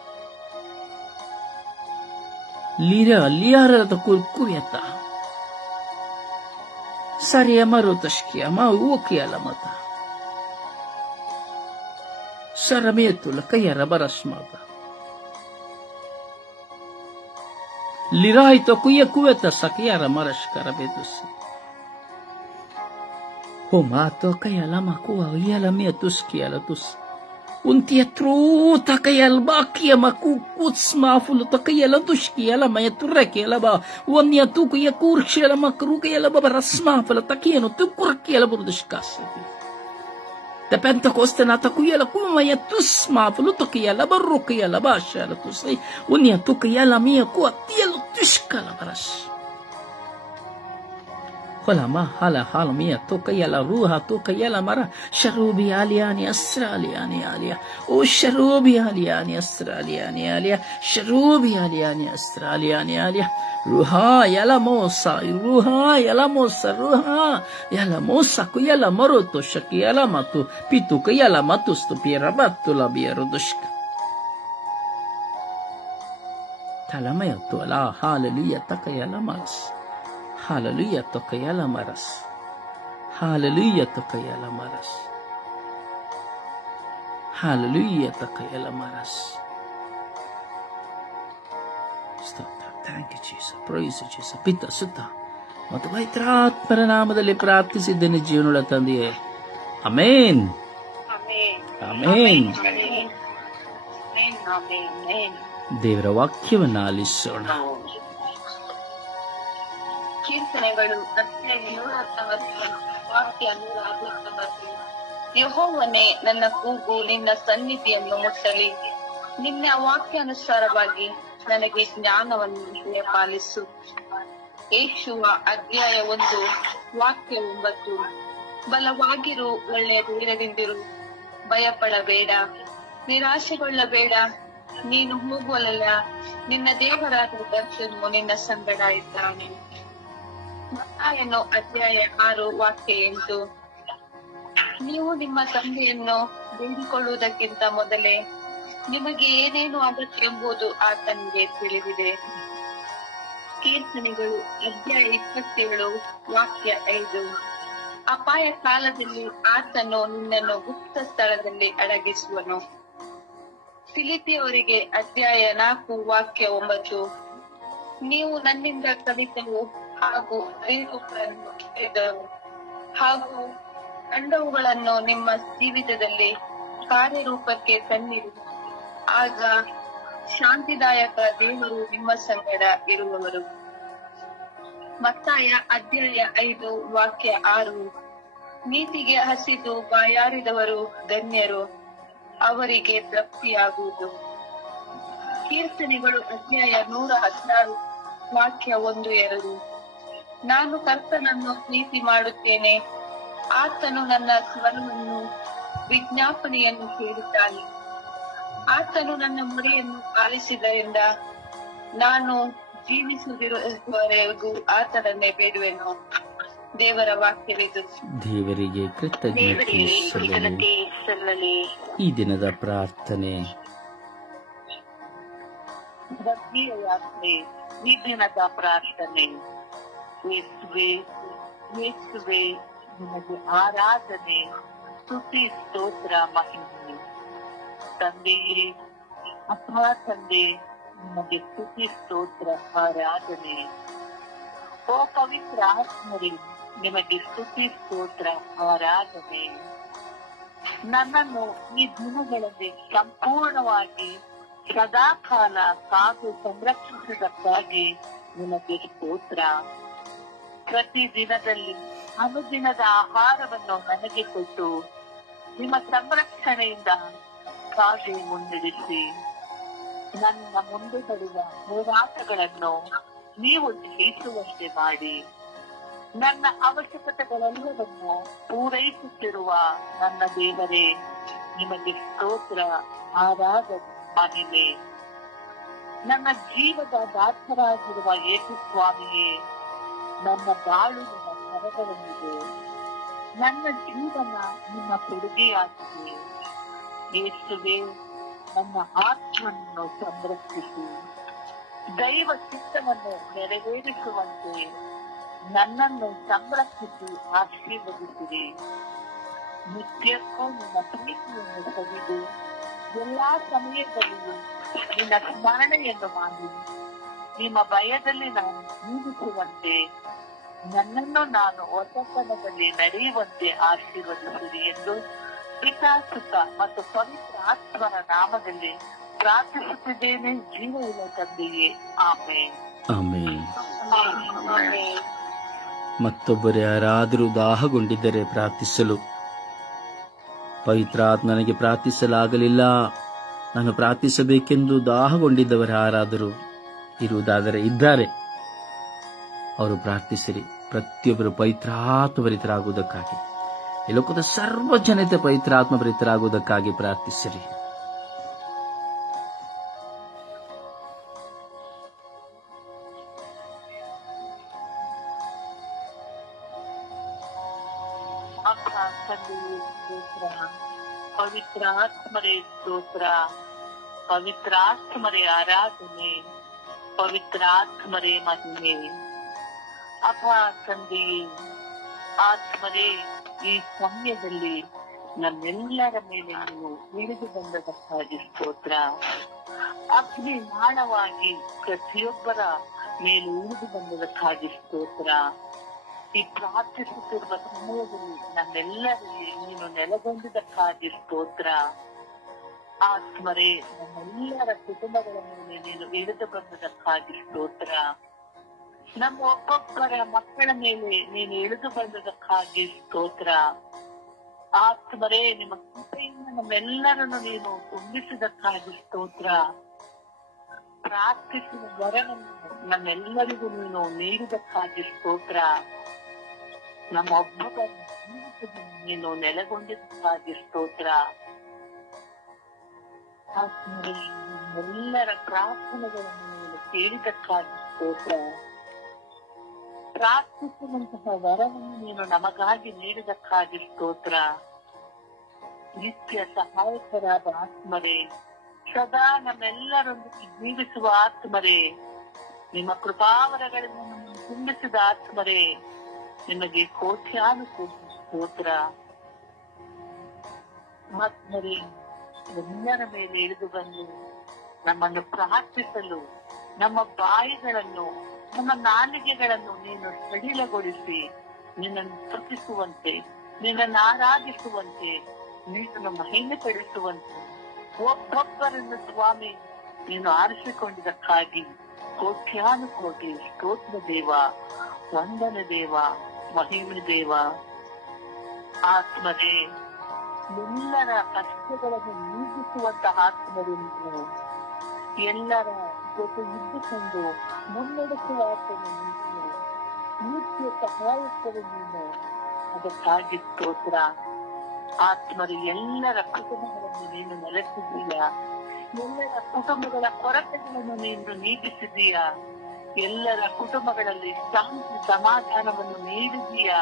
Liara to kuyata. Saria marutashkia ma ukia la mata. Sarameto la kaya rabarasmaga. Lirai to kuya kueta sakiara marash karabetusi. Homato kaya lama kuwa yala mia tuski ala tus. Untia truta kaya albakia makukuts mafulu to kaya la tuski ala maya tureki ala ba. Wanya tu kaya kurshi ala makru kaya la babarasma fala takieno tu kurki ala burdushkasi. Da Pentecoste nata kuya la kuma ya tusma fuluto kaya la barro kaya la basha la tusay unya tu kaya la mia kuwa tia lo tushka la barash. Hola ma hala mia tu kaya la ruha tu kaya la mara sharubi aliani astraliani alia o sharubi aliani astraliani alia sharubi aliani astraliani alia. Ruha yala mosa ku yala maroto shaki yala matu pitu ku yala matus tu pirabatu la bierudushka. Talamaya tu ala hallelujah takayala maras. Hallelujah takayala maras. Hallelujah takayala maras. Hallelujah takayala maras. Stop. Thank you, Jesus. Praise you, Jesus. Pitta Sutta. ಮತ್ತು ಪವಿತ್ರಾತ್ಮರ ನಾಮದಲ್ಲಿ ಪ್ರಾರ್ಥಿಸಿದ್ದೇನೆ ಜೀವನದ ತಂದೆಯೇ. ಆಮೆನ್. ಆಮೆನ್. ದೇವರ ವಾಕ್ಯವನ್ನು ಆಲಿಸೋಣ. ಕೀರ್ತನೆಗಳು 140 ವಾಕ್ಯ 160. ಯೆಹೋವನೇ, ನನ್ನ ಕೂಗು ನಿನ್ನ ಸನ್ನಿಧಿಯನ್ನು ಮುಟ್ಟಲಿ. ನಿನ್ನ ವಾಕ್ಯಾನುಸಾರವಾಗಿ ನನಗೆ ಜ್ಞಾನವನ್ನು ದಯಪಾಲಿಸು. ಯೇಷುವ ಅಧ್ಯಾಯ 1 ವಾಕ್ಯ 9. ಬಲವಾಗಿರು, ಒಳ್ಳೆಯ ಧೈರ್ಯದಿಂದಿರು, ಭಯಪಡಬೇಡ, ನಿರಾಶೆಗೊಳ್ಳಬೇಡ. ನೀನು ಹೋಗುವಲ್ಲ, ನಿನ್ನ ದೇವರಾದ ಕರ್ತನು ನಿನ್ನ ಸಂಗಡ ಇದ್ದಾನೆ. ಮತ್ತಾಯನು ಅಧ್ಯಾಯ 6 ವಾಕ್ಯ 8. ನೀವು ನಿಮ್ಮ ತಂದೆಯನ್ನು ಬೇಡಿಕೊಳ್ಳುವುದಕ್ಕಿಂತ ಮೊದಲೇ ನಿಮಗೆ ಏನೇನು ಅಗತ್ಯ ಎಂಬುದು ಆತನಿಗೆ ತಿಳಿದಿದೆ. ಕೀರ್ತನೆಗಳು ಅಧ್ಯಾಯ 27 ವಾಕ್ಯ 5. ಅಪಾಯ ಕಾಲದಲ್ಲಿ ಆತನು ನಿನ್ನನ್ನು ಗುಪ್ತ ಸ್ಥಳದಲ್ಲಿ ಅಡಗಿಸುವನು. ಫಿಲಿಪಿಯವರಿಗೆ ಅಧ್ಯಾಯ 4 ವಾಕ್ಯ 9. ನೀವು ನನ್ನಿಂದ ಕಲಿತವು ಹಾಗೂ ಅರಿವುಗಳನ್ನು ತಿಳಿದವು ಹಾಗೂ ಕಂಡವುಗಳನ್ನು ನಿಮ್ಮ ಜೀವಿತದಲ್ಲಿ ಕಾರ್ಯರೂಪಕ್ಕೆ ತಂದಿರಿ. ಆಗ ಶಾಂತಿದಾಯಕ ದೇವರು ನಿಮ್ಮ ಸಂಗಡ ಇರುವವರು. ಮತ್ತಾಯ ಅಧ್ಯಾಯ 5 ವಾಕ್ಯ 6. ನೀತಿಗೆ ಹಸಿದು ಬಾಯಾರಿದವರು ಧನ್ಯರು, ಅವರಿಗೆ ತೃಪ್ತಿಯಾಗುವುದು. ಕೀರ್ತನೆಗಳು ಅಧ್ಯಾಯ 116 ವಾಕ್ಯ 1-2. ನಾನು ಕರ್ತನನ್ನು ಪ್ರೀತಿ ಮಾಡುತ್ತೇನೆ, ಆತನು ನನ್ನ ಸ್ವರವನ್ನು ವಿಜ್ಞಾಪನೆಯನ್ನು ಕೇಳುತ್ತಾನೆ. ಆತನು ನನ್ನ ಮೊರೆಯನ್ನು ಆಲಿಸಿದ್ದರಿಂದ ನಾನು ಜೀವಿಸುತ್ತಿರುವವರೆಗೂ ಆತನನ್ನೇ ಬೇಡುವೆನು. ದೇವರ ವಾಕ್ಯವಿದು. ದೇವರಿಗೆ ಕೃತಜ್ಞತೆ ಸಲ್ಲಲಿ. ಈ ದಿನದ ಪ್ರಾರ್ಥನೆ. ಭಕ್ತಿಯ ಯಾತ್ರೆ. ಈ ದಿನದ ಪ್ರಾರ್ಥನೆ. ಯೇಸುವೇ, ಯೇಸುವೇ, ನಿಮಗೆ ಆರಾಧನೆ, ಸ್ತುತಿ, ಸ್ತೋತ್ರ, ಮಹಿಮೆ. ತಂದೆಯೇ, ಅಪ್ಪ ತಂದೆ, ನಿಮಗೆ ಸ್ತುತಿ, ಸ್ತೋತ್ರ, ಆರಾಧನೆ. ಓ ಪವಿತ್ರ ಆತ್ಮರೇ, ನಿಮಗೆ ಸ್ತುತಿ, ಸ್ತೋತ್ರ, ಆರಾಧನೆ. ನನ್ನನ್ನು ಈ ದಿನಗಳಲ್ಲಿ ಸಂಪೂರ್ಣವಾಗಿ ಸದಾಕಾಲ ಕಾದು ಸಂರಕ್ಷಿಸಿದ್ದಕ್ಕಾಗಿ ನಿಮಗೆ ಸ್ತೋತ್ರ. ಪ್ರತಿ ದಿನದಲ್ಲಿ ಅನುದಿನದ ಆಹಾರವನ್ನು ನನಗೆ ಕೊಟ್ಟು ನಿಮ್ಮ ಸಂರಕ್ಷಣೆಯಿಂದ ಕಾದು ಮುನ್ನಡೆಸಿ ನನ್ನ ಮುಂದೆ ಬರುವ ಹೋರಾಟಗಳನ್ನು ನೀವು ಜಯಿಸುವಂತೆ ಮಾಡಿ ನನ್ನ ಅವಶ್ಯಕತೆಗಳೆಲ್ಲವನ್ನು ಪೂರೈಸುತ್ತಿರುವ ನನ್ನ ದೇವರೇ, ನಿಮಗೆ ಸ್ತೋತ್ರ, ಆರಾಧನೆ, ಮಹಿಮೆ. ನನ್ನ ಜೀವದ ದಾಸರಾಗಿರುವ ಯೇಸು ಸ್ವಾಮಿಯೇ, ನನ್ನ ಬಾಳು ನಿಮ್ಮ ಕರಗಳಲ್ಲಿದೆ. ನನ್ನ ಜೀವನ ನಿಮ್ಮ ಕೊಡುಗೆಯಾಗಿದೆ. ಯೇಸುವೇ, ನನ್ನ ಆತ್ಮವನ್ನು ಸಂರಕ್ಷಿಸಿ ದೈವ ಚಿತ್ತವನ್ನು ನೆರವೇರಿಸುವಂತೆ ನನ್ನನ್ನು ಸಂರಕ್ಷಿಸಿ ಆಶೀರ್ವದಿಸಿರಿ. ನಿತ್ಯಕ್ಕೂ ನಿನ್ನ ಪ್ರೀತಿಯನ್ನು ಸವಿದು ಎಲ್ಲಾ ಸಮಯದಲ್ಲಿಯೂ ನಿನ್ನ ಸ್ಮರಣೆಯನ್ನು ಮಾಡಿ ನಿಮ್ಮ ಭಯದಲ್ಲಿ ನಾನು ಜೀವಿಸುವಂತೆ ನನ್ನನ್ನು ನಾನು ಹೊಸತನದಲ್ಲಿ ನಡೆಯುವಂತೆ ಆಶೀರ್ವದಿಸಿರಿ ಎಂದು ಪಿತಾ, ಸುತ ಮತ್ತು ಪವಿತ್ರ ಆತ್ಮನ ನಾಮದಲ್ಲಿ ಪ್ರಾರ್ಥಿಸುತ್ತಿದ್ದೇನೆ, ಜೀವವುಳ್ಳ ತಂದೆಯೇ. ಆಮೆನ್. ಆಮೆನ್. ಮತ್ತೊಬ್ಬರು ಯಾರಾದರೂ ದಾಹಗೊಂಡಿದ್ದರೆ ಪ್ರಾರ್ಥಿಸಲು. ಪವಿತ್ರಾತ್ಮ ನನಗೆ ಪ್ರಾರ್ಥಿಸಲಾಗಲಿಲ್ಲ, ನಾನು ಪ್ರಾರ್ಥಿಸಬೇಕೆಂದು ದಾಹಗೊಂಡಿದ್ದವರು ಯಾರಾದರೂ ಇದ್ದಾರೆ, ಅವರು ಪ್ರಾರ್ಥಿಸಿರಿ. ಪ್ರತಿಯೊಬ್ಬರು ಪವಿತ್ರಾತ್ಮಭರಿತರಾಗುವುದಕ್ಕಾಗಿ, ಈ ಲೋಕದ ಸರ್ವ ಜನತೆ ಪವಿತ್ರಾತ್ಮಭರಿತರಾಗುವುದಕ್ಕಾಗಿ ಪ್ರಾರ್ಥಿಸಿರಿ. ಪವಿತ್ರಾತ್ಮರೇ ಸ್ತೋತ್ರ, ಪವಿತ್ರಾತ್ಮರೇ ಆರಾಧನೆ, ಪವಿತ್ರಾತ್ಮರೇ ಮಹಿಮೆ. ಅಪ್ಪ ತಂದೆಯೇ, ಆತ್ಮರೇ, ಈ ಸಮಯದಲ್ಲಿ ನಮ್ಮೆಲ್ಲರ ಮೇಲೆ ನೀವು ಇಳಿದು ಬಂದದಕ್ಕಾಗಿ ಸ್ತೋತ್ರ. ಅಗ್ನಿ ನಾಳವಾಗಿ ಪ್ರತಿಯೊಬ್ಬರ ಮೇಲೆ ಇಳಿದು ಬಂದದಕ್ಕಾಗಿ ಸ್ತೋತ್ರ. ಈ ಪ್ರಾರ್ಥಿಸುತ್ತಿರುವ ಸಮಯದಲ್ಲಿ ನಮ್ಮೆಲ್ಲರಲ್ಲಿ ನೀನು ನೆಲೆಗೊಂಡಿದ್ದಕ್ಕಾಗಿ ಸ್ತೋತ್ರ. ಆತ್ಮರೇ, ನಮ್ಮೆಲ್ಲರ ಕುಟುಂಬಗಳ ಮೇಲೆ ನೀನು ಇಳಿದು ಬಂದದಕ್ಕಾಗಿ ಸ್ತೋತ್ರ. ನಮ್ಮ ಒಬ್ಬೊಬ್ಬರ ಮಕ್ಕಳ ಮೇಲೆ ನೀನು ಇಳಿದು ಬಂದದಕ್ಕಾಗಿ ಸ್ತೋತ್ರ. ಆತ್ಮರೇ, ನಿಮ್ಮ ಕೃಪೆಯಿಂದ ನಮ್ಮೆಲ್ಲರನ್ನು ನೀನು ತುಂಬಿಸಿದಕ್ಕಾಗಿ ಸ್ತೋತ್ರ. ಪ್ರಾರ್ಥಿಸಿದ ವರವನ್ನು ನಮ್ಮೆಲ್ಲರಿಗೂ ನೀನು ನೀಡಿದಕ್ಕಾಗಿ ಸ್ತೋತ್ರ. ನಮ್ಮ ಒಬ್ಬೊಬ್ಬರ ಜೀವಿತದಲ್ಲಿ ನೀನು ನೆಲೆಗೊಂಡಿದ್ದಕ್ಕಾಗಿ ಸ್ತೋತ್ರ. ಆತ್ಮರೇ, ಎಲ್ಲರ ಪ್ರಾರ್ಥನೆಗಳನ್ನು ನೀನು ಕೇಳಿದಕ್ಕಾಗಿ ಸ್ತೋತ್ರ. ಪ್ರಾರ್ಥಿಸುವಂತಹ ವರವನ್ನು ನೀನು ನಮಗಾಗಿ ನೀಡಿದಕ್ಕಾಗಿ ಸ್ತೋತ್ರ. ನಿತ್ಯ ಸಹಾಯಕರಾದ ಆತ್ಮರೇ, ಸದಾ ನಮ್ಮೆಲ್ಲರೊಂದಿಗೆ ಜೀವಿಸುವ ಆತ್ಮರೇ, ನಿಮ್ಮ ಕೃಪಾವರಗಳಿಂದ ನಮ್ಮನ್ನು ತುಂಬಿಸಿದ ಆತ್ಮರೇ, ನಿಮಗೆ ಕೋಟ್ಯಾನುಕೋಟಿ ಸ್ತೋತ್ರ. ಆತ್ಮರೇ, ಎಲ್ಲರ ಮೇಲೆ ಇಳಿದು ಬಂದು ನಮ್ಮನ್ನು ಪ್ರಾರ್ಥಿಸಲು ನಮ್ಮ ಬಾಯಿಗಳನ್ನು, ನಮ್ಮ ನಾಲಿಗೆಗಳನ್ನು ನೀನು ಸಡಿಲಗೊಳಿಸಿ ನಿನ್ನನ್ನು ಸ್ತುತಿಸುವಂತೆ, ನಿನ್ನನ್ನು ಆರಾಧಿಸುವಂತೆ, ನೀನು ಮಹಿಮೆ ಪಡಿಸುವಂತೆ ಒಬ್ಬೊಬ್ಬರನ್ನು ಸ್ವಾಮಿ ನೀನು ಆರಿಸಿಕೊಂಡಿದ್ದಕ್ಕಾಗಿ ಕೋಟ್ಯಾನುಕೋಟಿ ಸ್ತೋತ್ರ ದೇವ, ವಂದನೆ ದೇವ, ಮಹಿಮೆ ದೇವ. ಆತ್ಮರೇ, ಎಲ್ಲರ ಕಷ್ಟಗಳನ್ನು ನೀಗಿಸುವಂತಹ ಆತ್ಮರೇ ನೀನು, ಎಲ್ಲರ ಜೊತೆ ಇದ್ದುಕೊಂಡು ಮುನ್ನಡೆಸುವ ಆತ್ಮನು ನೀನು, ನಿತ್ಯ ಸಹಾಯಕರು ನೀನು. ಅದಕ್ಕಾಗಿ ಸ್ತೋತ್ರ. ಆತ್ಮರು ಎಲ್ಲರ ಕುಟುಂಬಗಳನ್ನು ನೀನು ನೆಲೆಸಿದ್ದೀಯ, ಎಲ್ಲರ ಕುಟುಂಬಗಳ ಕೊರತೆಗಳನ್ನು ನೀನು ನೀಗಿಸಿದೀಯ, ಎಲ್ಲರ ಕುಟುಂಬಗಳಲ್ಲಿ ಶಾಂತಿ ಸಮಾಧಾನವನ್ನು ನೀಡಿದೀಯ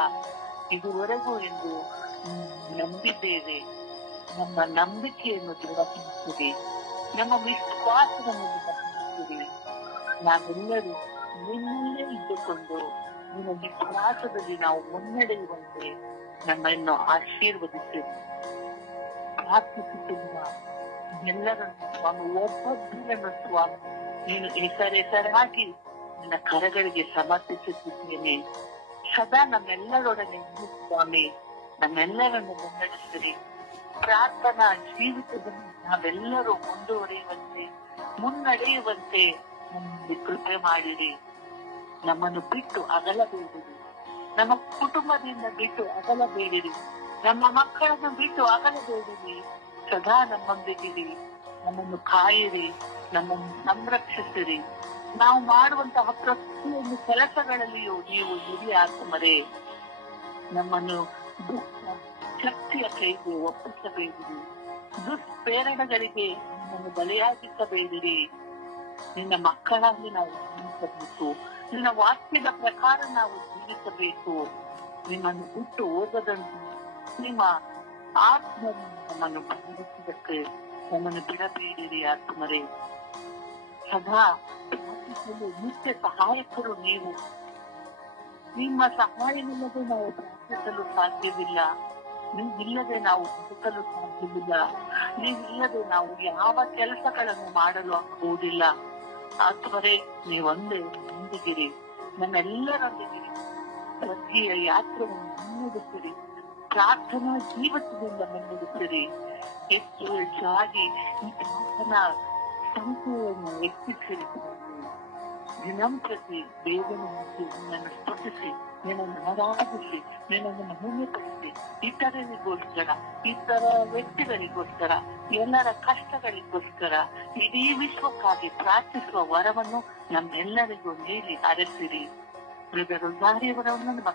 ಇದುವರೆಗೂ ಎಂದು ನಂಬಿದ್ದೇವೆ. ನಮ್ಮ ನಂಬಿಕೆಯನ್ನು ದೃಢಪಡಿಸಿರಿ, ನಮ್ಮ ವಿಶ್ವಾಸವನ್ನು ದೃಢಪಡಿಸಿರಿ. ನಾವೆಲ್ಲರೂ ನಿನ್ನಲ್ಲೇ ಇದ್ದುಕೊಂಡು ನಿನ್ನ ವಿಶ್ವಾಸದಲ್ಲಿ ನಾವು ಮುನ್ನಡೆಯುವಂತೆ ನಮ್ಮನ್ನು ಆಶೀರ್ವದಿಸಿರಿ. ಪ್ರಾರ್ಥಿಸುತ್ತಿರುವ ಎಲ್ಲರನ್ನು ಸ್ವಾಮಿ, ಒಬ್ಬೊಬ್ಬರನ್ನು ಸ್ವಾಮಿ ನೀನು ಹೆಸರಾಗಿ ನಿನ್ನ ಕರಗಳಿಗೆ ಸಮರ್ಪಿಸುತ್ತಿದ್ದೇನೆ. ಸದಾ ನಮ್ಮೆಲ್ಲರೊಡನೆ ಸ್ವಾಮಿ ನಮ್ಮೆಲ್ಲರನ್ನು ಮುನ್ನಡೆಸಿರಿ. ಪ್ರಾರ್ಥನಾ ಜೀವಿತದಲ್ಲಿ ನಾವೆಲ್ಲರೂ ಮುನ್ನಡೆಯುವಂತೆ ನಮಗೆ ಕೃಪೆ ಮಾಡಿರಿ. ನಮ್ಮನ್ನು ಬಿಟ್ಟು ಅಗಲಬೇಡಿರಿ, ನಮ್ಮ ಕುಟುಂಬದಿಂದ ಬಿಟ್ಟು ಅಗಲಬೇಡಿರಿ, ನಮ್ಮ ಮಕ್ಕಳನ್ನು ಬಿಟ್ಟು ಅಗಲಬೇಡಿರಿ. ಸದಾ ನಮ್ಮೊಂದಿಗಿರಿ, ನಮ್ಮನ್ನು ಕಾಯಿರಿ, ನಮ್ಮನ್ನು ಸಂರಕ್ಷಿಸಿರಿ. ನಾವು ಮಾಡುವಂತಹ ಪ್ರತಿಯೊಂದು ಕೆಲಸಗಳಲ್ಲಿಯೂ ನೀವು ಹಿರಿಯ ಆತ್ಮರೇ, ನಮ್ಮನ್ನು ಶಕ್ತಿಯ ಕೈಗೆ ಒಪ್ಪಿಸಬೇಡಿರಿ, ದುಷ್ಪ್ರೇರಣೆಗಳಿಗೆ ನಮ್ಮನ್ನು ಬಲಿಯಾಗಿಸಬೇಡಿರಿ. ನಿನ್ನ ಮಕ್ಕಳಾಗಿ ನಾವು ಜೀವಿಸಬೇಕು, ನಿನ್ನ ವಾಕ್ಯದ ಪ್ರಕಾರ ನಾವು ಜೀವಿಸಬೇಕು. ನಿಮ್ಮನ್ನು ಬಿಟ್ಟು ಹೋಗದಂತೆ ನಿಮ್ಮ ಆತ್ಮನು ನಮ್ಮನ್ನು ಬದಲಿಸಿದಕ್ಕೆ ನಮ್ಮನ್ನು ಬಿಡಬೇಡಿರಿ ಆತ್ಮರೇ. ಸದಾ ನಿತ್ಯ ಸಹಾಯಕರು ನೀವು. ನಿಮ್ಮ ಸಹಾಯವಿಲ್ಲದೆ ನಾವು ಪ್ರಾರ್ಥಿಸಲು ಸಾಧ್ಯವಿಲ್ಲ, ನೀವಿಲ್ಲದೆ ನಾವು ಬದುಕಲು ಸಾಧ್ಯವಿಲ್ಲ, ನೀವಿಲ್ಲದೆ ನಾವು ಯಾವ ಕೆಲಸಗಳನ್ನು ಮಾಡಲು ಆಗುವುದಿಲ್ಲ. ಆತ್ಮರೇ, ನೀವೊಂದೇ ಮುಂದಿಗಿರಿ, ನಮ್ಮೆಲ್ಲರೊಂದಿಗಿರಿ. ಪ್ರತಿಯ ಯಾತ್ರೆಯನ್ನು ಮುನ್ನಡೆಸಿರಿ, ಪ್ರಾರ್ಥನಾ ಜೀವಿತದಿಂದ ಮುನ್ನಡೆಸಿರಿ. ಹೆಚ್ಚು ಹೆಚ್ಚಾಗಿ ಈ ಪ್ರಾರ್ಥನಾ ಸಂಖ್ಯೆಯನ್ನು ಹೆಚ್ಚಿಸಿರಿ. ದಿನಂಪ್ರತಿ ಬೇಗನೆ ನಿನ್ನನ್ನು ಸ್ತುತಿಸಿ, ನಿನ್ನನ್ನು ಆರಾಧಿಸಿ, ನಿನ್ನನ್ನು ಮಹಿಮೆಪಡಿಸಿ, ಇತರ ವ್ಯಕ್ತಿಗಳಿಗೋಸ್ಕರ, ಎಲ್ಲರ ಕಷ್ಟಗಳಿಗೋಸ್ಕರ, ಇಡೀ ವಿಶ್ವಕ್ಕಾಗಿ ಪ್ರಾರ್ಥಿಸುವ ವರವನ್ನು ನಮ್ಮೆಲ್ಲರಿಗೂ ನೀಡಿ ಹರಸಿರಿ. ರೋಸಾರಿಯವರನ್ನು ನಿಮ್ಮ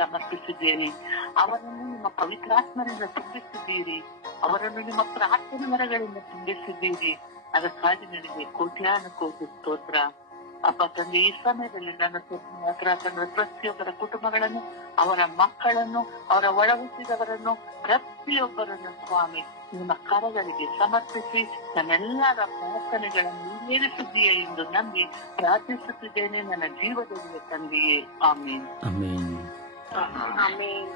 ಸಮರ್ಪಿಸಿದ್ದೇನೆ. ಅವರನ್ನು ನಿಮ್ಮ ಪವಿತ್ರಾತ್ಮರಿಂದ ತುಂಬಿಸಿದ್ದೀರಿ, ಅವರನ್ನು ನಿಮ್ಮ ಪ್ರಾರ್ಥನೆ ವರಗಳಿಂದ ತುಂಬಿಸಿದ್ದೀರಿ. ಅದಕ್ಕಾಗಿ ನನಗೆ ಕೋಟ್ಯಾನುಕೋಟಿ ಸ್ತೋತ್ರ. ಅಪ್ಪ ತಂದೆ, ಈ ಸಮಯದಲ್ಲಿ ನನ್ನ ತಂದೆ ಪ್ರತಿಯೊಬ್ಬರ ಕುಟುಂಬಗಳನ್ನು, ಅವರ ಮಕ್ಕಳನ್ನು, ಅವರ ಒಳ ಹುಟ್ಟಿದವರನ್ನು, ಪ್ರತಿಯೊಬ್ಬರನ್ನು ಸ್ವಾಮಿ ನಿಮ್ಮ ಕರಗಳಿಗೆ ಸಮರ್ಪಿಸಿ ನನ್ನೆಲ್ಲರ ಪ್ರಾರ್ಥನೆಗಳನ್ನು ಈಡೇರಿಸಿದ್ದೀಯೇ ಎಂದು ನಂಬಿ ಪ್ರಾರ್ಥಿಸುತ್ತಿದ್ದೇನೆ ನನ್ನ ಜೀವದಲ್ಲಿ ತಂದೆಯೇ. ಆಮೇನ್. ಆಮೇನ್. ಆಮೇನ್.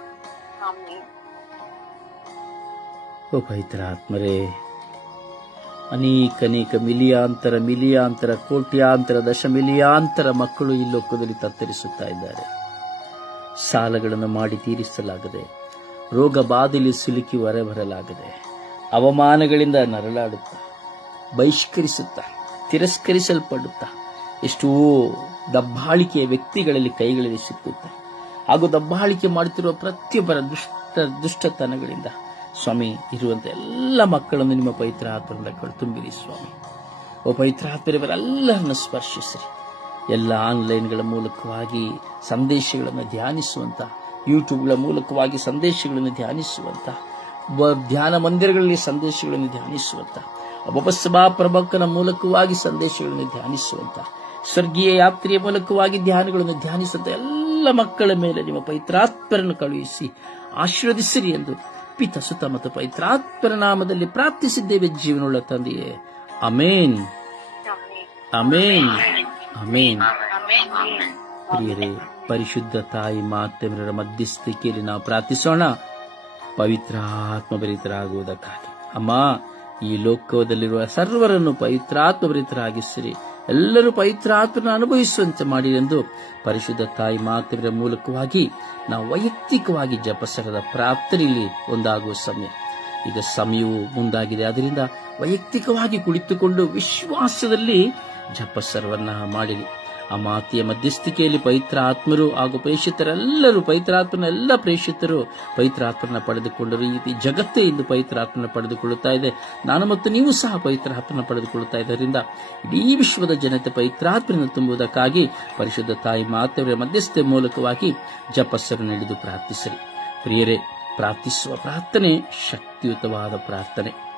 ಆಮೇನ್. ಓ ಪವಿತ್ರ ಆತ್ಮರೇ, ಅನೇಕ ಮಿಲಿಯಾಂತರ ಕೋಟ್ಯಾಂತರ ದಶಮಿಲಿಯಾಂತರ ಮಕ್ಕಳು ಈ ಲೋಕದಲ್ಲಿ ತತ್ತರಿಸುತ್ತಾ ಇದ್ದಾರೆ. ಸಾಲಗಳನ್ನು ಮಾಡಿ ತೀರಿಸಲಾಗದೆ, ರೋಗ ಬಾಧೆಯಲ್ಲಿ ಸಿಲುಕಿ ಹೊರಬರಲಾಗದೆ, ಅವಮಾನಗಳಿಂದ ನರಳಾಡುತ್ತಾ, ಬಹಿಷ್ಕರಿಸುತ್ತಾ, ತಿರಸ್ಕರಿಸಲ್ಪಡುತ್ತಾ, ಎಷ್ಟೋ ದಬ್ಬಾಳಿಕೆಯ ವ್ಯಕ್ತಿಗಳಲ್ಲಿ ಕೈಗಳಲ್ಲಿ ಸಿಕ್ಕುತ್ತಾ, ಹಾಗೂ ದಬ್ಬಾಳಿಕೆ ಮಾಡುತ್ತಿರುವ ಪ್ರತಿಯೊಬ್ಬರ ದುಷ್ಟತನಗಳಿಂದ ಸ್ವಾಮಿ ಇರುವಂತ ಎಲ್ಲ ಮಕ್ಕಳನ್ನು ನಿಮ್ಮ ಪವಿತ್ರ ಆತ್ಮದಿಂದ ತುಂಬಿರಿ ಸ್ವಾಮಿ. ಓ ಪವಿತ್ರ ಆತ್ಮರೆಲ್ಲರನ್ನು ಸ್ಪರ್ಶಿಸಿರಿ. ಎಲ್ಲ ಆನ್ಲೈನ್ಗಳ ಮೂಲಕವಾಗಿ ಸಂದೇಶಗಳನ್ನು ಧ್ಯಾನಿಸುವಂತ, ಯೂಟ್ಯೂಬ್ಗಳ ಮೂಲಕವಾಗಿ ಸಂದೇಶಗಳನ್ನು ಧ್ಯಾನಿಸುವಂತ, ಧ್ಯಾನ ಮಂದಿರಗಳಲ್ಲಿ ಸಂದೇಶಗಳನ್ನು ಧ್ಯಾನಿಸುವಂತ, ಒಬ್ಬ ಸಭಾ ಪ್ರಭಕ್ಕನ ಮೂಲಕವಾಗಿ ಸಂದೇಶಗಳನ್ನು ಧ್ಯಾನಿಸುವಂತ, ಸ್ವರ್ಗೀಯ ಯಾತ್ರೆಯ ಮೂಲಕವಾಗಿ ಧ್ಯಾನಗಳನ್ನು ಧ್ಯಾನಿಸುವಂತ ಎಲ್ಲ ಮಕ್ಕಳ ಮೇಲೆ ನಿಮ್ಮ ಪವಿತ್ರಾತ್ಮರನ್ನು ಕಳುಹಿಸಿ ಆಶೀರ್ವದಿಸಿರಿ ಎಂದು ಪಿತ ಸುತ ಮತ್ತು ಪವಿತ್ರಾತ್ಮರ ನಾಮದಲ್ಲಿ ಪ್ರಾರ್ಥಿಸಿದ್ದೇವೆ ಜೀವನವುಳ್ಳ ತಂದೆಯೇ. ಅಮೇನ್. ಅಮೇನ್. ಅಮೇನ್. ಪ್ರಿಯರೇ, ಪರಿಶುದ್ಧ ತಾಯಿ ಮಾತೆಯರ ಮಧ್ಯಸ್ಥಿಕೆಯಲ್ಲಿ ನಾವು ಪ್ರಾರ್ಥಿಸೋಣ, ಪವಿತ್ರಾತ್ಮ ಭರಿತರಾಗುವುದಕ್ಕಾಗಿ. ಅಮ್ಮ, ಈ ಲೋಕದಲ್ಲಿರುವ ಸರ್ವರನ್ನು ಪವಿತ್ರಾತ್ಮ ಭರಿತರಾಗಿಸಿರಿ. ಎಲ್ಲರೂ ಪವಿತ್ರಾತ್ಮನ ಅನುಭವಿಸುವಂತೆ ಮಾಡಿ ಎಂದು ಪರಿಶುದ್ಧ ತಾಯಿ ಮಾತೆಯವರ ಮೂಲಕವಾಗಿ ನಾವು ವೈಯಕ್ತಿಕವಾಗಿ ಜಪಸರದ ಪ್ರಾರ್ಥನೆಯಲ್ಲಿ ಒಂದಾಗುವ ಸಮಯ. ಈಗ ಸಮಯವು ಮುಂದಾಗಿದೆ. ಆದ್ದರಿಂದ ವೈಯಕ್ತಿಕವಾಗಿ ಕುಳಿತುಕೊಂಡು ವಿಶ್ವಾಸದಲ್ಲಿ ಜಪಸರವನ್ನ ಮಾಡಿರಿ. ಆ ಮಾತೆಯ ಮಧ್ಯಸ್ಥಿಕೆಯಲ್ಲಿ ಪವಿತ್ರ ಆತ್ಮರು ಹಾಗೂ ಪ್ರೇಷಿತರೆಲ್ಲರೂ, ಪವಿತ್ರಾತ್ಮನ ಎಲ್ಲ ಪ್ರೇಷಿತರು ಪವಿತ್ರಾತ್ಮನ ಪಡೆದುಕೊಂಡರು. ಈ ಜಗತ್ತೇ ಇಂದು ಪವಿತ್ರಾತ್ಮನ ಪಡೆದುಕೊಳ್ಳುತ್ತಾ ಇದೆ. ನಾನು ಮತ್ತು ನೀವು ಸಹ ಪವಿತ್ರಾತ್ಮನ ಪಡೆದುಕೊಳ್ಳುತ್ತಾ ಇದ್ದರಿಂದ ಇಡೀ ವಿಶ್ವದ ಜನತೆ ಪವಿತ್ರಾತ್ಮನ ತುಂಬುವುದಕ್ಕಾಗಿ ಪರಿಶುದ್ಧ ತಾಯಿ ಮಾತೆಯವರ ಮಧ್ಯಸ್ಥೆ ಮೂಲಕವಾಗಿ ಜಪಸ್ಸರು ನಡೆದು ಪ್ರಾರ್ಥಿಸಿರಿ. ಪ್ರಿಯರೇ, ಪ್ರಾರ್ಥಿಸುವ ಪ್ರಾರ್ಥನೆ ಶಕ್ತಿಯುತವಾದ ಪ್ರಾರ್ಥನೆ.